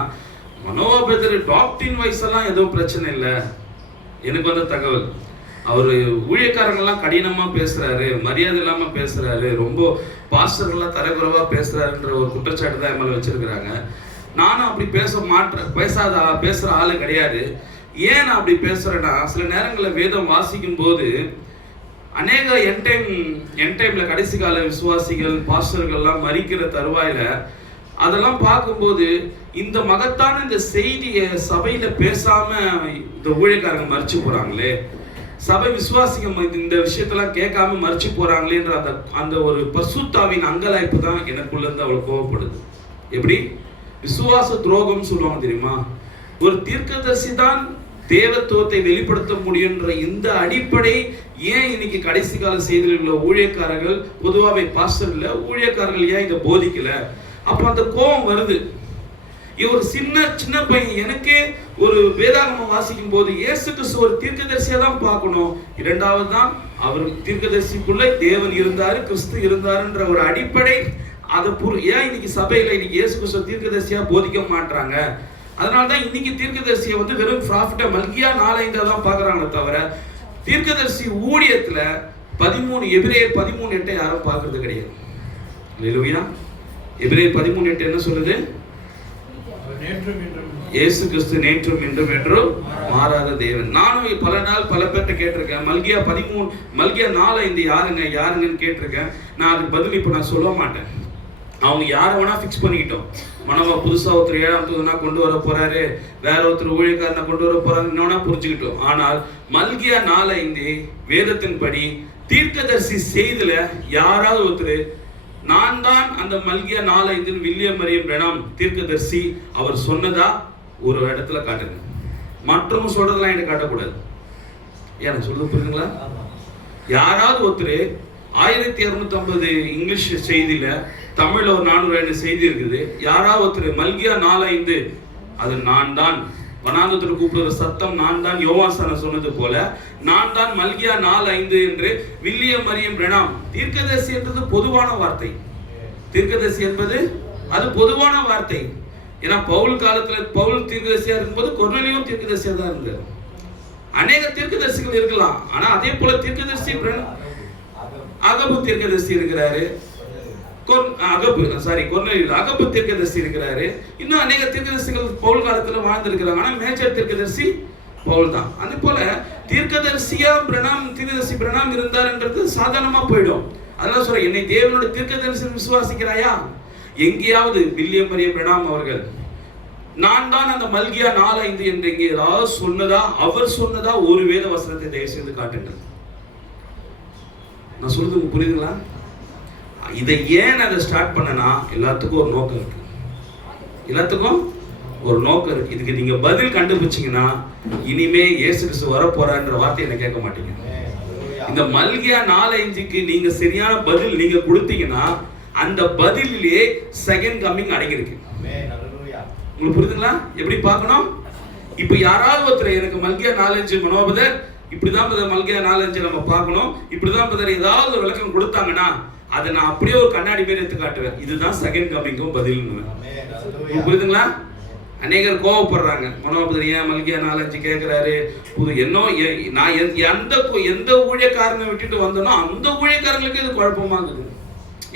மனோவா பிரதர் டாக்டரின் வைஸ் எல்லாம் எதுவும் பிரச்சனை இல்லை. எனக்கு வந்த தகவல் அவர் ஊழியக்காரங்கெல்லாம் கடினமா பேசுறாரு, மரியாதை இல்லாம பேசுறாரு, ரொம்ப பாஸ்டர்கள்லாம் தரக்குறைவா பேசுறாருன்ற ஒரு குற்றச்சாட்டு தான் என் மேல வச்சிருக்கிறாங்க. நானும் அப்படி பேசுற ஆளு கிடையாது. ஏன் நான் அப்படி பேசுறேன்னா, சில நேரங்களில் வேதம் வாசிக்கும் போது அநேக என் டைம்ல கடைசி கால விசுவாசிகள் பாஸ்டர்கள்லாம் மரிக்கிற தருவாயில அதெல்லாம் பார்க்கும்போது இந்த மகத்தான இந்த செய்தியை சபையில பேசாம இந்த ஊழியக்காரங்க மறிச்சு போறாங்களே, சபை விசுவாசிகள் இந்த விஷயத்தெல்லாம் கேட்காம மறிச்சு போறாங்களேன்ற அந்த ஒரு பசுத்தாவின் அங்கலாய்ப்பு தான் எனக்குள்ள இருந்து அவ்வளவு கோவப்படுது. எப்படி விசுவாச துரோகம் சொல்லுவாங்க தெரியுமா? ஒரு தீர்க்கதரிசி தான் தேவத்துவத்தை வெளிப்படுத்த முடியுன்ற இந்த அடிப்படை ஏன் இன்னைக்கு கடைசி கால செய்தியில் உள்ள ஊழியக்காரர்கள், பொதுவாகவே பாஸ்டர் இல்ல ஊழியக்காரர்கள் ஏன் இதை போதிக்கல? அப்ப அந்த கோபம் வருது. இவர் சின்ன பையன், எனக்கே ஒரு வேதாகமம் வாசிக்கும் போது இயேசு கிறிஸ்து ஒரு தீர்க்கதரிசியா தான் பார்க்கணும். இரண்டாவது தான் அவர் தீர்க்கதரிசிக்குள்ள தேவன் இருந்தாரு, கிறிஸ்து இருந்தாருன்ற ஒரு அடிப்படை. அதை ஏன் இன்னைக்கு சபையில இன்னைக்கு இயேசு கிறிஸ்து தீர்க்கதரிசியா போதிக்க மாட்டாங்க? அதனால்தான் இன்னைக்கு தீர்க்கதரிசியை வந்து வெறும் ப்ராஃபிட்டா மல்கியா 4:5 தான் பாக்குறாங்களே தவிர தீர்க்கதரிசி ஊழியத்துல 13 எபிரேயர் 13:8 யாரும் பார்க்கறது கிடையாது. அல்லேலூயா. எபிரேயர் 13:8 என்ன சொல்லுது? இயேசு கிறிஸ்து நேற்றும் இன்றும் என்றும் மாறாத தேவன். நானும் பல நாள் பல பேர்ட்ட கேட்டிருக்கேன், மல்கியா 4:5 யாருங்கன்னு கேட்டிருக்கேன். நான் அதுக்கு பதில் இப்ப நான் சொல்ல மாட்டேன். அவங்க யாரை வேணா ஃபிக்ஸ் பண்ணிக்கிட்டோம். மனவா புதுசா ஒருத்தர் 7ஆம் தூதனா கொண்டு வர போறாரு, வேற ஒருத்தர் ஊழியக்காரனை கொண்டு வர போறாரு, இன்னொன்னா புரிஞ்சுக்கிட்டோம். ஆனால் மல்கியா 4:5 வேதத்தின்படி தீர்க்கதரிசி செய்தில யாராவது ஒருத்தர் நான் தான் அந்த மல்கியா 4:5 வில்லியம் மரியம் பிரணாம் தீர்க்கதரிசி அவர் சொன்னதா ஒரு இடத்துல காட்டுங்க. மற்றவங்க சொல்றதெல்லாம் எனக்கு காட்டக்கூடாது. ஏன் சொல்ல புரியுதுங்களா? யாராவது ஒருத்தர் 1250 இங்கிலீஷ் செய்தியில தமிழ்ல ஒரு 400 செய்தி இருக்குது. யாராவது ஒருத்தர் மல்கியா 4:5 அது நான் தான் வனாந்தத்தில் கூப்பிடுற சத்தம் நான் தான் யோவான் சொன்னது போல நான் தான் மல்கியா 4:5 என்று வில்லியம் மரியம் பிரணாம். தீர்க்கதரிசி என்பது பொதுவான வார்த்தை. தீர்க்கதரிசி என்பது அது பொதுவான வார்த்தை. ஏன்னா பவுல் காலத்துல பவுல் தீர்க்கதரிசியா இருக்கும்போது கொர்நேலியும் தீர்க்கதரிசியா தான் இருந்தார். அநேக தீர்க்கதரிசிகள் இருக்கலாம். ஆனா அதே போல தீர்க்கதரிசி அகபு தீர்க்கதரிசி இருக்கிறாரு, அகபு தீர்க்கதரிசி இருக்கிறாரு. இன்னும் அநேக தீர்க்கதரிசிகள் பவுல் காலத்துல வாழ்ந்திருக்கிறாங்க. ஆனா மேஜர் தீர்க்கதரிசி பவுல் தான். அதே போல தீர்க்கதரிசியா தீர்க்கதரிசி பிரணாம் இருந்தாருன்றது சாதாரணமா போயிடும். அதெல்லாம் சொல்ற என்னை தேவனோட தீர்க்கதரிசி விசுவாசிக்கிறாயா? எங்கேயாவது வில்லியம் மரியம் பிரணாம் அவர்கள் நான் தான் அந்த மல்கியா 4:5 என்று எங்கே ஏதாவது சொன்னதா, அவர் சொன்னதா ஒரு வேத வசனத்தை தயவு செய்து காட்டுங்கள். நான் சொல்றது புரியுதுங்களா? இதை ஏன் அதை ஸ்டார்ட் பண்ணனா, எல்லாத்துக்கும் ஒரு நோக்கம் இருக்கு. எல்லாத்துக்கும் ஒரு நோக்கம் இருக்கு. இதுக்கு நீங்க பதில் கண்டுபிடிச்சீங்கன்னா இனிமே இயேசு கிறிஸ்து வர போறான்ற வார்த்தையை என்ன கேட்க மாட்டீங்க. இந்த மல்கியா 4:5க்கு நீங்க சரியான பதில் நீங்க கொடுத்தீங்கன்னா அந்த பதிலிலே செகண்ட் கம்மிங் அடங்கியிருக்கு. ஆமென். ஹalleluya. உங்களுக்கு புரியுதுங்களா? எப்படி பார்க்கணும்? இப்போ யாராவது ஒருத்தர் எனக்கு மல்கியா 4:5 மனோபதர் இப்படிதான் பதர் மல்கியா 4:5 நம்ம பார்க்கணும், இப்படிதான் பதர் ஏதாவது ஒரு விளக்கம் கொடுத்தாங்கன்னா அதை நான் அப்படியே ஒரு கண்ணாடி பேர் எடுத்து காட்டுவேன். இதுதான் செகண்ட் கம்மிங்கும் பதில்னு. ஆமென். ஹalleluya. புரியுதுங்களா? அநேகர் கோவப்படுறாங்க, மனோபதர் ஏன் மல்கியா 4:5 கேட்கிறாரு, நான் எந்த ஊழியக்காரனை விட்டுட்டு வந்தனோ அந்த ஊழியக்காரங்களுக்கு இது குழப்பமாகுது.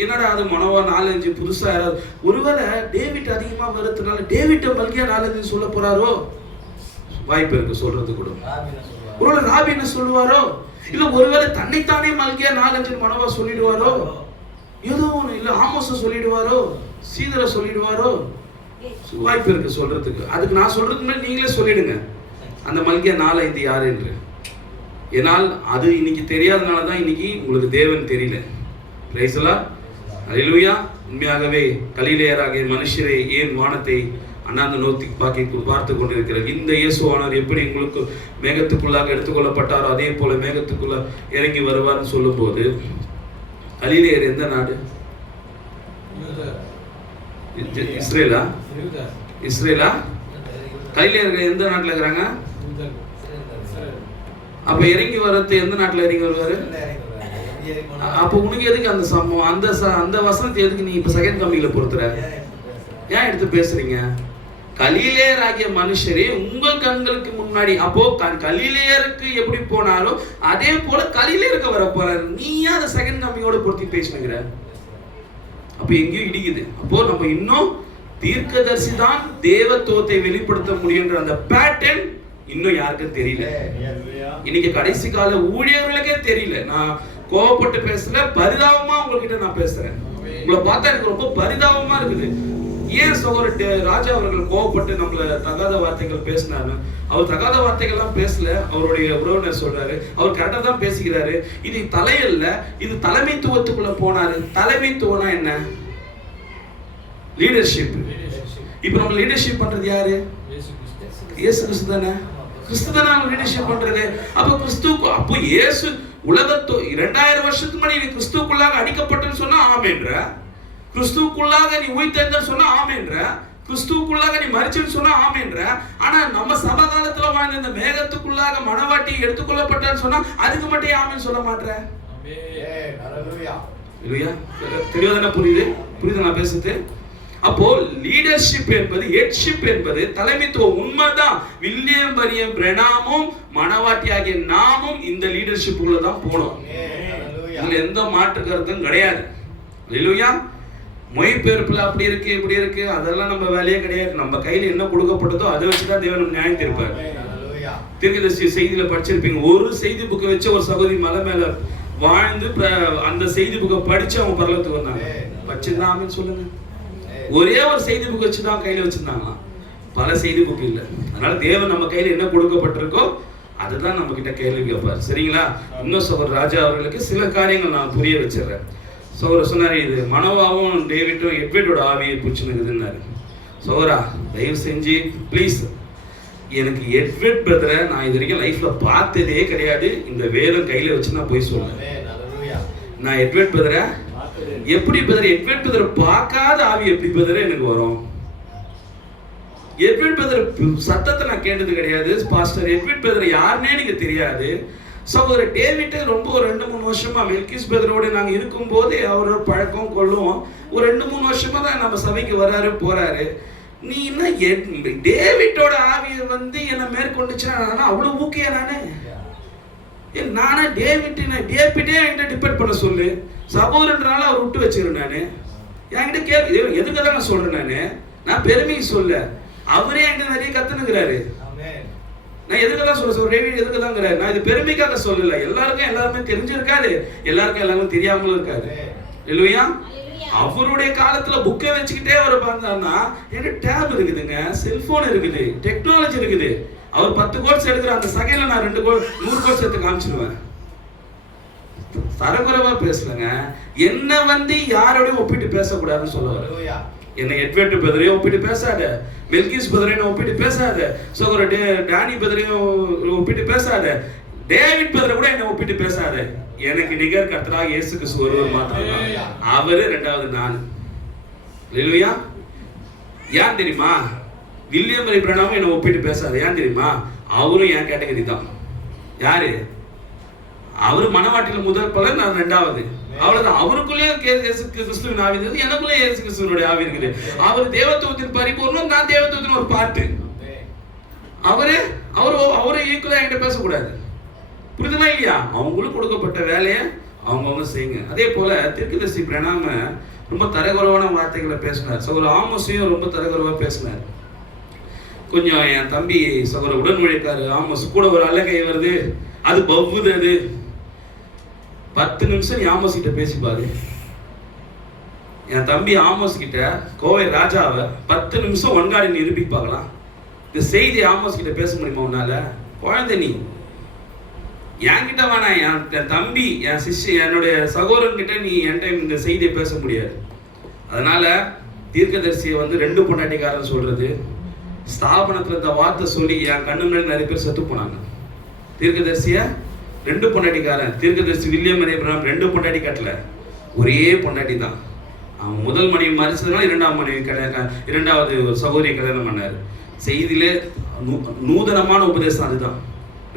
என்னடா அது மனோவா 4:5 புதுசா யாராவது ஒருவேளை டேவிட் அதிகமா வருதுனால டேவிட்ட மல்கியா 4:5 சொல்ல போறாரோ? வாய்ப்பு இருக்கு சொல்றது கூட. ஒருவேளை ராபி என்ன சொல்லுவாரோ, இல்ல ஒருவேளை தன்னைத்தானே மல்கியா 4:5 மனோவா சொல்லிடுவாரோ, ஏதோ ஒண்ணு, இல்ல ஆமோஸ சொல்லிடுவாரோ, சீதரை சொல்லிடுவாரோ, வாய்ப்பு இருக்கு சொல்றதுக்கு. அதுக்கு நான் சொல்றதுக்கு முன்னாடி நீங்களே சொல்லிடுங்க அந்த மல்கியா 4:5 யாரு என்று. ஏனால் அது இன்னைக்கு தெரியாதனால தான் இன்னைக்கு உங்களுக்கு தேவன் தெரியல. Praise the Lord. ஹல்லேலூயா. உண்மையாகவே கலிலேயராகிய மனுஷரே ஏன் வானத்தை அண்ணாந்து நோக்கி பார்த்து கொண்டிருக்கிறார். இந்த இயேசுவானவர் எப்படி உங்களுக்கு மேகத்துக்குள்ளாக எடுத்துக்கொள்ளப்பட்டாரோ அதே போல மேகத்துக்குள்ள இறங்கி வருவார்னு சொல்லும்போது, கலிலேயர் எந்த நாடு? இஸ்ரேலா? இஸ்ரேலா? கலிலேயர்கள் எந்த நாட்டுல இருக்கிறாங்க? அப்ப இறங்கி வர்றது எந்த நாட்டுல இறங்கி வருவாரு? அப்ப உனக்கு எதுக்கு அந்த சம்பவம், அந்த வசனத்தை எதுக்கு நீ இப்ப செகண்ட் கம்மியில பொறுத்துற? ஏன் எடுத்து பேசுறீங்க? கலிலேயராகிய மனுஷரே உங்கள் கண்களுக்கு முன்னாடி. அப்போ கலிலேயருக்கு எப்படி போனாரோ அதே போல கலிலேயருக்கு வர போறாரு. நீ ஏன் அதை செகண்ட் கம்மியோட பொருத்தி பேசுகிற? அப்ப எங்கேயும் இடிக்குது. அப்போ நம்ம இன்னும் தீர்க்கதரிசி தான் தேவத்துவத்தை வெளிப்படுத்த முடியுன்ற அந்த பேட்டர்ன் இன்னும் யாருக்கும் தெரியல. இன்னைக்கு கடைசி கால ஊழியர்களுக்கே தெரியல. நான் கோவப்பட்டு பேசல, பரிதாபமா உங்ககிட்ட நான் பேசுறேன். உங்களை பார்த்தா எனக்கு ரொம்ப பரிதாபமா இருக்குது. ஏன் சகோதரர் ராஜா அவர்கள் கோவப்பட்டு நம்மள தகாத வார்த்தைகள் பேசினாரு? அவர் தகாத வார்த்தைகள்லாம் பேசல. அவருடைய உறவினர் சொல்றாரு அவர் கரெக்டா தான் பேசுகிறாரு. இது தலையல்ல, இது தலைமைத்துவத்துக்குள்ள போனாரு. தலைமைத்துவம்னா என்ன? லீடர்ஷிப். இப்ப நம்ம லீடர்ஷிப் பண்றது யாரு? இயேசு கிறிஸ்து தானே. கிறிஸ்து தானே லீடர்ஷிப் பண்றது. அப்ப கிறிஸ்து, அப்போ இயேசு உலகத்து 2000 வருஷத்துக்கு முன்னாடி நீ கிறிஸ்துக்குள்ளாக அடிக்கப்பட்டன்னு சொன்னா ஆமென்ற, கிறிஸ்துக்குள்ளாக நீ உயிர்த்தெழுந்தன்னு சொன்னா ஆமென்ற, கிறிஸ்துக்குள்ளாக நீ மரிச்சுன்னு சொன்னா ஆமென்ற. ஆனா நம்ம சமகாலத்துல வாழ்ந்த இந்த மேகத்துக்குள்ளாக மனவாட்டி எடுத்துக்கொள்ளப்பட்டான்னு சொன்னா அதுக்கு மட்டும் ஆமென் சொல்ல மாட்டேற? இல்லையா? தெரியாதானே? புரியுது நான் பேசுறது? அப்போ லீடர்ஷிப் என்பது, ஹெட்ஷிப் என்பது தலைமைத்துவம். உண்மைதான். வில்லியம் மரியம் பிரெனாமும் மனவாட்டியாகிய நாமும் இந்த லீடர்ஷிப்புக்குள்ள தான் போனோம். இதுல எந்த மாற்று கருத்தும் கிடையாது. இல்லையா? மொழிபெயர்ப்புல அப்படி இருக்கு இப்படி இருக்கு அதெல்லாம் நம்ம வேலையே கிடையாது. நம்ம கையில என்ன கொடுக்கப்பட்டதோ அதை வச்சுதான் தேவன் நியாயம் தீர்ப்பார். தீர்க்கதரிசி செய்தியில படிச்சிருப்பீங்க, ஒரு செய்தி புக்கை வச்சு ஒரு சகோதரி மலை மேல வாழ்ந்து அந்த செய்தி புக்கை படிச்சு அவங்க பரலத்துக்கு வந்தாங்க. படிச்சிருந்தா ஆமென் சொல்லுங்க. ஒரே ஒரு செய்தி புக் வச்சுதான் கையில வச்சிருந்தாங்க, பல செய்தி புக் இல்லை. அதனால தேவன் நம்ம கையில என்ன கொடுக்கப்பட்டிருக்கோ அதுதான் நம்ம கிட்ட கேள்வி கேட்பார். சரிங்களா? இன்னும் சகோதரர் ராஜா அவர்களுக்கு சில காரியங்கள் நான் புரிய வச்சிடறேன். சகோதரர் சொன்னாரு இது மனோவாவும் டேவிட்டும் எட்வர்டோட ஆவியை பிடிச்சுனுக்குதுன்னாரு. சகோதரா தயவு செஞ்சு ப்ளீஸ், எனக்கு எட்வர்ட் பிரதரை நான் இது வரைக்கும் லைஃப்ல பார்த்ததே கிடையாது. இந்த வேதம் கையில வச்சு நான் போய் சொல்றேன். நான் எட்வர்ட் பிரதரை எப்படி பிரதர், எட்வர்ட் பிரதரை பார்க்காத ஆவி எப்படி பிரதர் எனக்கு வரும்? எட்வர்ட் பிரதர் சத்தத்தை நான் கேட்டது கிடையாது. பாஸ்டர் எட்வர்ட் பிரதர் யாருன்னே எனக்கு தெரியாது. சகோதரர் டேவிட்டை ரொம்ப ஒரு 2-3 வருஷமா மெல்கிஸ் பிரதரோட நாங்க இருக்கும் போது அவரோட பழக்கம் கொள்ளுவோம். ஒரு 2-3 வருஷமா தான் நம்ம சபைக்கு வராரு போறாரு. நீ என்ன டேவிட்டோட ஆவியை என்ன மேற்கொண்டுச்சுன்னா அவ்வளவு ஊக்கியா நானே டேவிட்டே என்கிட்ட டிபெண்ட் பண்ண சொல்லு. சகோதரனால அவர் விட்டு வச்சிருக்கேன். நானு என்கிட்ட எதுக்கு தான் நான் சொல்றேன். நான் பெருமைக்கு சொல்ல, அவரே என்கிட்ட நிறைய கத்துனுங்கிறாரு. நான் எதுக்கெல்லாம் சொல்ல டேவிட் எதுக்கெல்லாம்ங்கிறாரு. நான் இது பெருமைக்காக சொல்லல. எல்லாருக்கும் எல்லாருமே தெரிஞ்சிருக்காது, எல்லாருக்கும் எல்லாருமே தெரியாமலும் இருக்காது. இல்லையா? அவருடைய காலத்துல புக்கை வச்சுக்கிட்டே அவர் பார்த்தாருன்னா என்கிட்ட டேப் இருக்குதுங்க, செல்போன் இருக்குது, டெக்னாலஜி இருக்குது. அவர் 10 கோர்ஸ் எடுக்கிற அந்த சகையில நான் 100 கோர்ஸ் எடுத்து காமிச்சிருவேன். தரக்குறைவா பேசலங்க. என்ன யாரோடையும் ஒப்பிட்டு பேசக்கூடாதுன்னு சொல்லுவாரு. என்னை எட்வர்ட் பிரதரையும் ஒப்பிட்டு பேசாத, மெல்கிஸ் பிரதரையும் ஒப்பிட்டு பேசாத, சகோதரர் டேனி பிரதரையும் ஒப்பிட்டு பேசாத. டேவிட் பிரதரை கூட என்ன ஒப்பிட்டு பேசாத, எனக்கு நிகர் கர்த்தராக இயேசு கிறிஸ்து ஒருவர் மாத்திரம், அவரு ரெண்டாவது நான். அல்லேலூயா. ஏன் தெரியுமா? வில்லியம் மரி பிரணாமும் என்ன ஒப்பிட்டு பேசாத. ஏன் தெரியுமா? அவரும் என் கேட்டகரி தான். யாரு? அவரு மனவாட்டில முதல் பலன், நான் ரெண்டாவது. அவ்வளவுதான். அவருக்குள்ளேயே இயேசு கிறிஸ்துவின் ஆவி இருக்குது, எனக்குள்ளே இயேசு கிறிஸ்துவனுடைய ஆவி இருக்குது. அவர் தேவத்துவத்தின் பரிபூர்ணம், நான் தேவத்துவத்தின் ஒரு பாட்டு. அவரு ஈக்குவலா என்கிட்ட பேசக்கூடாது. புரியுதுமா இல்லையா? அவங்களுக்கு கொடுக்கப்பட்ட வேலையை அவங்கவுங்க செய்யுங்க. அதே போல தீர்க்கதரிசி பிரணாம ரொம்ப தரகுறவான வார்த்தைகளை பேசினார். சகோதரர் ஆமோஸையும் ரொம்ப தரகுறவா பேசினார். கொஞ்சம் என் தம்பி சகோதரர் உடன்மொழிக்காரு ஆமோஸ் கூட ஒரு அழகை வருது, அது பவ்வுது. அது 10 நிமிஷம் நீ ஆமோஸ் கிட்ட பேசிப்பாரு. என் தம்பி ஆமோஸ் கிட்ட கோவை ராஜாவை 10 நிமிஷம் ஒன்காடி நிரூபி பார்க்கலாம். இந்த செய்தி ஆமோஸ் கிட்ட பேச முடியுமா உன்னால? குழந்தை நீ என்கிட்ட வேணா, என் தம்பி என் சிஷ்ய என்னுடைய சகோதரன் கிட்ட நீ என் டைம் இந்த செய்தியை பேச முடியாது. அதனால தீர்க்கதரிசியை வந்து 2 பொண்டாட்டிக்காரன் சொல்றது, ஸ்தாபனத்துல இந்த வார்த்தை சொல்லி என் கண்ணு முன்னாடி நிறைய பேர் செத்து போனாங்க. தீர்க்கதரிசிய 2 பொண்டாட்டிக்காரன். தீர்க்கதரிசி வில்லியம் மரி பிரணாம் 2 பொண்டாட்டி கட்டல, ஒரே பொண்டாட்டி தான். அவன் முதல் மனைவி மறிச்சதுனால 2ஆம் மனைவி இரண்டாவது ஒரு சகோதரியை கல்யாணம் பண்ணாரு. செய்தியிலே நூதனமான உபதேசம் அதுதான்.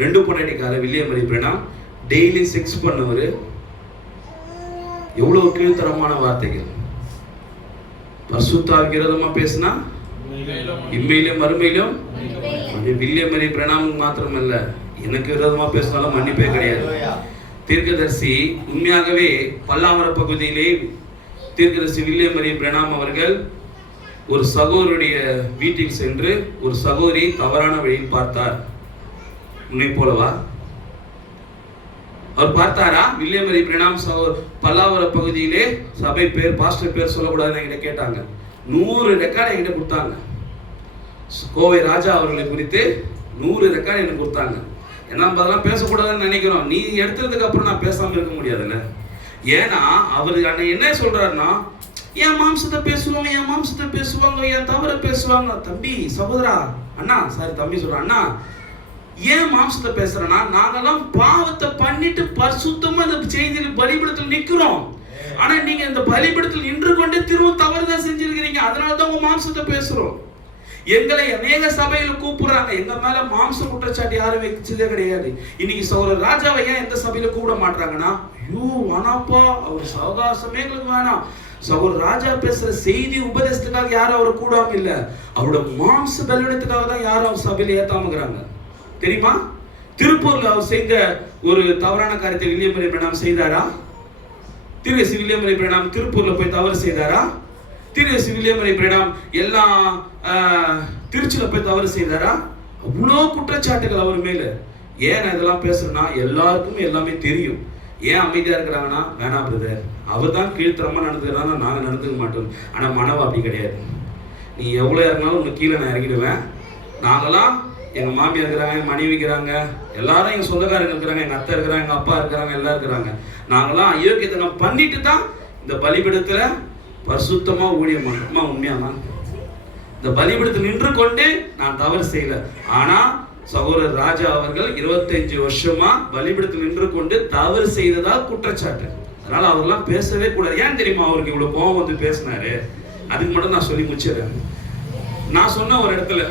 2 பொண்டாட்டிக்காரர் வில்லியம் மரி பிரணாம் டெய்லி செக்ஸ் பண்ணவர். எவ்வளவு கீழ்த்தரமான வார்த்தைகள். பரிசுத்தாவிக்கு விரோதமா பேசினா இம்மையிலும் மறுமையிலும். வில்லியம் மரி பிரணாம் மாத்திரமல்ல, எனக்கு விரோதமா பேசினாலும் மன்னிப்பே கிடையாது. தீர்க்கதரிசி உண்மையாகவே பல்லாவர பகுதியிலே தீர்க்கதரிசி வில்லியம் மரி பிரணாம் அவர்கள் ஒரு சகோதரருடைய வீட்டில் சென்று ஒரு சகோதரி தவறான வழியில் பார்த்தார். உன்னை போலவா? அவர் பார்த்தாரா? வில்லியம் மரி பிரணாம் பல்லாவர பகுதியிலே சபை பேர் பாஸ்டர் பேர் சொல்லக்கூடாதுன்னு என்கிட்ட கேட்டாங்க. 100 ரெக்கார்டு என்கிட்ட கொடுத்தாங்க. கோவை ராஜா அவர்களை குறித்து 100 ரெக்கார்டு எனக்கு கொடுத்தாங்க. ஏன்னா அதெல்லாம் பேசக்கூடாதுன்னு நினைக்கிறோம். நீ எடுத்ததுக்கு அப்புறம் நான் பேசாம இருக்க முடியாதுல்ல. ஏன்னா அவர் என்ன சொல்றாருன்னா, என் மாம்சத்தை பேசுவாங்க, என் தவற பேசுவாங்க. தம்பி சகோதரா, அண்ணா சாரி தம்பி சொல்றேன், அண்ணா ஏன் மாம்சத்தை பேசுறேன்னா, நாங்கெல்லாம் பாவத்தை பண்ணிட்டு பரிசுத்தமா இந்த செய்தியில் பலிபீடத்தில் நிக்கிறோம். ஆனா நீங்க இந்த பலிபீடத்தில் நின்று கொண்டு திரும்ப தவறுதான் செஞ்சிருக்கிறீங்க. அதனாலதான் உங்க மாம்சத்தை பேசுறோம். எங்களை அநேக சபையில கூப்பிடுறாங்க, எங்க மேல மாம்ச குற்றச்சாட்டு யாரும் வச்சதே கிடையாது. இன்னைக்கு சகோதரர் ராஜாவை ஏன் எந்த சபையில கூப்பிட மாட்டாங்கன்னா, ஐயோ வேணாப்பா, அவர் சவகாசமே எங்களுக்கு வேணாம். சகோதரர் ராஜா பேசுற செய்தி உபதேசத்துக்காக யாரும் அவரை கூடாம இல்ல, அவரோட மாம்ச பலவீனத்துக்காக தான் யாரும் அவர் சபையில ஏத்தாமக்கிறாங்க. தெரியுமா? திருப்பூர்ல அவர் செய்த ஒரு தவறான காரியத்தை வில்லியம் மரி பிரணாம் செய்தாரா? தீர்க்கதரிசி வில்லியம் மரி பிரணாம் திருப்பூர்ல போய் தவறு செய்தாரா? தீர்க்கதரிசி வில்லியம் மரி பிரணாம் எல்லாம் திருச்சியில போய் தவறு செய்தாரா? அவ்வளோ குற்றச்சாட்டுகள் அவர் மேல. ஏன் இதெல்லாம் பேசுறேன்னா, எல்லாருக்கும் எல்லாமே தெரியும். ஏன் அமைதியா இருக்கிறாங்கன்னா, வேணாம் பிரதர், அவர் தான் கீழ்த்தரமா நடந்துக்கிறாங்க, நாங்க நடந்துக்க மாட்டோம். ஆனா மனவா அப்படி கிடையாது. நீ எவ்வளவு இறங்கினாலும் உனக்கு கீழே நான் இறங்கிடுவேன். நாங்களாம் எங்க மாமியார் இருக்கிறாங்க, எங்க மனைவி இருக்கிறாங்க, எல்லாரும் எங்க சொந்தக்காரங்க இருக்கிறாங்க, எங்க அத்தை இருக்கிறாங்க, எங்க அப்பா இருக்கிறாங்க, எல்லாம் இருக்கிறாங்க. நாங்களாம் அயோக்கியத்தை பண்ணிட்டு தான் இந்த பலிபீடத்துல பரிசுத்தமா ஊழியம் பண்றோமா? உண்மையாமா? இந்த பலிபீடத்தில் நின்று கொண்டு நான் தவறு செய்யல. ஆனா சகோதரர் ராஜா அவர்கள் 25 வருஷமா பலிபீடத்தில் நின்று கொண்டு தவறு செய்ததா குற்றச்சாட்டு. அதனால அவரெல்லாம் பேசவே கூடாது. ஏன் தெரியுமா அவருக்கு இவ்வளவு கோபம் வந்து பேசினாரு? அதுக்கு மட்டும் நான் சொல்லி முடிச்சிடறேன். நான் சொன்ன ஒரு இடத்துல,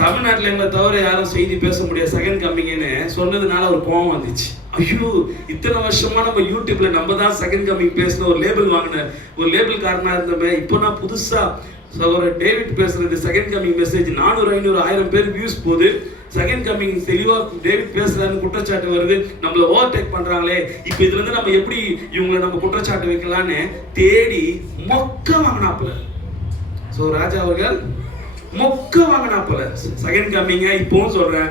தமிழ்நாட்டில் எங்களை தவிர யாரும் செய்தி பேச முடியாது செகண்ட் கம்மிங்னு சொன்னதுனால ஒரு கோபம் வந்துச்சு. ஐயோ, இத்தனை வருஷமா நம்ம யூடியூப்ல நம்ம தான் செகண்ட் கம்மிங் பேசின ஒரு லேபிள் வாங்கின ஒரு லேபிள் காரணமா இருந்தோமே, இப்போ நான் புதுசா ஒரு டேவிட் பேசுறது செகண்ட் கம்மிங் மெசேஜ் 400, 500, 1000 பேர் வியூஸ் போகுது. செகண்ட் கம்மிங் தெளிவா டேவிட் பேசுறாருன்னு குற்றச்சாட்டு வருது, நம்மள ஓவர்டேக் பண்றாங்களே, இப்போ இதுல இருந்து நம்ம எப்படி இவங்களை நம்ம குற்றச்சாட்டு வைக்கலான்னு தேடி மொக்க வாங்கினாப்புல. சோ ராஜா அவர்கள் மொக்க வாங்கினாப்புல செகண்ட் கம்மிங்க. இப்பவும் சொல்றேன்,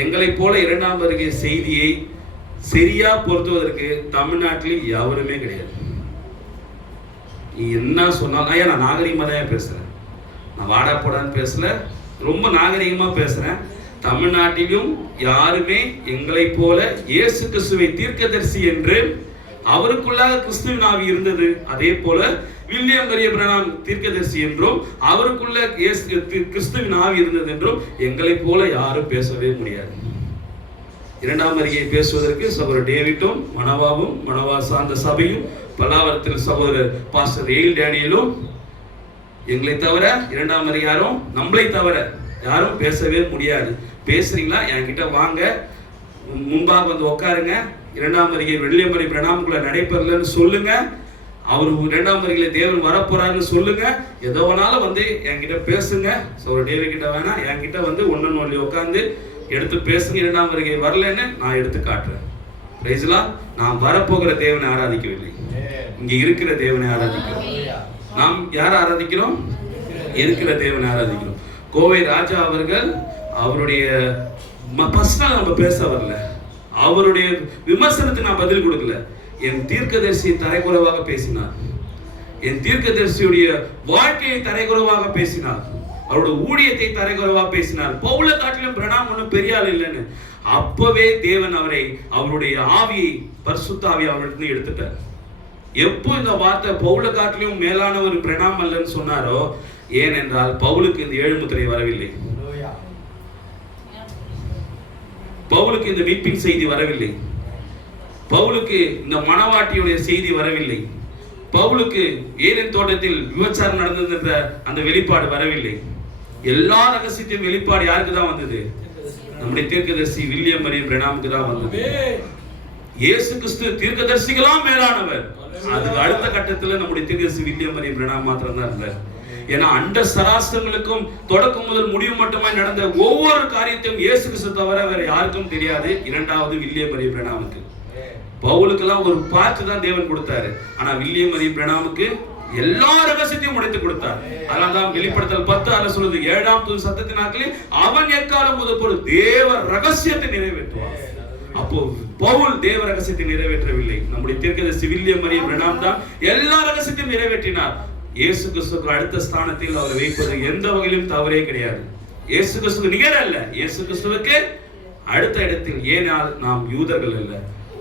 எங்களை போல 2ஆம் வருகை செய்தியை சரியா பொருத்துவதற்கு தமிழ்நாட்டில் யாருமே கிடையாது. நீ என்ன சொன்னாலும், ஐயா நான் நாகரிகமா தான் பேசுறேன், நான் வாடா போடான்னு பேசல, ரொம்ப நாகரிகமா பேசுறேன். தமிழ்நாட்டிலும் யாருமே எங்களை போல இயேசு கிறிஸ்துவை தீர்க்கதரிசி என்று அவருக்குள்ளாக கிறிஸ்துவின் ஆவி இருந்தது, அதே போல வில்லியம் மரி பிரணாம் தீர்க்கதரிசி என்றும் அவருக்குள்ள கிறிஸ்துவின் ஆவி இருந்தது என்றும் எங்களை போல யாரும் பேசவே முடியாது. இரண்டாம் வருகையை பேசுவதற்கு சகோதரர் டேவிட்டும் மனவாவும் மனவா சார்ந்த சபையும் பல்லாவரத்தில் சகோதரர் பாஸ்டர் எயில் டேனியலும் எங்களை தவிர இரண்டாம் வருகை யாரும் நம்மளை தவிர யாரும் பேசவே முடியாது. பேசுறீங்களா என்கிட்ட வாங்க, முன்பாக வந்து உட்காருங்க. இரண்டாம் வருகை வெள்ளியமறை பிரணாமுக்குள்ள நடைபெறலன்னு சொல்லுங்க. அவர் இரண்டாம் வருகையில தேவன் வரப்போறாருன்னு சொல்லுங்க. எதோ வேணாலும் வந்து என்கிட்ட பேசுங்க. ஒரு டேவிட் கிட்ட வேணா என்கிட்ட வந்து ஒன்னு உட்காந்து எடுத்து பேசுங்க. இரண்டாம் வருகை வரலன்னு நான் எடுத்து காட்டுறேன். பிரைஸ்லா, நாம் வரப்போகிற தேவனை ஆராதிக்கவில்லை, இங்க இருக்கிற தேவனை ஆராதிக்கிறோம். நாம் யாரை ஆராதிக்கிறோம்? இருக்கிற தேவனை ஆராதிக்கிறோம். கோவை ராஜா அவர்கள் அவருடைய பர்சனல் நம்ம பேச வரல, அவருடைய விமர்சனத்துக்கு நான் பதில் கொடுக்கல. என் தீர்க்கதரிசியை தரைக்குறைவாக பேசினார், என் தீர்க்கதரிசியுடைய வாழ்க்கையை தரைக்குறைவாக பேசினார், அவருடைய ஊழியத்தை தரைக்குறைவாக பேசினார். பவுல காட்டிலும் பிரணாம் ஒன்றும் பெரிய ஆள் இல்லைன்னு அப்பவே தேவன் அவரை அவருடைய ஆவியை பரிசுத்த ஆவியை அவர்கிட்ட எடுத்துட்டார். எப்போ இந்த வார்த்தை பவுல காட்டிலும் மேலானவர் பிரணாம் அல்லன்னு சொன்னாரோ, ஏனென்றால் பவுலுக்கு இந்த 7 முத்திரை வரவில்லை, பவுலுக்கு இந்த மீட்பின் செய்தி வரவில்லை, பவுலுக்கு இந்த மணவாட்டியுடைய செய்தி வரவில்லை, பவுலுக்கு ஏதேன் தோட்டத்தில் விபச்சாரம் நடந்ததுன்ற அந்த வெளிப்பாடு வரவில்லை. எல்லா ரகசியத்தையும் வெளிப்பாடு யாருக்கு தான் வந்தது? நம்முடைய தீர்க்கதரிசி வில்லியம் மரியம் பிரணாமுக்கு தான் வந்தது. இயேசு கிறிஸ்து தீர்க்கதரிசிகளாம் மேலானவர். அதுக்கு அடுத்த கட்டத்துல நம்முடைய தீர்க்கதரிசி வில்லியம் மரியம் பிரணாம் மாத்திரம் தான் இருந்தார். ஏன்னா அண்ட சராசரங்களுக்கும் தொடக்கம் முதல் முடிவு மட்டுமாய் நடந்த ஒவ்வொரு காரியத்தையும் இயேசு கிறிஸ்து தவிர வேற யாருக்கும் தெரியாது. இரண்டாவது வில்லியம் மரியம் பிரணாமுக்கு. பவுலுக்கெல்லாம் ஒரு பார்த்து தான் தேவன் கொடுத்தாரு. ஆனா வில்லியம் மரியம் பிரணாமுக்கு எல்லா ரகசியத்தையும் உடைத்து கொடுத்தார். அதனால்தான் வெளிப்படுத்தல் 10 சொல்லுது, 7ஆம் தூதன் சத்தத்தினாலே அவன் எக்காலம் முதல் தேவ ரகசியத்தை நிறைவேற்றுவார். அப்போ பவுல் தேவ ரகசியத்தை நிறைவேற்றவில்லை, நம்முடைய தீர்க்கதரிசி வில்லியம் மரியம் பிரணாம் தான் எல்லா ரகசியத்தையும் நிறைவேற்றினார். இயேசு கிறிஸ்துவுக்கு அடுத்த ஸ்தானத்தில் அவரை வைப்பது எந்த வகையிலும் தவறே கிடையாது. இயேசு கிறிஸ்துவுக்கு நிகர் அல்ல, இயேசு கிறிஸ்துவுக்கு அடுத்த இடத்தில். ஏனால் நாம் யூதர்கள் அல்ல,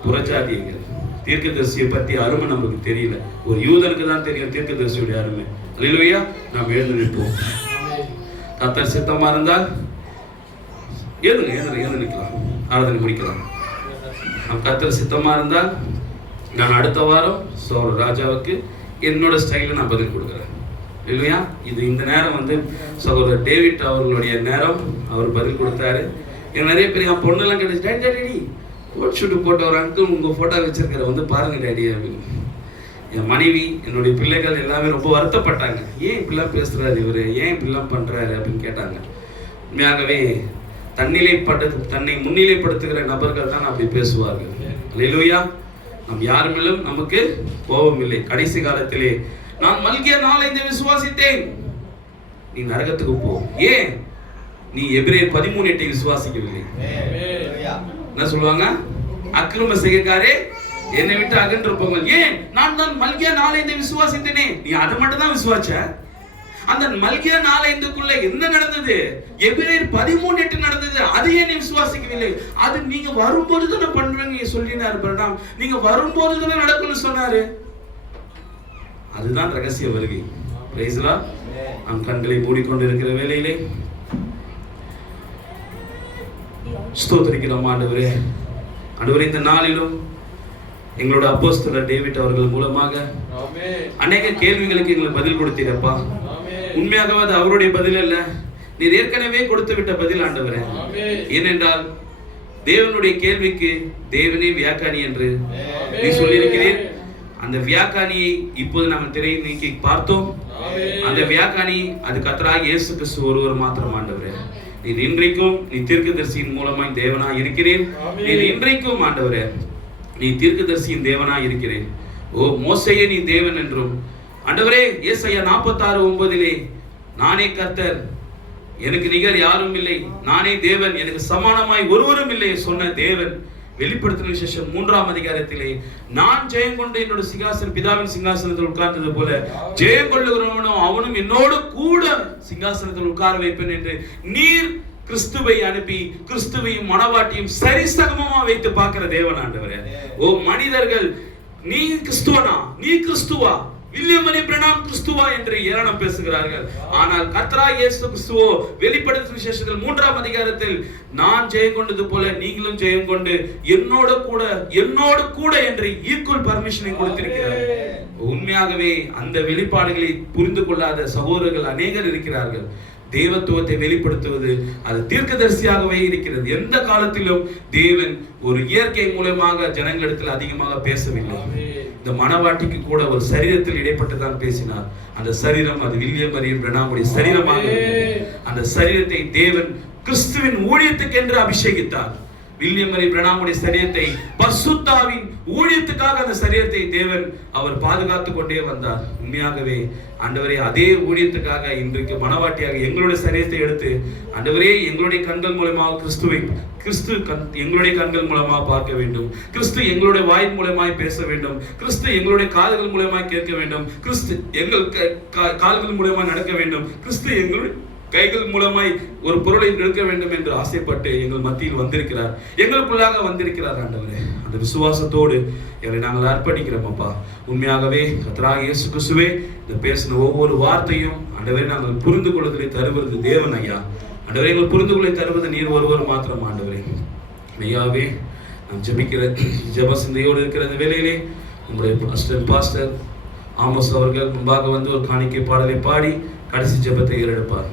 புறஜாதியர்கள். தீர்க்கதரிசியை பத்தி அருமை நமக்கு தெரியல, ஒரு யூதனுக்கு தான் தெரியும் தீர்க்கதரிசியுடைய அருமை. அல்லேலூயா. நாம் எழுந்து நிற்போம். கர்த்தர் சித்தமா இருந்தால் எழுந்து நிற்கலாம், ஆராதனை முடிக்கலாம். நம் கர்த்தர் சித்தமா இருந்தால் நான் அடுத்த வாரம் சோழர் ராஜாவுக்கு என்னோட ஸ்டைலில் நான் பதில் கொடுக்குறேன். இல்லையா? இது இந்த நேரம் வந்து சகோதரர் டேவிட் அவர்களுடைய நேரம். அவர் பதில் கொடுத்தாரு. எனக்கு நிறைய பேர் என் பொண்ணெல்லாம் கிடைச்சி, டேடி கோட் ஷூட்டு போட்ட ஒரு அங்கிள் உங்கள் ஃபோட்டோ வச்சிருக்கிற வந்து பாருங்க டேடி அப்படின்னு. என் மனைவி, என்னுடைய பிள்ளைகள் எல்லாமே ரொம்ப வருத்தப்பட்டாங்க. ஏன் இப்படிலாம் பேசுகிறாரு இவர், ஏன் இப்படிலாம் பண்ணுறாரு அப்படின்னு கேட்டாங்க. உண்மையாகவே தன்னை முன்னிலைப்படுத்துகிற நபர்கள் தான் அப்படி பேசுவார்கள். அல்லேலூயா. நம் யாருமில்லும் நமக்கு கோபம் இல்லை. கடைசி காலத்திலே நான் மல்கியா 4:5 விசுவாசித்தேன், நீ நரகத்துக்கு போ. ஏன்? நீ எபிரேயர் 13:8 விசுவாசிக்கவில்லை. என்ன சொல்லுவாங்க? அக்கிரம செய்யக்காரே என்னை விட்டு அகன்றிருப்பவங்க. ஏன்? நான் தான் மல்கியா 4:5 விசுவாசித்தேனே. நீ அதை மட்டும் தான் விசுவாச்ச. அந்த மல்கியா 4:5க்குள்ள என்ன நடந்தது? எபிரேயர் 13:8 நடந்தது. அது ஏன் நீ விசுவாசிக்கவில்லை? அது நீங்க வரும்போது தானே பண்ணுவீங்க நீங்க சொல்லினாரு பிரணாம். நீங்க வரும்போது தானே நடக்கும்னு சொன்னாரு. அதுதான் ரகசிய வருகை. Price the Lord. நாம் கண்களை மூடிக்கொண்டு இருக்கிற வேளையிலே ஸ்தோத்திரிக்கிறோம் ஆண்டவரே. ஆண்டவரே, இந்த நாளிலும் எங்களோட அப்போஸ்தலர் டேவிட் அவர்கள் மூலமாக அநேக கேள்விகளுக்கு எங்களுக்கு பதில் கொடுத்தீரப்பா. உண்மையாகவே அது அவருடைய பதில் அல்ல, நீர் ஏற்கனவே கொடுத்து விட்ட பதில் ஆண்டவரே. ஏனென்றால் தேவனுடைய கேள்விக்கு தேவனே வியாக்கானி என்று நீ சொல்லியிருக்கிறீர். அந்த வியாக்கானியை இப்போது நாம் திரை நீக்கி பார்த்தோம். அந்த வியாக்கானி அது கர்த்தராகிய இயேசு கிறிஸ்து ஒருவர் மாத்திரம் ஆண்டவரே. நீ இன்றைக்கும் நீ தீர்க்கதரிசியின் மூலமாய் தேவனாய் இருக்கிறேன். நீ இன்றைக்கும் ஆண்டவரே நீ தீர்க்கதரிசியின் தேவனாய் இருக்கிறேன். ஓ மோசேயே நீ தேவன் என்றும் ஆண்டவரே ஏசாயா 46:9 நானே கர்த்தர், எனக்கு நிகர் யாரும் இல்லை, நானே தேவன், எனக்கு சமானமாய் ஒருவரும் இல்லை சொன்ன தேவன் வெளிப்படுத்தின விசேஷம் 3ஆம் அதிகாரத்திலே நான் ஜெயம் கொண்டு என்னோட சிங்காசனம் பிதாவின் சிங்காசனத்தில் உட்கார்ந்தது போல ஜெயம் கொள்ளுகிறவனும் அவனும் என்னோடு கூட சிங்காசனத்தில் உட்கார வைப்பேன் என்று நீர் கிறிஸ்துவை அனுப்பி கிறிஸ்துவையும் மணவாட்டியும் சரிசமமா வைத்து பார்க்கிற தேவன் ஆண்டவரே. ஓ மனிதர்கள், நீ கிறிஸ்துவனா, நீ கிறிஸ்துவா, வில்லியம் மணி பிரணாம் கிறிஸ்துவா என்று ஏளனம் பேசுகிறார்கள். ஆனால் கர்த்தராகிய இயேசு கிறிஸ்துவோ வெளிப்படுத்தின விசேஷத்தில் 3ஆம் அதிகாரத்தில் நான் ஜெயம் கொண்டது போல நீங்களும் ஜெயம் கொண்டு என்னோடு கூட என்று ஈக்குவல் பர்மிஷனை கொடுத்திருக்கிறார். உண்மையாகவே அந்த வெளிப்பாடுகளை புரிந்து கொள்ளாத சகோதரர்கள் அநேகர் இருக்கிறார்கள். தேவத்துவத்தை வெளிப்படுத்துவது அது தீர்க்கதரிசியாகவே இருக்கிறது. எந்த காலத்திலும் தேவன் ஒரு இயற்கை மூலமாக ஜனங்களிடத்தில் அதிகமாக பேசவில்லை. இந்த மணவாட்டிக்கு கூட ஒரு சரீரத்தில் இடைப்பட்டு தான் பேசினார். அந்த சரீரம் அது வில்லியம் மரி பிரணாமுடைய சரீரமாக இருந்தது. அந்த சரீரத்தை தேவன் கிறிஸ்துவின் ஊழியத்துக்கு என்று அபிஷேகித்தார். வில்லியம் மரி பிரணாமுடைய சரீரத்தை பரிசுத்தாவின் ஊழியத்துக்காக அந்த சரீரத்தை தேவன் அவர் பாதுகாத்து கொண்டே வந்தார். உண்மையாகவே ஆண்டவரே அதே ஊழியத்துக்காக இன்றைக்கு மனவாட்டியாக எங்களுடைய சரீரத்தை எடுத்து ஆண்டவரே எங்களுடைய கண்கள் மூலமாக கிறிஸ்து எங்களுடைய கண்கள் மூலமாக பார்க்க வேண்டும். கிறிஸ்து எங்களுடைய வாயின் மூலமாய் பேச வேண்டும். கிறிஸ்து எங்களுடைய காதுகள் மூலமாய் கேட்க வேண்டும். கிறிஸ்து எங்கள் கால்கள் மூலமாய் நடக்க வேண்டும். கிறிஸ்து எங்களுடைய கைகள் மூலமாய் ஒரு பொருளை எடுக்க வேண்டும் என்று ஆசைப்பட்டு எங்கள் மத்தியில் வந்திருக்கிறார். எங்களுக்குள்ளாக வந்திருக்கிறார். ஆண்டவரே அந்த விசுவாசத்தோடு எங்களை நாங்கள் அர்ப்பணிக்கிறோம் அப்பா. உண்மையாகவே கர்த்தராகிய இயேசு கிறிஸ்துவே இந்த பேசின ஒவ்வொரு வார்த்தையும் ஆண்டவரே நாங்கள் புரிந்து கொள்வதை தருவது தேவன் ஐயா. ஆண்டவரே எங்கள் புரிந்து கொள்ள தருவது நீர் ஒருவர் மாத்திரம். ஆண்டவரே ஐயாவே நான் ஜெபிக்கிற ஜெப சிந்தையோடு இருக்கிற இந்த வேளையிலே உங்களுடைய பாஸ்டர் ஆமோஸ் அவர்கள் முன்பாக வந்து ஒரு காணிக்கை பாடலை பாடி கடைசி ஜெபத்தை ஏறெடுப்பார்.